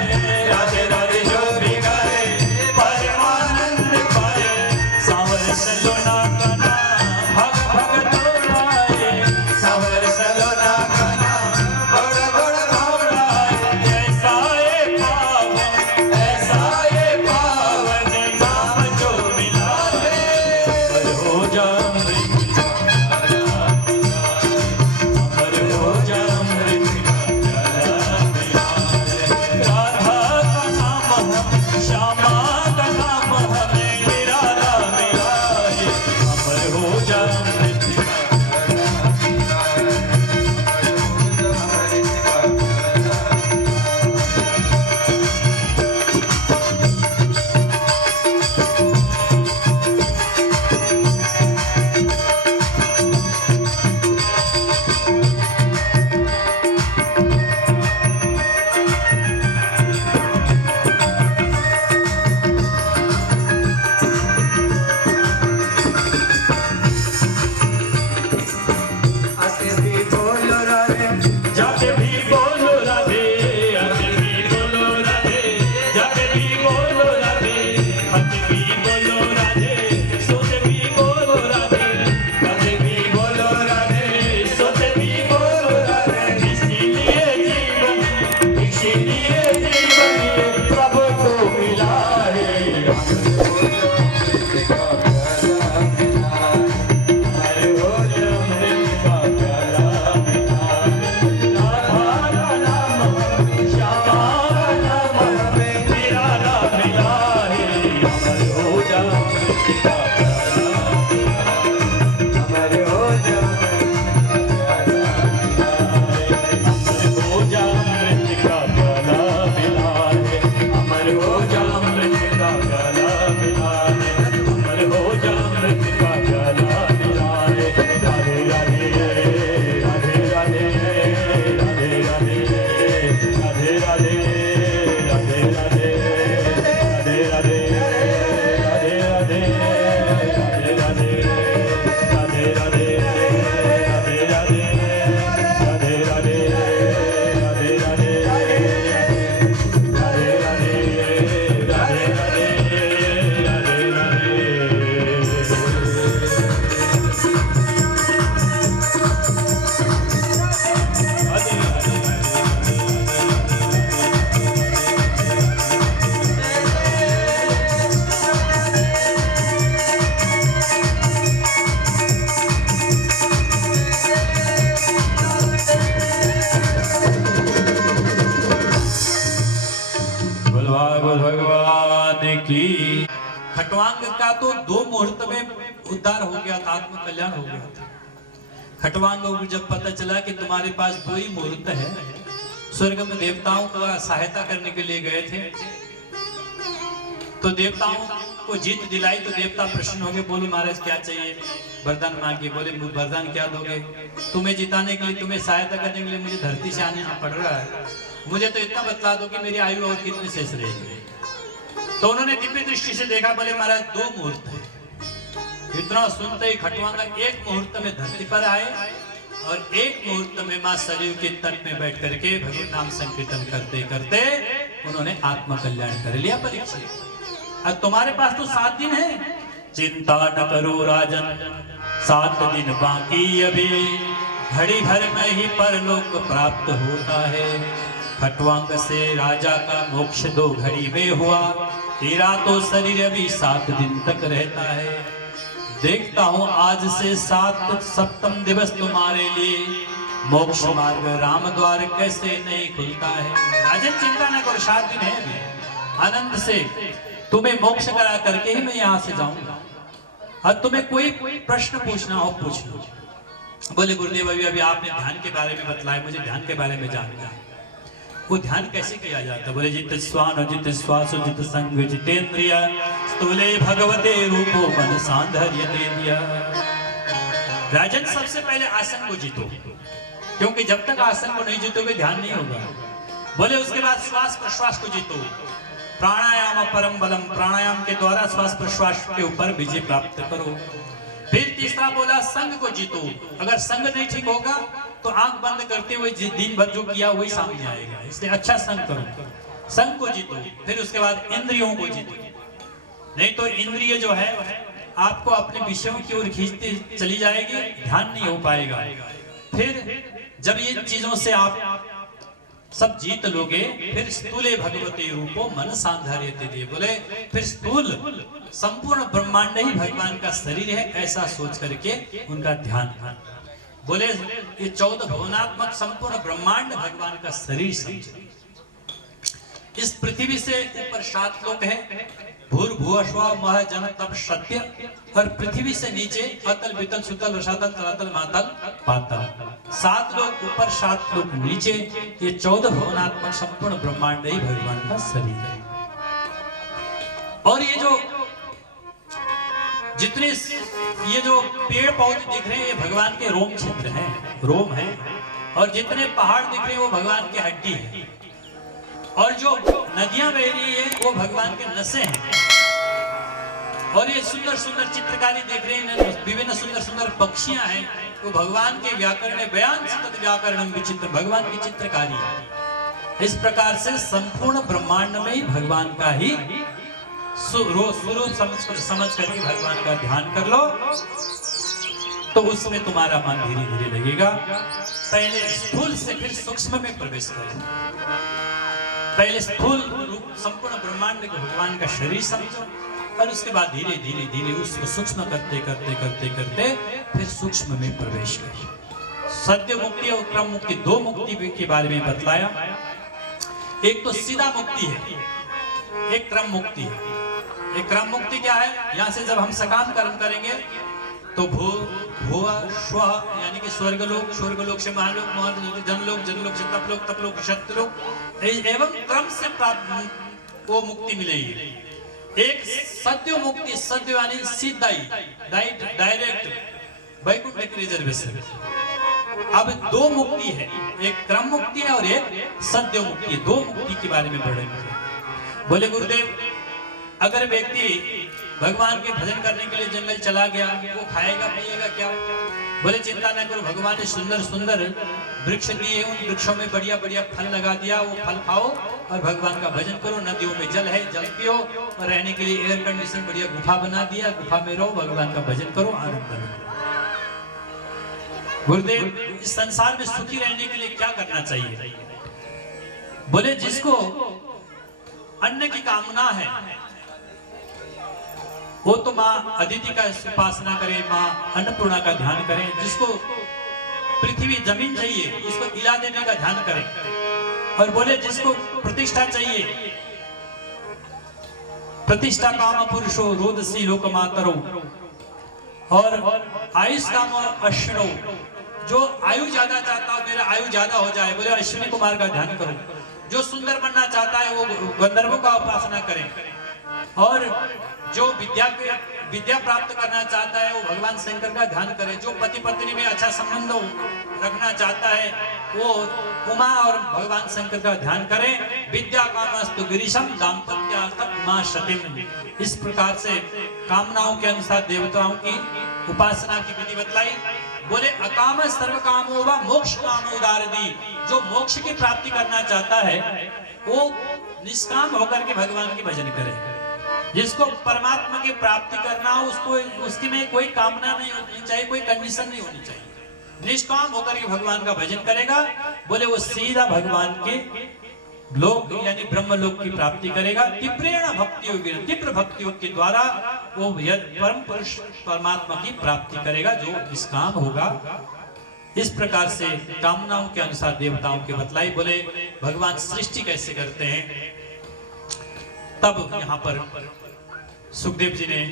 राधे राधे जो भी गाए परमानंद पाए। सांवर सलोना कना भग भग दौड़ाए, सांवर सलोना कना भग भग दौड़ाए। ऐसा ये पावन, ऐसा ये पावन नाम जो मिला है। अमर हो जा अमृत का प्याला, अमर हो जा अमृत का प्याला मिला है। राधा का नाम हम, श्यामा का नाम हमें निराला मिला है। अमर हो जा अमृत का आते भी बोलो राधे, जाके भी बोलो राधे, आते भी बोलो राधे, जाके भी बोलो राधे। आते भी बोलो राधे, सोते भी बोलो राधे, आते भी बोलो राधे, सोते भी बोलो राधे। इसीलिए जीवन, इसीलिए जीवन ये प्रभु को मिला है। अमर हो जा अमृत का प्याला मिला है। राधा का नाम हमें, श्यामा का नाम हमें निराला मिला है। अमर हो जा अमृत का प्याला, अमर हो जा अमर हो जा अमृत का प्याला मिला है। अमर हो जा अमृत का प्याला मिला है। अमर हो जा अमृत का प्याला मिला है। राधे राधे राधे राधे राधे राधे राधे राधे राधे राधे राधे राधे राधे राधे राधे राधे राधे भगवान की। खटवांग का तो 2 मुहूर्त में उद्धार हो गया था, आत्म कल्याण हो गया था। खटवांग को जब पता चला कि तुम्हारे पास 2 ही मुहूर्त है, स्वर्ग में देवताओं का सहायता करने के लिए गए थे, तो देवताओं को जीत दिलाई। तो देवता प्रश्न हो गए, बोलो महाराज क्या चाहिए? वरदान मांगे। बोले वरदान क्या दोगे? तुम्हें जिताने के लिए, तुम्हें सहायता करने के लिए मुझे धरती से आना पड़ रहा है, मुझे तो इतना बतला दो कि मेरी आयु और कितनी शेष रहेगी। तो उन्होंने दिव्य दृष्टि से देखा, बोले महाराज 2 मुहूर्त है। इतना सुनते ही खटवांगा 1 मुहूर्त में धरती पर आए और एक मुहूर्त में मां सरयू के तट में बैठ करके भगवान नाम संकीर्तन करते करते उन्होंने आत्म कल्याण कर लिया परीक्षित। अब तुम्हारे पास तो 7 दिन है, चिंता न करो राजन, 7 दिन बाकी अभी, घड़ी भर में ही परलोक प्राप्त होता है। खटवांग से राजा का मोक्ष 2 घड़ी में हुआ, तेरा तो शरीर अभी 7 दिन तक रहता है। देखता हूं आज से 7 दिवस तुम्हारे लिए मोक्ष मार्ग राम द्वार कैसे नहीं खुलता है। राजन चिंता न करो, 7 दिन है अभी, आनंद से तुम्हें मोक्ष करा करके ही मैं यहाँ से जाऊंगा। और तुम्हें कोई प्रश्न पूछना हो पूछ लो। बोले गुरुदेव अभी आपने ध्यान के बारे में बतलाया, मुझे ध्यान के बारे में जानना है। वो ध्यान कैसे किया जाता है? बोले जित स्वान जित श्वास जित संग जितेंद्रिय स्थूले भगवते रूपो मन सांधर्य तेंद्रिय। राजन सबसे पहले आसन को जीतो, क्योंकि जब तक आसन को नहीं जीतोगे ध्यान नहीं होगा। बोले उसके बाद श्वास प्रश्वास को जीतो, प्राणायाम परम बलम, प्राणायाम के द्वारा श्वास प्रश्वास के ऊपर विजय प्राप्त करो। फिर तीसरा बोला संग को जीतो, अगर संग नहीं ठीक होगा तो आंख बंद करते हुए दिन भर जो किया वही सामने आएगा, इसलिए अच्छा संग करो, संग को जीतो। फिर उसके बाद इंद्रियों को जीतो, नहीं तो इंद्रिय जो है आपको अपने विषयों की ओर खींचती चली जाएगी, ध्यान नहीं हो पाएगा। फिर जब ये चीजों से आप सब जीत लोगे, फिर स्थूले भगवते रूपो मन सांधार्यते दिए। बोले फिर स्थूल संपूर्ण ब्रह्मांड ही भगवान का शरीर है, ऐसा सोच करके उनका ध्यान। बोले ये 14 भुवनात्मक संपूर्ण ब्रह्मांड भगवान का शरीर समझो। इस पृथ्वी से ऊपर 7 लोक है, भूर्भुवस्व मह जन तप सत्य, और पृथ्वी से नीचे अतल वितल सुतल रसातल तलातल मातल पातल। 7 लोक ऊपर 7 लोक नीचे, ये 14 भुवनात्मक संपूर्ण ब्रह्मांड ही भगवान का शरीर है। और ये जो जितने ये जो पेड़ पौधे दिख रहे हैं ये भगवान के रोम क्षेत्र हैं, रोम है। और जितने पहाड़ दिख रहे हैं वो भगवान के हड्डी है। और जो नदियां बह रही है वो भगवान के नसें हैं। और ये सुंदर सुंदर चित्रकारी देख रहे हैं, विभिन्न सुंदर सुंदर पक्षियां हैं, वो भगवान के व्याकरण बयान से व्याकरण विचित्र, भगवान की चित्रकारी है। इस प्रकार से संपूर्ण ब्रह्मांड में ही भगवान का ही स्वरूप समझ करके भगवान का ध्यान कर लो, तो उसमें तुम्हारा मन धीरे धीरे लगेगा। पहले स्थूल से फिर सूक्ष्म में प्रवेश करो। पहले स्थूल रूप संपूर्ण ब्रह्मांड को भगवान का शरीर समझो, और उसके बाद धीरे धीरे धीरे उसको सूक्ष्म करते करते करते करते फिर सूक्ष्म में प्रवेश करो। सत्य मुक्ति और क्रम मुक्ति, 2 मुक्ति के बारे में बतलाया। एक तो सीधा मुक्ति है, एक क्रम मुक्ति है। एक क्रम मुक्ति क्या है? यहाँ से जब हम सकाम कर्म करेंगे तो भुव स्व यानी कि स्वर्गलोक से महालोक, जनलोक से तपलोक सत्यलोक, एवं क्रम से प्राप्त वो मुक्ति मिलेगी। एक सत्य मुक्ति, सत्य यानी सीधाई, डायरेक्ट वैकुंठ की रिजर्वेशन। अब 2 मुक्ति है, एक क्रम मुक्ति है और एक सत्य मुक्ति है। 2 मुक्ति के बारे में पढ़ेंगे। बोले गुरुदेव अगर व्यक्ति भगवान के भजन करने के लिए जंगल चला गया, वो खाएगा पिएगा क्या? बोले चिंता न करो, भगवान ने सुंदर सुंदर वृक्ष दिए, उन वृक्षों में बढ़िया बढ़िया फल लगा दिया, वो फल खाओ और भगवान का भजन करो। नदियों में जल है, जल पियो, और रहने के लिए एयर कंडीशन बढ़िया गुफा बना दिया, गुफा में रहो, भगवान का भजन करो, आनंद लो। गुरुदेव इस संसार में सुखी रहने के लिए क्या करना चाहिए? बोले जिसको अन्न की कामना है वो तो माँ अदिति का उपासना करे, माँ अन्नपूर्णा का ध्यान करें। जिसको पृथ्वी जमीन चाहिए उसको इला देने का ध्यान करें। और बोले जिसको प्रतिष्ठा चाहिए, प्रतिष्ठा काम पुरुषो रोदसी लोक मातरो, और आयुष काम अश्विनो, जो आयु ज्यादा चाहता हो, मेरा आयु ज्यादा हो जाए, बोले अश्विनी कुमार का ध्यान करो। जो सुंदर बनना चाहता है वो गंधर्वों का उपासना करे। और जो विद्या प्राप्त करना चाहता है वो भगवान शंकर का ध्यान करे। जो पति पत्नी में अच्छा संबंध रखना चाहता है वो उमा और भगवान शंकर का ध्यान करे। विद्या कामस्तु गिरीशम दाम्पत्यार्थम उमा सतीम। इस प्रकार से कामनाओं के अनुसार देवताओं की उपासना की विधि बतलाई। बोले अकाम सर्व कामो वा मोक्ष कामो उदारदी, जो मोक्ष की प्राप्ति करना चाहता है वो निष्काम होकर के भगवान की भजन करे। जिसको परमात्मा की प्राप्ति करना हो उसको उसकी में कोई कामना नहीं होनी चाहिए, कोई कंडीशन नहीं होनी चाहिए, निष्काम होकर के भगवान का भजन करेगा। बोले वो सीधा भगवान के लोक यानी ब्रह्म लोक की प्राप्ति करेगा। तीव्रेण भक्ति योगी, तीव्र भक्ति योग के द्वारा वो परम पुरुष परमात्मा की प्राप्ति करेगा जो निष्काम होगा। इस प्रकार से कामनाओं के अनुसार देवताओं के बतलाई। बोले भगवान सृष्टि कैसे करते हैं, तब यहाँ पर सुखदेव जी ने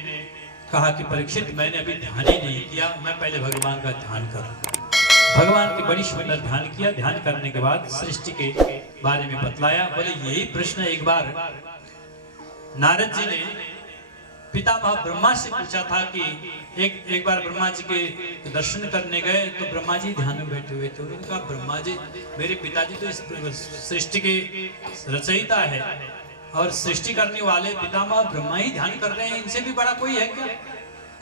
कहा कि परीक्षित मैंने अभी ध्यान ही नहीं किया, मैं पहले भगवान का ध्यान करूं। भगवान की बड़ी सुंदर ध्यान किया। ध्यान करने के बाद सृष्टि के बारे में बतलाया। बोले यही प्रश्न एक बार नारद जी ने पितामह ब्रह्मा से पूछा था कि एक बार ब्रह्मा जी के दर्शन करने गए तो ब्रह्मा जी ध्यान में बैठे हुए थे। उन्होंने कहा ब्रह्मा जी मेरे पिताजी तो इस सृष्टि के रचयिता है और सृष्टि करने वाले पितामह ब्रह्मा ही ध्यान कर रहे हैं, इनसे भी बड़ा कोई है क्या?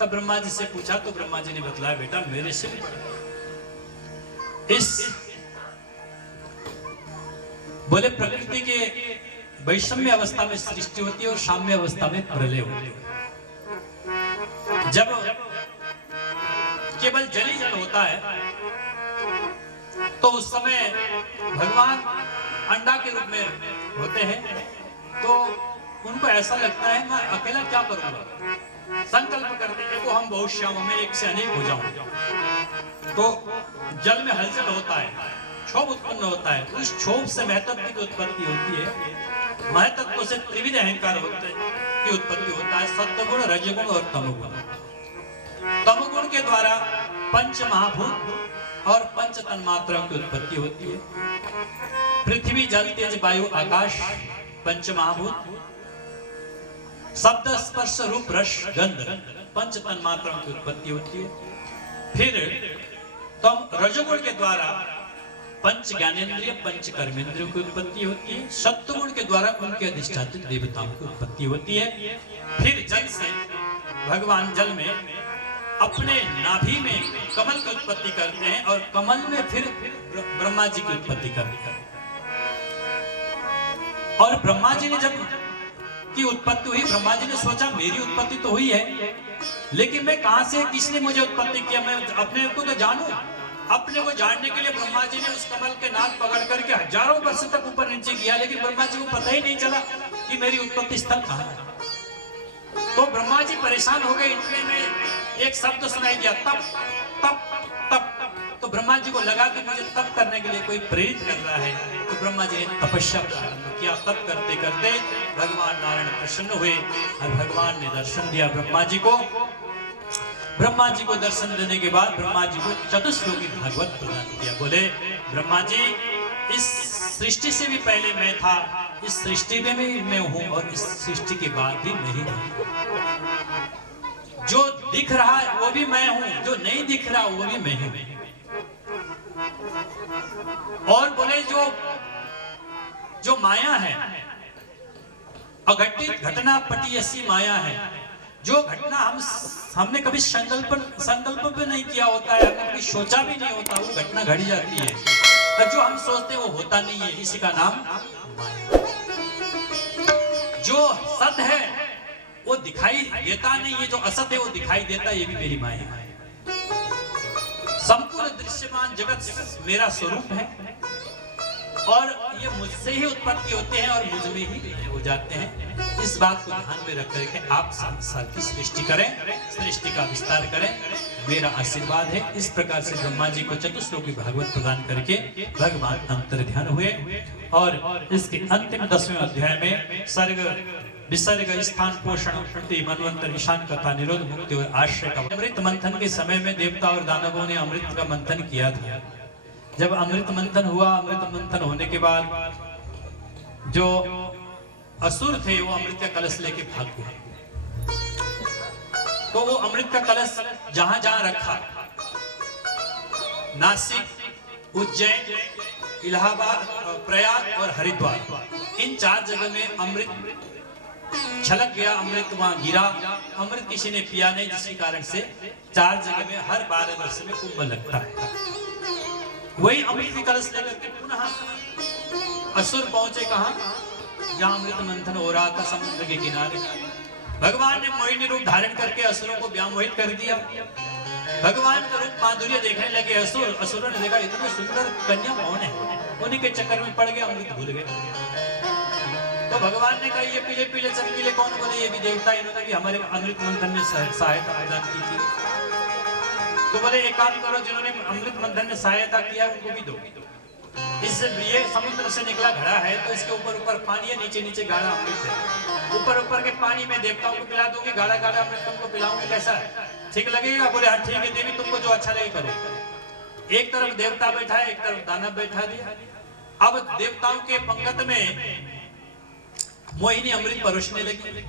तब ब्रह्मा जी से पूछा तो ब्रह्मा जी ने बतलाया बेटा मेरे से भी बड़ा। इस बोले प्रकृति के वैषम्य अवस्था में सृष्टि होती है और साम्य अवस्था में प्रलय होती है। जब केवल जल ही जल होता है तो उस समय भगवान अंडा के रूप में होते हैं, तो उनको ऐसा लगता है मैं अकेला क्या करूंगा, संकल्प करते हैं तो हम बहुत श्याम में एक से अनेक हो जाऊं। तो जल में हलचल होता है, क्षोभ उत्पन्न होता है, उस क्षोभ से महतत्व की उत्पत्ति होती है। महतत्व से त्रिविध अहंकार होते की उत्पत्ति होता है, सत्वगुण, रजगुण और तमोगुण। तमोगुण के द्वारा पंच महाभूत और पंच तन्मात्राओं की उत्पत्ति होती है। पृथ्वी, जल, तेज, वायु, आकाश पंच महाभूत, शब्द, स्पर्श, रूप, रस, गंध पंच तन्मात्राओं की उत्पत्ति होती है। फिर रजोगुण के द्वारा पंच ज्ञानेंद्रिय, पंच कर्मेंद्रियों की उत्पत्ति होती है। सत्वगुण के द्वारा उनके अधिष्ठात्र देवताओं की उत्पत्ति होती है। फिर जल से भगवान जल में अपने नाभि में कमल की उत्पत्ति करते हैं और कमल में फिर ब्रह्मा जी की उत्पत्ति करते हैं। और ब्रह्मा जी ने जब की उत्पत्ति हुई, ब्रह्मा जी ने सोचा मेरी उत्पत्ति तो हुई है, लेकिन मैं कहां से, किसने मुझे उत्पत्ति किया, मैं अपने को तो जानूं। अपने को जानने के लिए ब्रह्मा जी ने उस कमल के नाथ पकड़ करके हजारों वर्ष तक ऊपर नीचे किया, लेकिन ब्रह्मा जी को पता ही नहीं चला कि मेरी उत्पत्ति स्थल कहां है। तो ब्रह्मा जी परेशान हो गए। इतने में एक शब्द सुनाई दिया, तप तप तप। तो ब्रह्मा जी को लगा कि मुझे तप करने के लिए कोई प्रेरित कर रहा है। तो ब्रह्मा जी ने तपस्या प्रारंभ किया। तप करते करते भगवान नारायण प्रसन्न हुए और भगवान ने दर्शन दिया ब्रह्मा जी को। ब्रह्मा जी को दर्शन देने के बाद ब्रह्मा जी को चतुश्लोकी भागवत प्रदान किया। बोले ब्रह्मा जी इस सृष्टि से भी पहले मैं था, इस सृष्टि में भी मैं हूं और इस सृष्टि के बाद भी नहीं हूं। जो दिख रहा है वो भी मैं हूं, जो नहीं दिख रहा वो भी मैं हूं। और बोले जो माया है, अघटित घटना पटी ऐसी माया है, जो घटना हमने कभी संकल्प भी नहीं किया होता है, हमने कभी सोचा भी नहीं होता, वो घटना घड़ी जाती है। और जो हम सोचते हैं वो होता नहीं है, इसी का नाम माया। जो सत है वो दिखाई देता नहीं है, जो असत है वो दिखाई देता है, ये भी मेरी माया है। संपूर्ण दृश्यमान जगत मेरा स्वरूप है और ये मुझसे ही उत्पत्ति होते हैं और मुझ में ही हो जाते हैं। इस बात को ध्यान में रख करके आप संसार की सृष्टि करें, सृष्टि का विस्तार करें, मेरा आशीर्वाद है। इस प्रकार से ब्रह्मा जी को चतुश्लोकी भागवत प्रदान करके भगवान अंतर ध्यान हुए। और इसके अंतिम 10वें अध्याय में सर्ग, विसर्ग, स्थान, पोषण, प्रति, मनवंतर, ईशान कथा, निरोध, मुक्ति और आश्रय का अमृत मंथन के समय में देवता और दानवों ने अमृत का मंथन किया था। जब अमृत मंथन हुआ, अमृत मंथन होने के बाद जो असुर थे वो अमृत का कलश लेके भाग गए। तो वो अमृत का कलश जहां जहां रखा, नासिक, उज्जैन, इलाहाबाद, प्रयाग और हरिद्वार, इन 4 जगह में अमृत छलक गया, अमृत वहां गिरा अमृत किसी ने पिया नहीं, जिसके कारण से 4 जगह में हर 12 वर्ष में कुंभ लगता है। वही अमृत की कलश लेकर के पुनः असुर पहुंचे कहां, जहां अमृत मंथन हो रहा था समुद्र के किनारे। भगवान ने मोहिनी रूप धारण करके असुरों को व्यामोहित कर दिया। भगवान का रूप माधुर्य देखने लगे असुरों ने देखा इतनी सुंदर कन्या कौन है, उन्हीं के चक्कर में पड़ गए, अमृत भूल गए। तो भगवान ने कहा ये पीले पीले चमकीले कौन बोले, ये भी देवता, इन्होंने भी हमारे अमृत मंथन में सहायता प्रदान की थी। तो बोले एक काम करो, जिन्होंने अमृत मंथन में सहायता किया उनको भी दो। इससे ये समुद्र से निकला घड़ा है, तो इसके ऊपर ऊपर पानी है, नीचे नीचे गाढ़ा अमृत है। ऊपर ऊपर के पानी में देवताओं को पिला दोगे, गाढ़ा गाढ़ा अमृत तुमको पिलाऊंगे, कैसा ठीक लगेगा? बोले हाँ ठीक है देवी, तुमको जो अच्छा लगे करो। एक तरफ देवता बैठा है, एक तरफ दानव बैठा दिया। अब देवताओं के पंगत में मोहिनी अमृत परोसने लगी।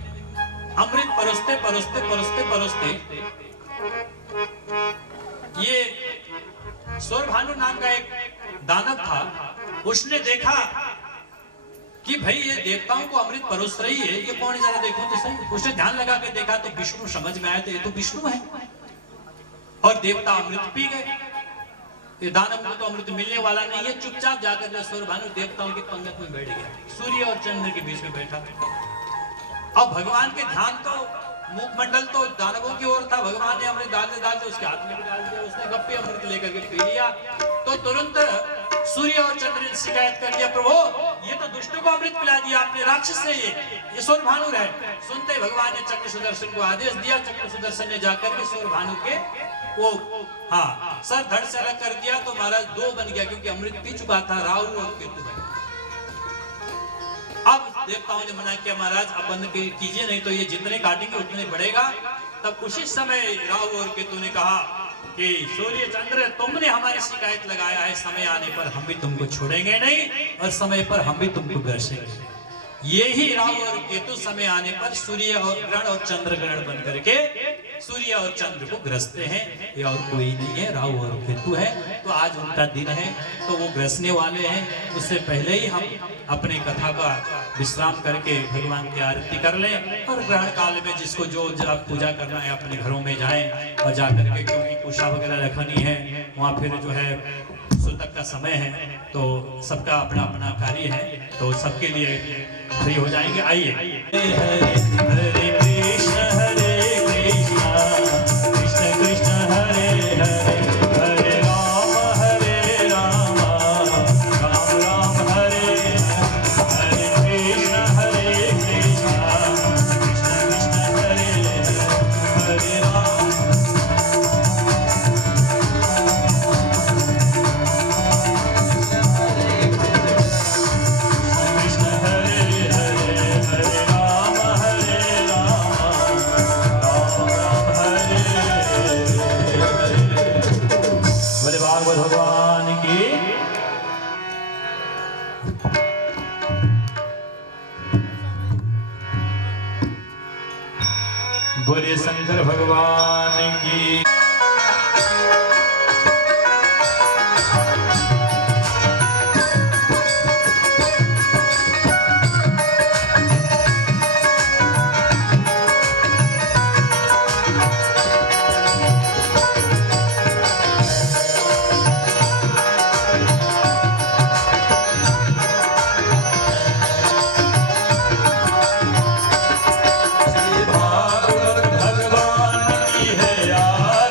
अमृत परोसते परोसते परोसते परोसते ये सौरभानु नाम का एक दानव था, उसने देखा कि भाई ये देवताओं को अमृत परोस रही है, ये कौन है जरा देखो तो सही। उसने ध्यान लगा के देखा तो विष्णु समझ में आया, तो ये तो विष्णु है। और देवता अमृत पी गए। ये दानव को तो अमृत मिलने वाला नहीं है, चुपचाप जाकर सौरभानु देवताओं के पंगत में बैठ गया, सूर्य और चंद्र के बीच में बैठा। अब भगवान के ध्यान तो मुखमंडल तो दानवों की ओर था। भगवान ने अमृत डालते डालते उसके हाथ में भी डाल दिया, उसने गप्पे अमृत लेकर के पी लिया। तो तुरंत सूर्य और चंद्र ने शिकायत कर दिया, प्रभु ये तो दुष्टों को अमृत पिला दिया आपने, राक्षस है ये सौरभानु है। सुनते भगवान ने चक्र सुदर्शन को आदेश दिया। चक्र सुदर्शन ने जाकर के सौरभानु के वो सर धड़ से अलग कर दिया। तो महाराज 2 बन गया, क्योंकि अमृत पी चुका था, राहु और केतु है। अब देवताओं ने मना किया, महाराज अब बंद कीजिए, नहीं तो ये जितने काटेंगे उतने बढ़ेगा। तब उसी समय राहु और केतु ने कहा कि सूर्य चंद्र तुमने हमारी शिकायत लगाया है, समय आने पर हम भी तुमको छोड़ेंगे नहीं, और समय पर हम भी तुमको ग्रसेंगे। यही राहु और केतु समय आने पर सूर्य और ग्रहण और चंद्र ग्रहण बन करके सूर्य और चंद्र को ग्रसते हैं। ये और कोई नहीं है, राहु और केतु है। तो आज उनका दिन है, तो वो ग्रसने वाले हैं। उससे पहले ही हम अपने कथा का विश्राम करके भगवान की आरती कर लें, और ग्रहण काल में जिसको जो पूजा करना है अपने घरों में जाएं, और जाकर के क्योंकि कुशा वगैरह रखनी है वहाँ, फिर जो है सुतक का समय है, तो सबका अपना अपना कार्य है, तो सबके लिए फ्री हो जाएंगे। आइए। हरे हरे कृष्ण कृष्ण कृष्ण हरे हरे, हरे राम राम राम हरे हरे, हरे कृष्ण कृष्ण कृष्ण हरे हरे राम। भगवान की बोले, शंकर भगवान की। भगवान की है यार।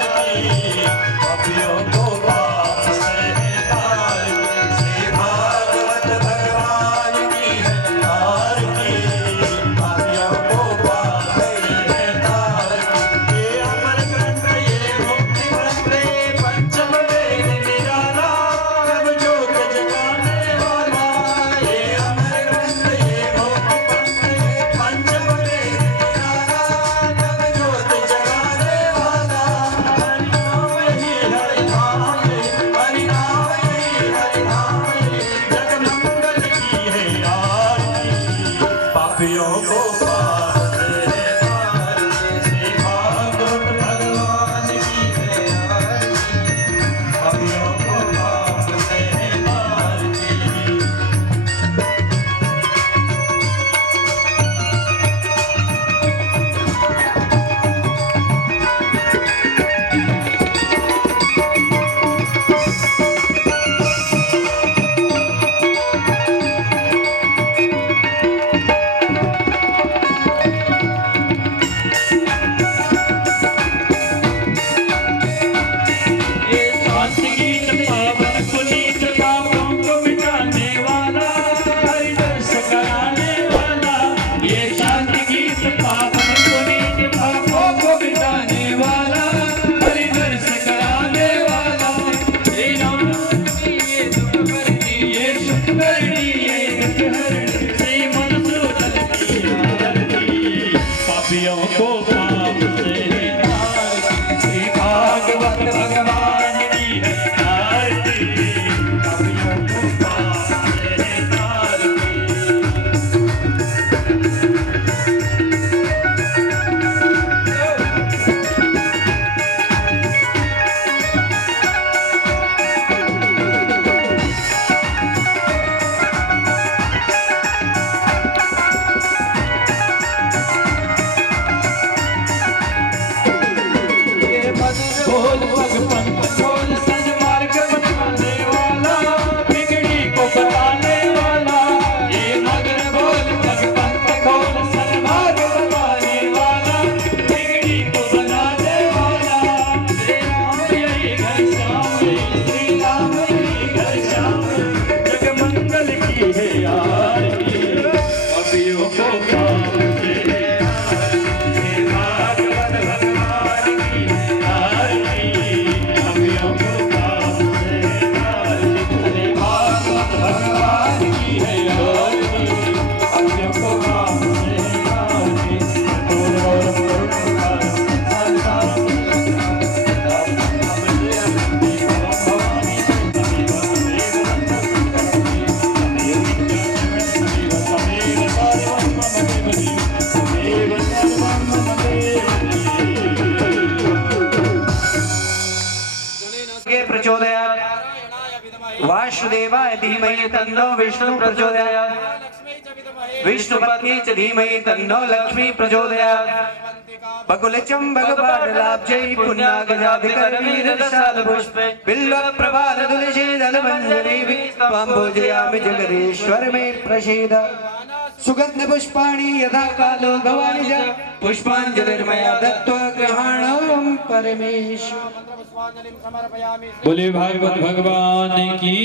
वासुदेवाय धीमहि तन्नो विष्णु प्रचोदयात् विष्णुपत्नी च धीमहि तन्नो लक्ष्मी प्रचोदयात् बकुलचम्बकपाटलाब्जै पुण्यगजाधिकरवीरदशालपुष्पे बिल्वप्रभालतुलसीदलमञ्जरी त्वां पूजयामि जगदीश्वर मे प्रसीद सुगन्धपुष्पाणि यथा कालो भवानि च पुष्पाञ्जलिर्मया दत्त्वा गृहाणं परमेश्वर। बोले भागवत भगवान की,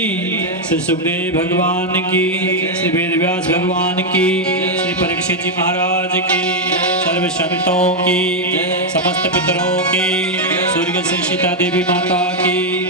श्री सुखदेव भगवान की, श्री वेदव्यास भगवान की, श्री परीक्षित जी महाराज की, सर्व संतों की, समस्त पितरों की, स्वर्गीय श्री सीता देवी माता की।